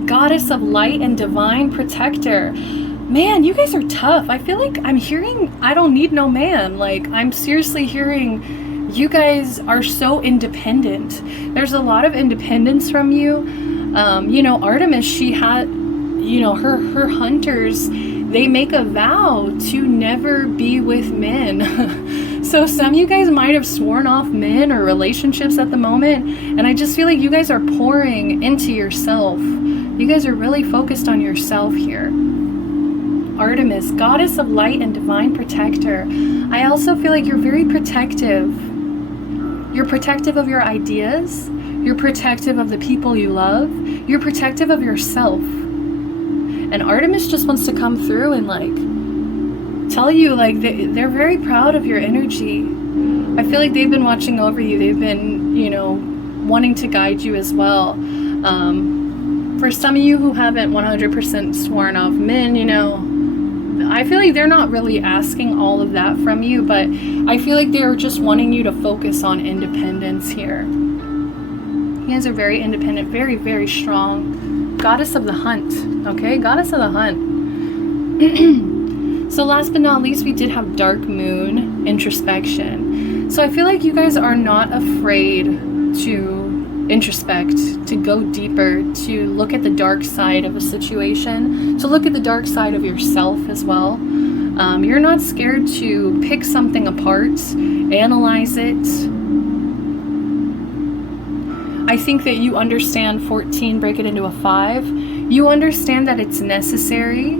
goddess of light and divine protector. Man, you guys are tough. I feel like I'm hearing, I don't need no man. Like, I'm seriously hearing you guys are so independent. There's a lot of independence from you. You know, Artemis, she had, you know, her hunters, they make a vow to never be with men. So some of you guys might have sworn off men or relationships at the moment, and I just feel like you guys are pouring into yourself You guys are really focused on yourself here. Artemis, goddess of light and divine protector. I also feel like you're very protective. You're protective of your ideas. You're protective of the people you love. You're protective of yourself. And Artemis just wants to come through and like tell you like they're very proud of your energy. I feel like they've been watching over you. They've been, you know, wanting to guide you as well. For some of you who haven't 100% sworn off men, you know, I feel like they're not really asking all of that from you, but I feel like they're just wanting you to focus on independence here. You guys are very independent, very, very strong. Goddess of the hunt, okay? Goddess of the hunt. So last but not least, we did have dark moon, introspection. So I feel like you guys are not afraid to introspect, to go deeper, to look at the dark side of a situation, to look at the dark side of yourself as well. You're not scared to pick something apart, analyze it. I think that you understand 14, break it into a 5. You understand that it's necessary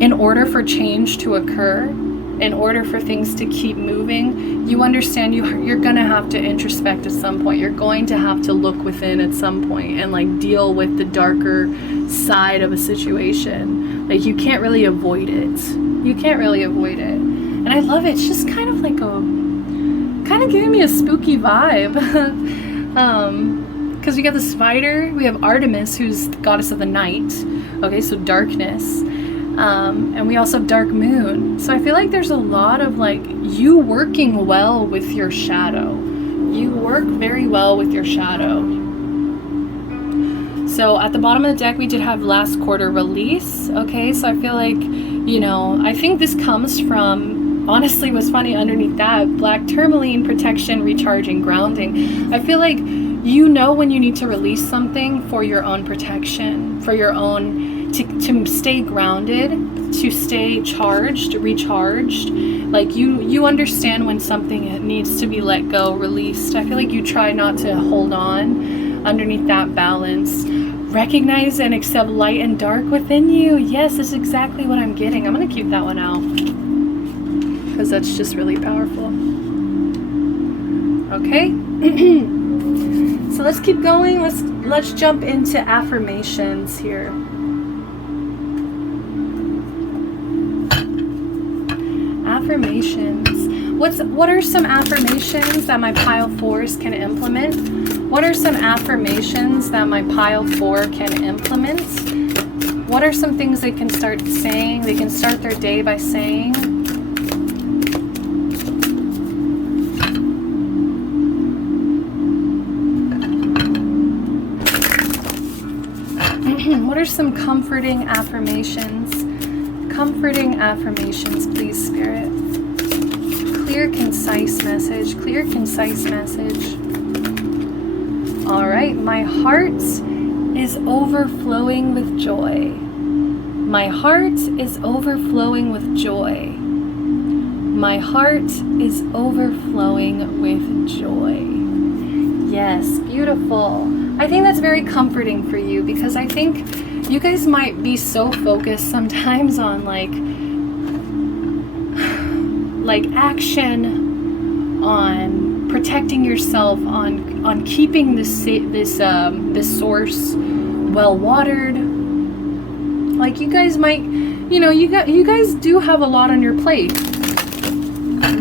in order for change to occur, in order for things to keep moving. You understand you're going to have to introspect at some point. You're going to have to look within at some point and like deal with the darker side of a situation. Like you can't really avoid it. You can't really avoid it. And I love it. It's just kind of like kind of giving me a spooky vibe. Because we got the spider, we have Artemis, who's the goddess of the night. Okay, so darkness. And we also have dark moon. So I feel like there's a lot of like you working well with your shadow. You work very well with your shadow. So at the bottom of the deck, we did have last quarter release. Okay, so I feel like, you know, I think this comes from, honestly, what's funny underneath that, black tourmaline, protection, recharging, grounding. I feel like you know when you need to release something for your own protection, for your own, to stay grounded, to stay charged, recharged. Like you understand when something needs to be let go, released. I feel like you try not to hold on underneath that balance. Recognize and accept light and dark within you. Yes, that's exactly what I'm getting. I'm going to keep that one out because that's just really powerful. Okay. So let's keep going. Let's jump into affirmations here. Affirmations. What are some affirmations that my pile 4s can implement? What are some affirmations that my pile 4 can implement? What are some things they can start saying? They can start their day by saying. What are some comforting affirmations? Comforting affirmations, please, Spirit. Clear, concise message. Clear, concise message. All right. My heart is overflowing with joy. My heart is overflowing with joy. My heart is overflowing with joy. Yes, beautiful. I think that's very comforting for you because I think you guys might be so focused sometimes on like action, on protecting yourself, on keeping this source well watered. Like you guys might, you know, you guys do have a lot on your plate.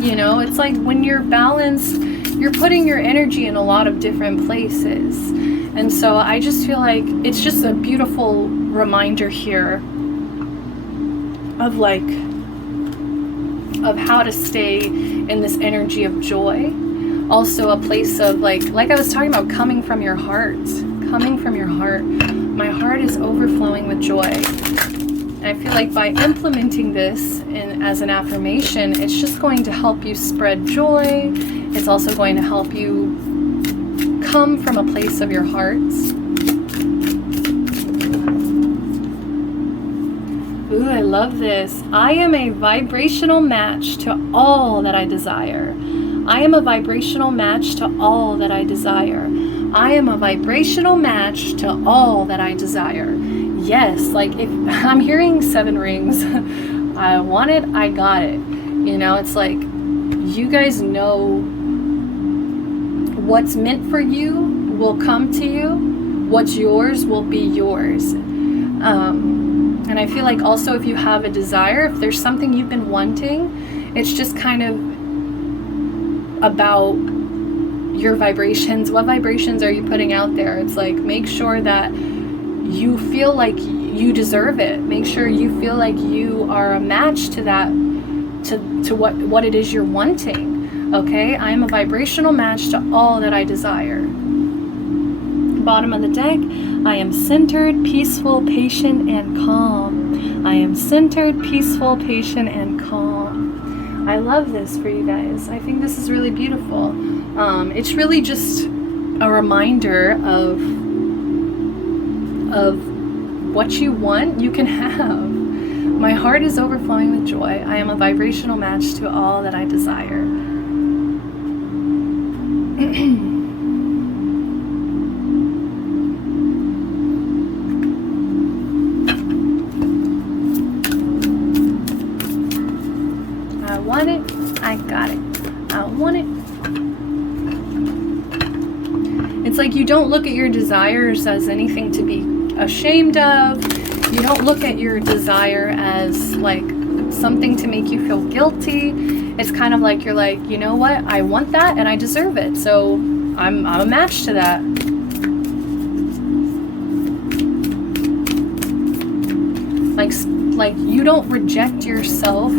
You know, it's like when you're balanced, you're putting your energy in a lot of different places. And so I just feel like it's just a beautiful reminder here of how to stay in this energy of joy. Also a place of like I was talking about, coming from your heart. Coming from your heart. My heart is overflowing with joy. And I feel like by implementing this as an affirmation, it's just going to help you spread joy. It's also going to help you come from a place of your heart. Ooh, I love this. I am a vibrational match to all that I desire. I am a vibrational match to all that I desire. I am a vibrational match to all that I desire. Yes, like if I'm hearing 7 rings, I want it, I got it. You know, it's like you guys know what's meant for you will come to you. What's yours will be yours. And I feel like also if you have a desire, if there's something you've been wanting, it's just kind of about your vibrations. What vibrations are you putting out there? It's like, make sure that you feel like you deserve it. Make sure you feel like you are a match to that, to what it is you're wanting. Okay, I am a vibrational match to all that I desire. Bottom of the deck, I am centered, peaceful, patient, and calm. I am centered, peaceful, patient, and calm. I love this for you guys. I think this is really beautiful. It's really just a reminder of what you want, you can have. My heart is overflowing with joy. I am a vibrational match to all that I desire. I want it, I got it. I want it. It's like you don't look at your desires as anything to be ashamed of. You don't look at your desire as like something to make you feel guilty. It's kind of like you're like, you know what? I want that and I deserve it. So I'm a match to that. Like you don't reject yourself.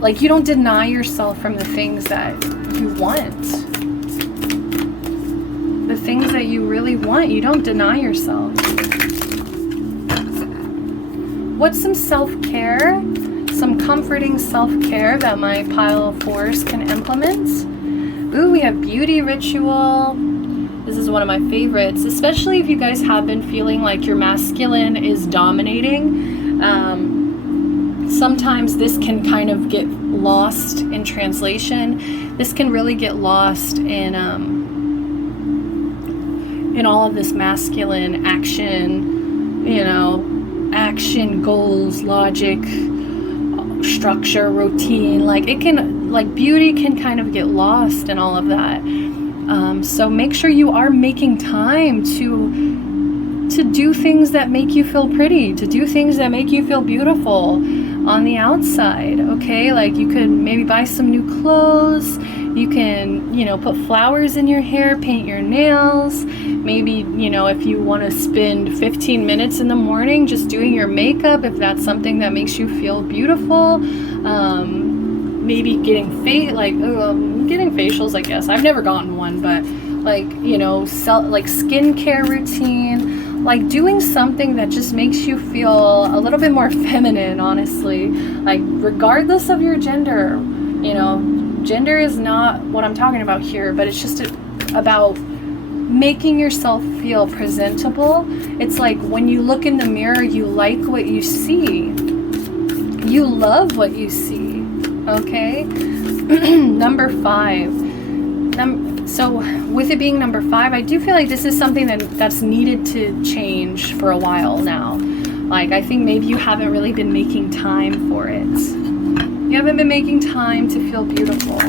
Like you don't deny yourself from the things that you want. The things that you really want, you don't deny yourself. What's some self-care? Some comforting self-care that my pile of 4s can implement? Ooh, we have beauty ritual. This is one of my favorites, especially if you guys have been feeling like your masculine is dominating. Sometimes this can kind of get lost in translation. This can really get lost in all of this masculine action, you know, action, goals, logic, structure, routine. Like it can, like beauty can kind of get lost in all of that. So make sure you are making time to do things that make you feel pretty, to do things that make you feel beautiful on the outside. Okay, like you could maybe buy some new clothes. You can, you know, put flowers in your hair, paint your nails. Maybe, you know, if you want to spend 15 minutes in the morning just doing your makeup, if that's something that makes you feel beautiful. Maybe getting getting facials, I guess. I've never gotten one, but like, you know, like skincare routine, like doing something that just makes you feel a little bit more feminine, honestly. Like regardless of your gender, you know, gender is not what I'm talking about here, but it's just about making yourself feel presentable. It's like when you look in the mirror, you like what you see. You love what you see. Okay. Number 5. So with it being number 5, I do feel like this is something that's needed to change for a while now. Like I think maybe you haven't really been making time for it. You haven't been making time to feel beautiful.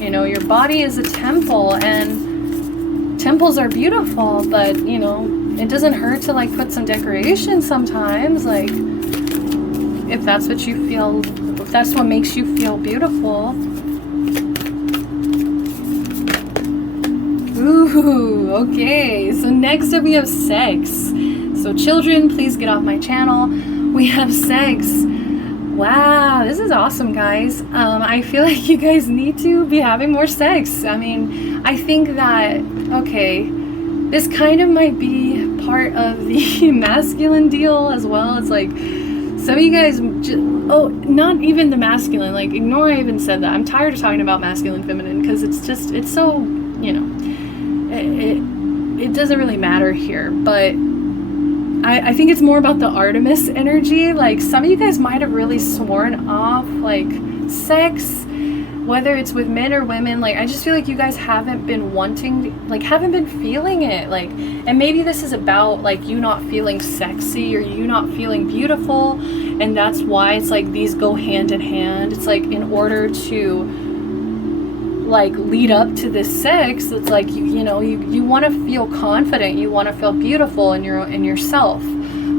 You know, your body is a temple, and temples are beautiful, but you know, it doesn't hurt to like put some decoration sometimes, like if that's what you feel, if that's what makes you feel beautiful. Ooh, okay, so next up we have sex. So children, please get off my channel. We have sex. Wow, this is awesome, guys. I feel like you guys need to be having more sex. I mean, I think that, okay, this kind of might be part of the masculine deal as well. It's like, some of you guys, not even the masculine, like ignore I even said that. I'm tired of talking about masculine, feminine, because it's so, you know, it doesn't really matter here. But I think it's more about the Artemis energy. Like some of you guys might have really sworn off like sex, whether it's with men or women. Like I just feel like you guys haven't been wanting, like haven't been feeling it. Like, and maybe this is about like you not feeling sexy or you not feeling beautiful, and that's why it's like these go hand in hand. It's like in order to like lead up to this sex, it's like you know you want to feel confident, you want to feel beautiful in yourself.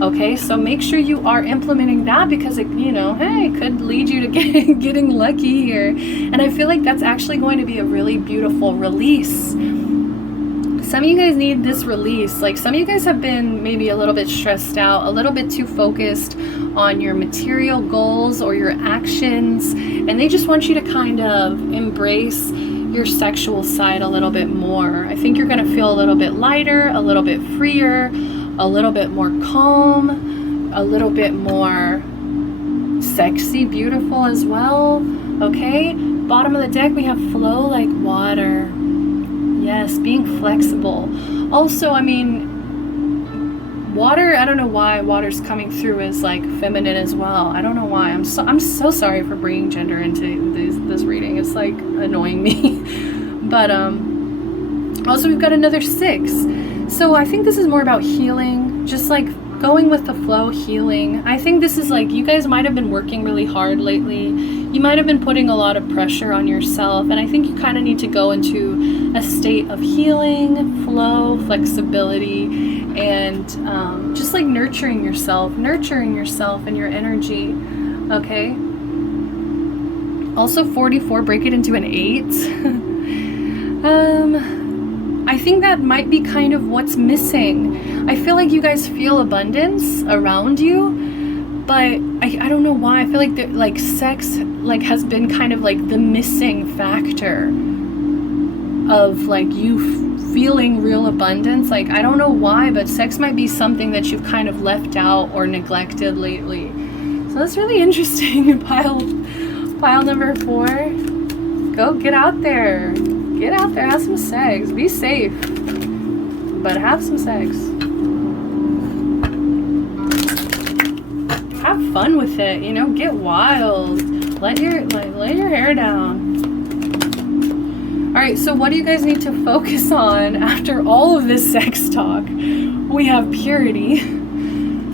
Okay, so make sure you are implementing that, because it, you know, hey, it could lead you to getting lucky here. And I feel like that's actually going to be a really beautiful release. Some of you guys need this release. Like some of you guys have been maybe a little bit stressed out, a little bit too focused on your material goals or your actions, and they just want you to kind of embrace your sexual side a little bit more. I think you're going to feel a little bit lighter, a little bit freer, a little bit more calm, a little bit more sexy, beautiful as well. Okay, bottom of the deck we have flow like water. Yes, being flexible. Also, I mean, water, I don't know why water's coming through as like feminine as well. I don't know why. I'm so sorry for bringing gender into this reading. It's like annoying me. But also we've got another 6. So I think this is more about healing, just like going with the flow, healing. I think this is like you guys might have been working really hard lately. You might have been putting a lot of pressure on yourself, and I think you kind of need to go into a state of healing, flow, flexibility, and just like nurturing yourself and your energy. Okay. Also 44, break it into an 8. I think that might be kind of what's missing. I feel like you guys feel abundance around you, but I don't know why. I feel like like sex like has been kind of like the missing factor of like you feeling real abundance. Like I don't know why, but sex might be something that you've kind of left out or neglected lately. So that's really interesting. Pile number 4. Go get out there. Get out there, have some sex, be safe, but have some sex. Have fun with it, you know, get wild. Let your hair down. All right, so what do you guys need to focus on after all of this sex talk? We have purity.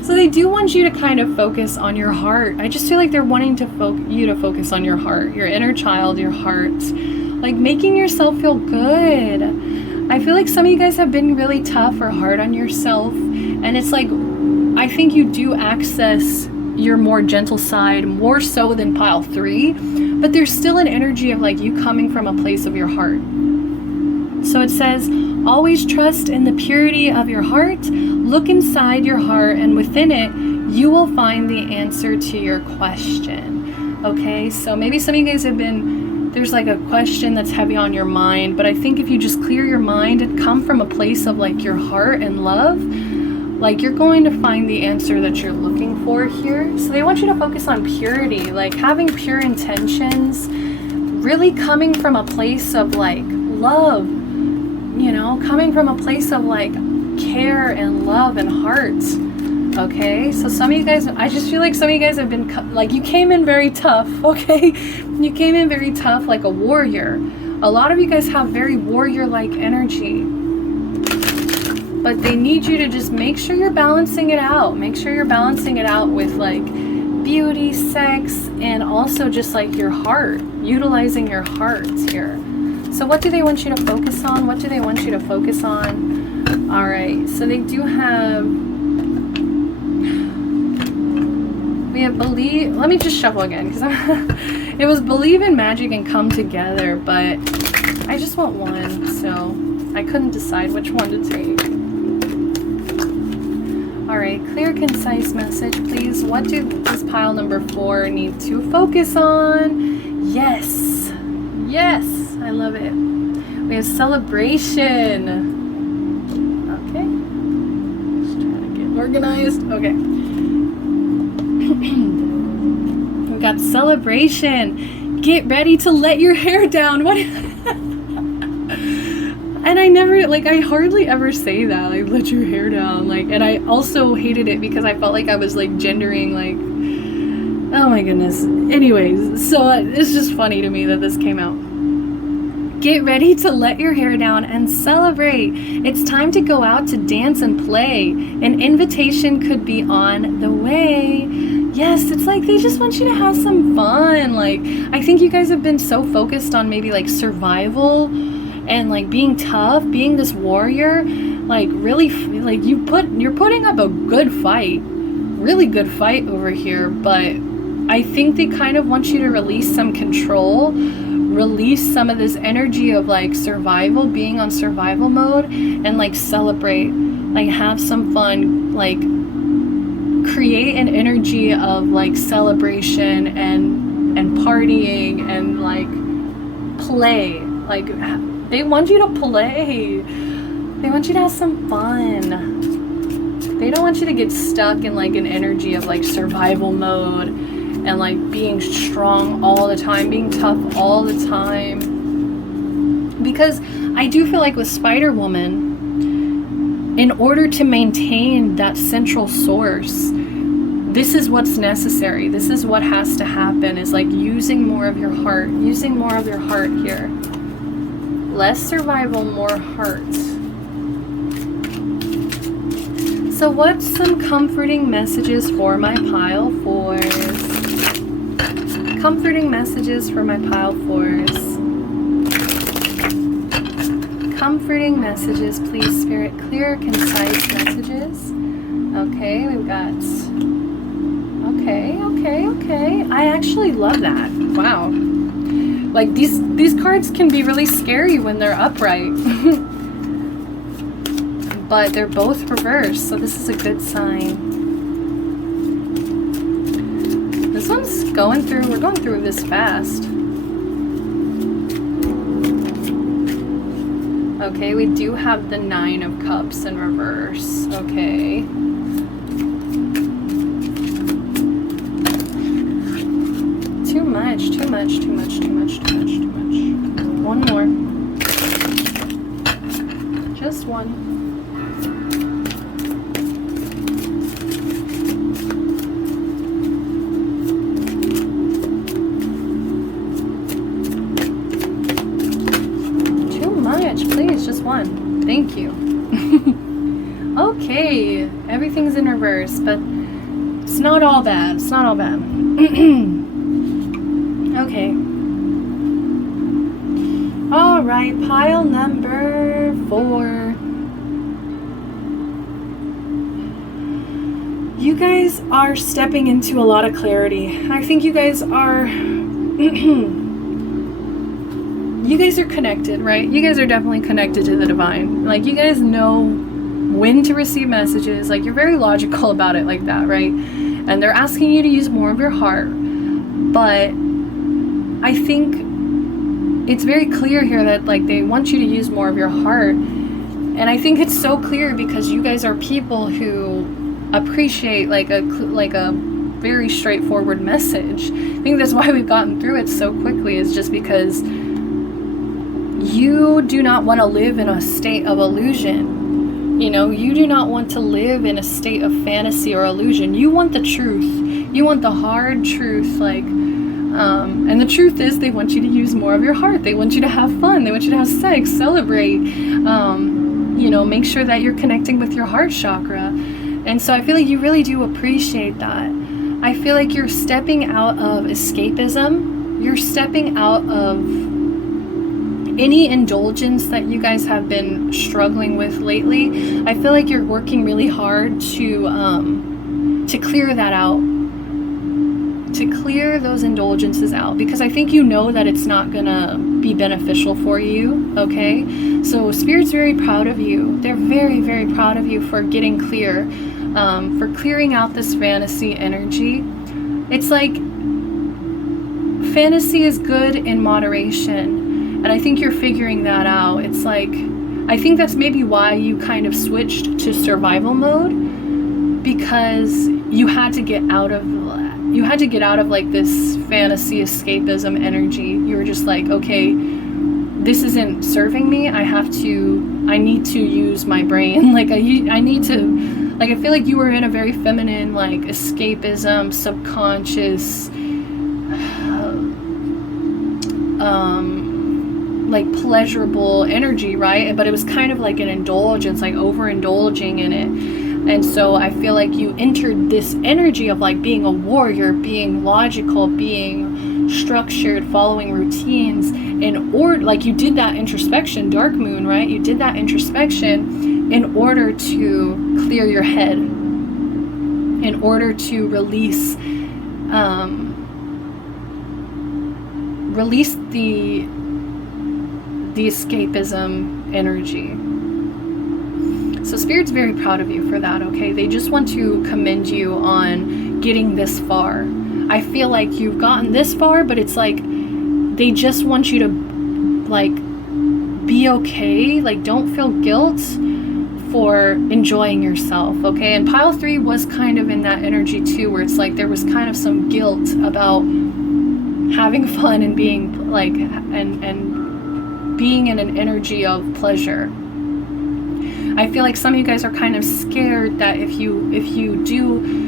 So they do want you to kind of focus on your heart. I just feel like they're wanting to you to focus on your heart, your inner child, your heart. Like making yourself feel good. I feel like some of you guys have been really tough or hard on yourself, and it's like I think you do access your more gentle side more so than pile 3, but there's still an energy of like you coming from a place of your heart. So it says, always trust in the purity of your heart. Look inside your heart, and within it you will find the answer to your question. Okay, so maybe some of you guys have been, there's like a question that's heavy on your mind, but I think if you just clear your mind and come from a place of like your heart and love, like you're going to find the answer that you're looking for here. So they want you to focus on purity, like having pure intentions, really coming from a place of like love, you know, coming from a place of like care and love and heart. Okay, so some of you guys, I just feel like some of you guys have been, like you came in very tough, okay? You came in very tough like a warrior. A lot of you guys have very warrior-like energy. But they need you to just make sure you're balancing it out. Make sure you're balancing it out with like beauty, sex, and also just like your heart, utilizing your heart here. So what do they want you to focus on? What do they want you to focus on? All right, so they do have... We have believe, let me just shuffle again, because it was believe in magic and come together, but I just want one, so I couldn't decide which one to take. All right, clear, concise message, please. What does pile number 4 need to focus on? Yes, yes, I love it. We have celebration. Okay, just trying to get organized. Okay. We've got celebration. Get ready to let your hair down. What? And I never, like, I hardly ever say that, like, let your hair down, like, and I also hated it because I felt like I was, like, gendering, like, oh my goodness. Anyways, so it's just funny to me that this came out. Get ready to let your hair down and celebrate. It's time to go out to dance and play. An invitation could be on the way. Yes, it's like they just want you to have some fun. Like, I think you guys have been so focused on maybe like survival and like being tough, being this warrior. Like, really, like you're putting up a good fight, really good fight over here. But I think they kind of want you to release some control, release some of this energy of like survival, being on survival mode, and like celebrate, like have some fun, like create an energy of like celebration and partying and like play. Like, they want you to play. They want you to have some fun. They don't want you to get stuck in like an energy of like survival mode and like being strong all the time, being tough all the time. Because I do feel like with Spider Woman, in order to maintain that central source, this is what's necessary. This is what has to happen, is like using more of your heart, using more of your heart here. Less survival, more heart. So what's some comforting messages for my pile fours? Comforting messages for my pile fours. Comforting messages, please, Spirit. Clear, concise messages. Okay, we've got... Okay. I actually love that. Wow. Like, these cards can be really scary when they're upright. But they're both reversed, so this is a good sign. This one's going through, we're going through this fast. Okay, we do have the 9 of Cups in reverse. Okay. Too much. One more. Just one. Please, just one. Thank you. Okay, everything's in reverse, but it's not all bad. It's not all bad. Okay. All right, pile number 4. You guys are stepping into a lot of clarity. I think you guys are... You guys are connected, right? You guys are definitely connected to the divine. Like, you guys know when to receive messages. Like, you're very logical about it like that, right? And they're asking you to use more of your heart. But I think it's very clear here that, like, they want you to use more of your heart. And I think it's so clear because you guys are people who appreciate, like a very straightforward message. I think that's why we've gotten through it so quickly, is just because you do not want to live in a state of illusion. You know, you do not want to live in a state of fantasy or illusion. You want the truth. You want the hard truth, like, and the truth is they want you to use more of your heart. They want you to have fun. They want you to have sex, celebrate, you know, make sure that you're connecting with your heart chakra. And so I feel like you really do appreciate that. I feel like you're stepping out of escapism. You're stepping out of any indulgence that you guys have been struggling with lately. I feel like you're working really hard to clear that out, to clear those indulgences out, because I think you know that it's not gonna be beneficial for you. Okay, so Spirit's very proud of you. They're very, very proud of you for getting clear, for clearing out this fantasy energy. It's like fantasy is good in moderation. And I think you're figuring that out. It's like, I think that's maybe why you kind of switched to survival mode, because you had to get out of like this fantasy escapism energy. You were just like, okay, this isn't serving me. I need to use my brain. Like I need to, like, I feel like you were in a very feminine, like escapism, subconscious, like pleasurable energy, right? But it was kind of like an indulgence, like overindulging in it. And so I feel like you entered this energy of like being a warrior, being logical, being structured, following routines, or like you did that introspection, dark moon, right? You did that introspection in order to clear your head, in order to release the escapism energy. So Spirit's very proud of you for that, okay? They just want to commend you on getting this far. I feel like you've gotten this far, but it's like they just want you to like be okay, like don't feel guilt for enjoying yourself, okay? And pile 3 was kind of in that energy too, where it's like there was kind of some guilt about having fun and being like and being in an energy of pleasure. I feel like some of you guys are kind of scared that if you do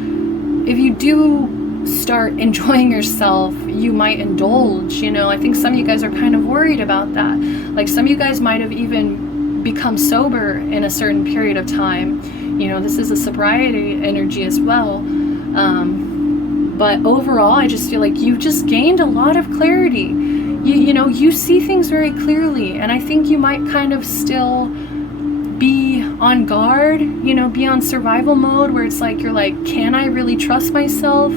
start enjoying yourself, you might indulge, you know. I think some of you guys are kind of worried about that. Like some of you guys might have even become sober in a certain period of time. You know, this is a sobriety energy as well. But overall, I just feel like you've just gained a lot of clarity. You know, you see things very clearly, and I think you might kind of still be on guard, you know, be on survival mode where it's like you're like, can I really trust myself?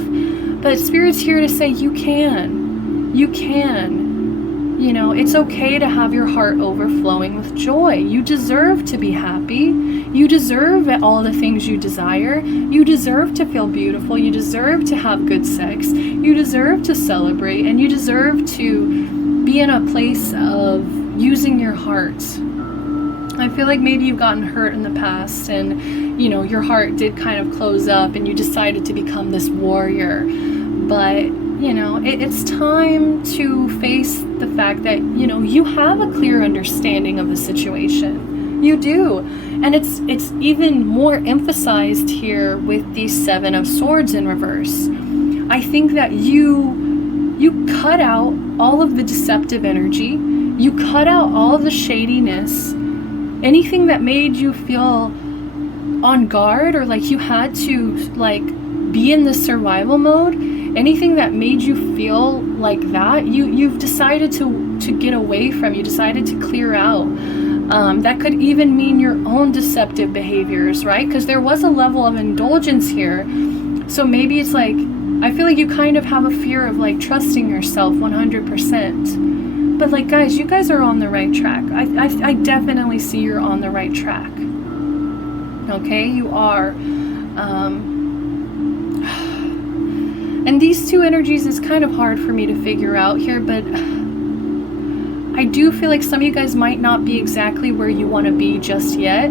But Spirit's here to say you can. You know, it's okay to have your heart overflowing with joy. You deserve to be happy. You deserve all the things you desire. You deserve to feel beautiful. You deserve to have good sex. You deserve to celebrate, and you deserve to be in a place of using your heart. I feel like maybe you've gotten hurt in the past and, you know, your heart did kind of close up and you decided to become this warrior. But, you know, it's time to face the fact that, you know, you have a clear understanding of the situation. You do. And it's even more emphasized here with the 7 of Swords in reverse. I think that you cut out all of the deceptive energy. You cut out all of the shadiness. Anything that made you feel on guard or like you had to like be in the survival mode, anything that made you feel like that, you've decided to get away from, you decided to clear out. That could even mean your own deceptive behaviors, right? Because there was a level of indulgence here. So maybe it's like, I feel like you kind of have a fear of like trusting yourself 100%. But like, guys, you guys are on the right track. I definitely see you're on the right track. Okay, you are. And these 2 energies is kind of hard for me to figure out here, but I do feel like some of you guys might not be exactly where you want to be just yet.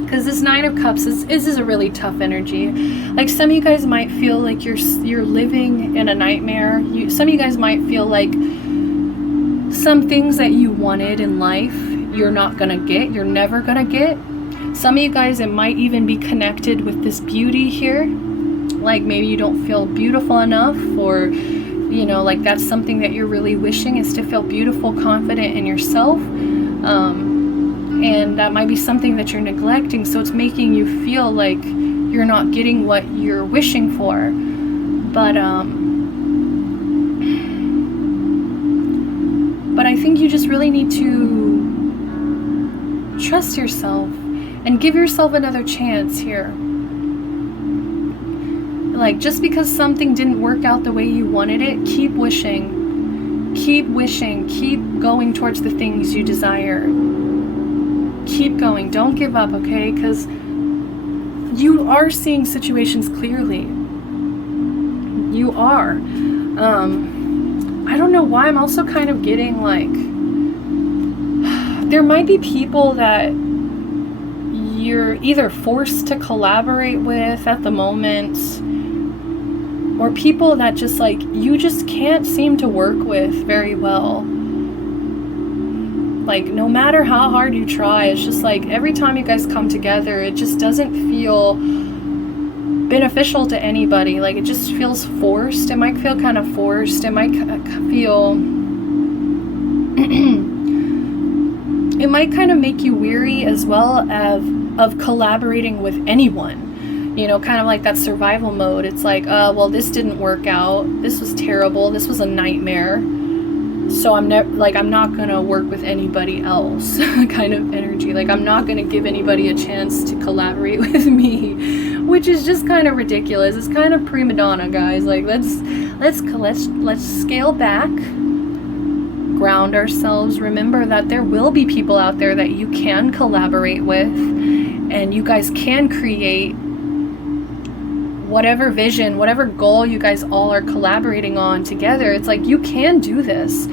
Because this 9 of Cups is a really tough energy. Like some of you guys might feel like you're living in a nightmare. Some of you guys might feel like some things that you wanted in life you're not gonna get, you're never gonna get. Some of you guys, it might even be connected with this beauty here. Like maybe you don't feel beautiful enough, or you know, like that's something that you're really wishing, is to feel beautiful, confident in yourself. And that might be something that you're neglecting, so it's making you feel like you're not getting what you're wishing for. But I think you just really need to trust yourself and give yourself another chance here. Like, just because something didn't work out the way you wanted it, keep wishing, keep going towards the things you desire. Keep going, don't give up, okay? Because you are seeing situations clearly. You are. I don't know why, I'm also kind of getting like, there might be people that you're either forced to collaborate with at the moment. or people that just like you just can't seem to work with very well. Like no matter how hard you try, it's just like every time you guys come together, it just doesn't feel beneficial to anybody. Like it just feels forced. It might feel kind of forced. It might feel it might kind of make you weary as well of collaborating with anyone. You know, kind of like that survival mode. It's like, well, this didn't work out. This was terrible. This was a nightmare. So I'm not gonna work with anybody else kind of energy. Like I'm not gonna give anybody a chance to collaborate with me, which is just kind of ridiculous. It's kind of prima donna, guys. Like let's scale back, ground ourselves. Remember that there will be people out there that you can collaborate with, and you guys can create whatever vision, whatever goal you guys all are collaborating on together. It's like you can do this,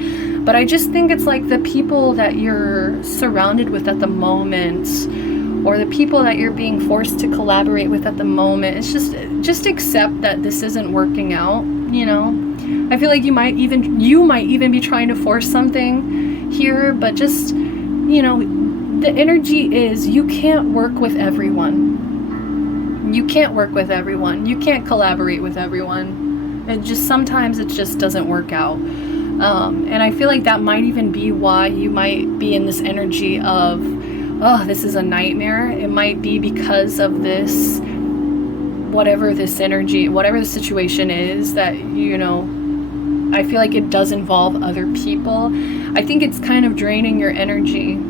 but I just think it's like the people that you're surrounded with at the moment, or the people that you're being forced to collaborate with at the moment, it's just accept that this isn't working out. You know, I feel like you might even be trying to force something here, but just, you know, the energy is you can't work with everyone. You can't work with everyone. You can't collaborate with everyone. Sometimes it just doesn't work out. And I feel like that might even be why you might be in this energy of, oh, this is a nightmare. It might be because of this, whatever this energy, whatever the situation is that, you know, I feel like it does involve other people. I think it's kind of draining your energy.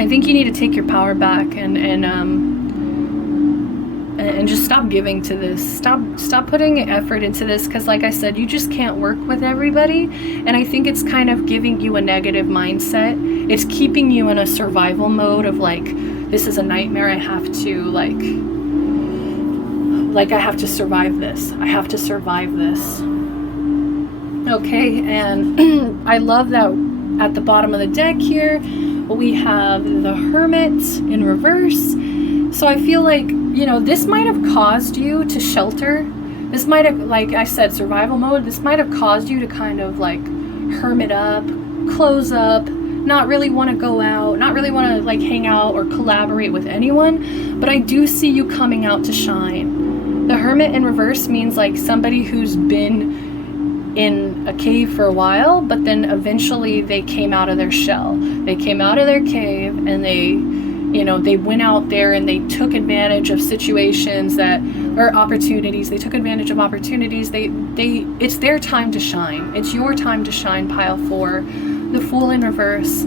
I think you need to take your power back and just stop giving to this. Stop putting effort into this, because like I said, you just can't work with everybody, and I think it's kind of giving you a negative mindset. It's keeping you in a survival mode of like, this is a nightmare. I have to I have to survive this. I have to survive this. Okay, and I love that at the bottom of the deck here we have the Hermit in reverse. So I feel like, you know, this might have caused you to shelter. This might have, like I said, survival mode. This might have caused you to kind of like hermit up, close up, not really want to go out, not really want to like hang out or collaborate with anyone. But I do see you coming out to shine. The Hermit in reverse means like somebody who's been in a cave for a while, but then eventually they came out of their shell. They came out of their cave and they went out there and they took advantage of situations or opportunities. They took advantage of opportunities. It's their time to shine. It's your time to shine, pile 4. The Fool in reverse.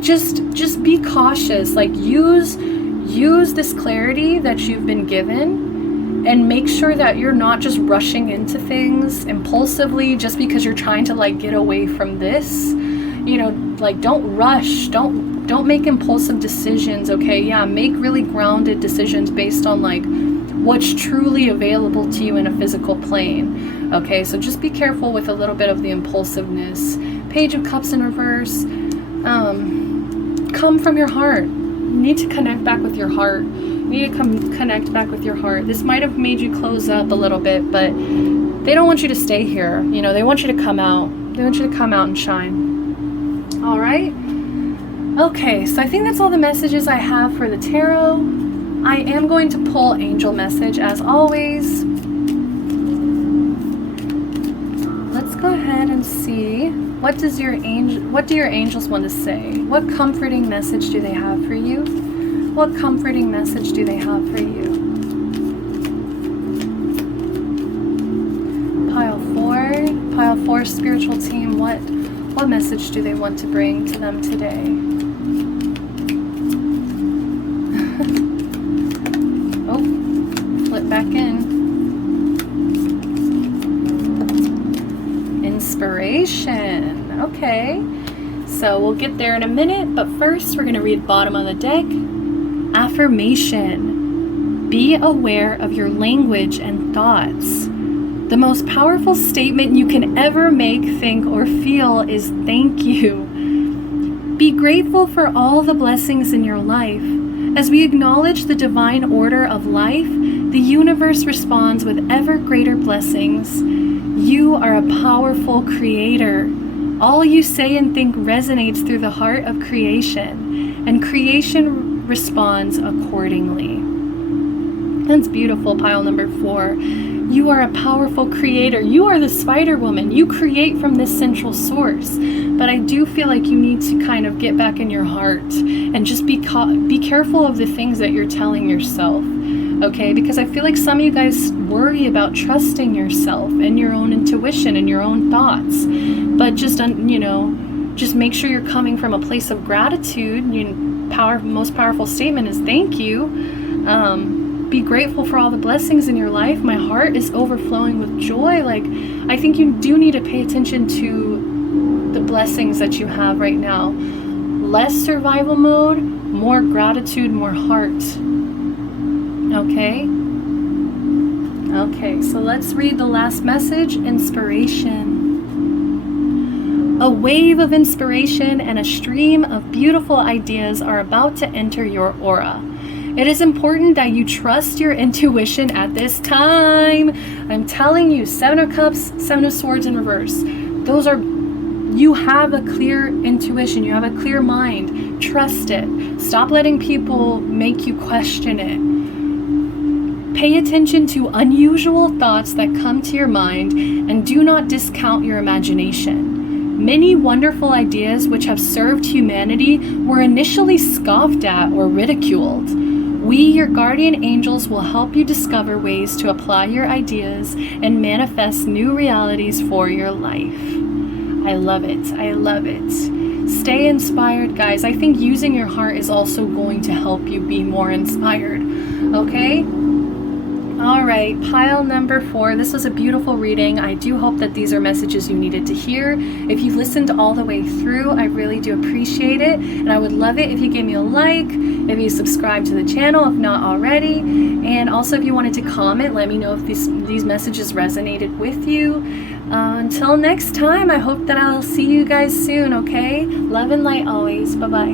Just be cautious. Like use this clarity that you've been given, and make sure that you're not just rushing into things impulsively just because you're trying to like get away from this. You know, like don't rush. Don't make impulsive decisions, okay? Yeah, make really grounded decisions based on like what's truly available to you in a physical plane, okay? So just be careful with a little bit of the impulsiveness. Page of Cups in reverse. Come from your heart. You need to connect back with your heart. You need to connect back with your heart. This might have made you close up a little bit, but they don't want you to stay here. You know, they want you to come out. They want you to come out and shine. All right? Okay, so I think that's all the messages I have for the tarot. I am going to pull angel message as always. Let's go ahead and see what do your angels want to say? What comforting message do they have for you? What comforting message do they have for you? Pile 4 spiritual team, what message do they want to bring to them today? Flip back in. Inspiration. Okay. So we'll get there in a minute, but first we're going to read bottom of the deck. Affirmation. Be aware of your language and thoughts. The most powerful statement you can ever make, think, or feel is thank you. Be grateful for all the blessings in your life. As we acknowledge the divine order of life, The universe responds with ever greater blessings. You are a powerful creator. All you say and think resonates through the heart of creation, and creation responds accordingly. That's beautiful, pile number 4. You are a powerful creator. You are the Spider Woman. You create from this central source. But I do feel like you need to kind of get back in your heart and just be careful of the things that you're telling yourself. Okay, because I feel like some of you guys worry about trusting yourself and your own intuition and your own thoughts. But just, just make sure you're coming from a place of gratitude. Most powerful statement is thank you. Be grateful for all the blessings in your life. My heart is overflowing with joy. Like, I think you do need to pay attention to the blessings that you have right now. Less survival mode, more gratitude, more heart. Okay? Okay, so let's read the last message, inspiration. A wave of inspiration and a stream of beautiful ideas are about to enter your aura. It is important that you trust your intuition at this time. I'm telling you, 7 of Cups, 7 of Swords in reverse. You have a clear intuition. You have a clear mind. Trust it. Stop letting people make you question it. Pay attention to unusual thoughts that come to your mind and do not discount your imagination. Many wonderful ideas which have served humanity were initially scoffed at or ridiculed. We, your guardian angels, will help you discover ways to apply your ideas and manifest new realities for your life. I love it. I love it. Stay inspired, guys. I think using your heart is also going to help you be more inspired. Okay? All right, pile number 4. This was a beautiful reading. I do hope that these are messages you needed to hear. If you listened all the way through, I really do appreciate it. And I would love it if you gave me a like, if you subscribe to the channel, if not already. And also if you wanted to comment, let me know if these messages resonated with you. Until next time, I hope that I'll see you guys soon, okay? Love and light always. Bye-bye.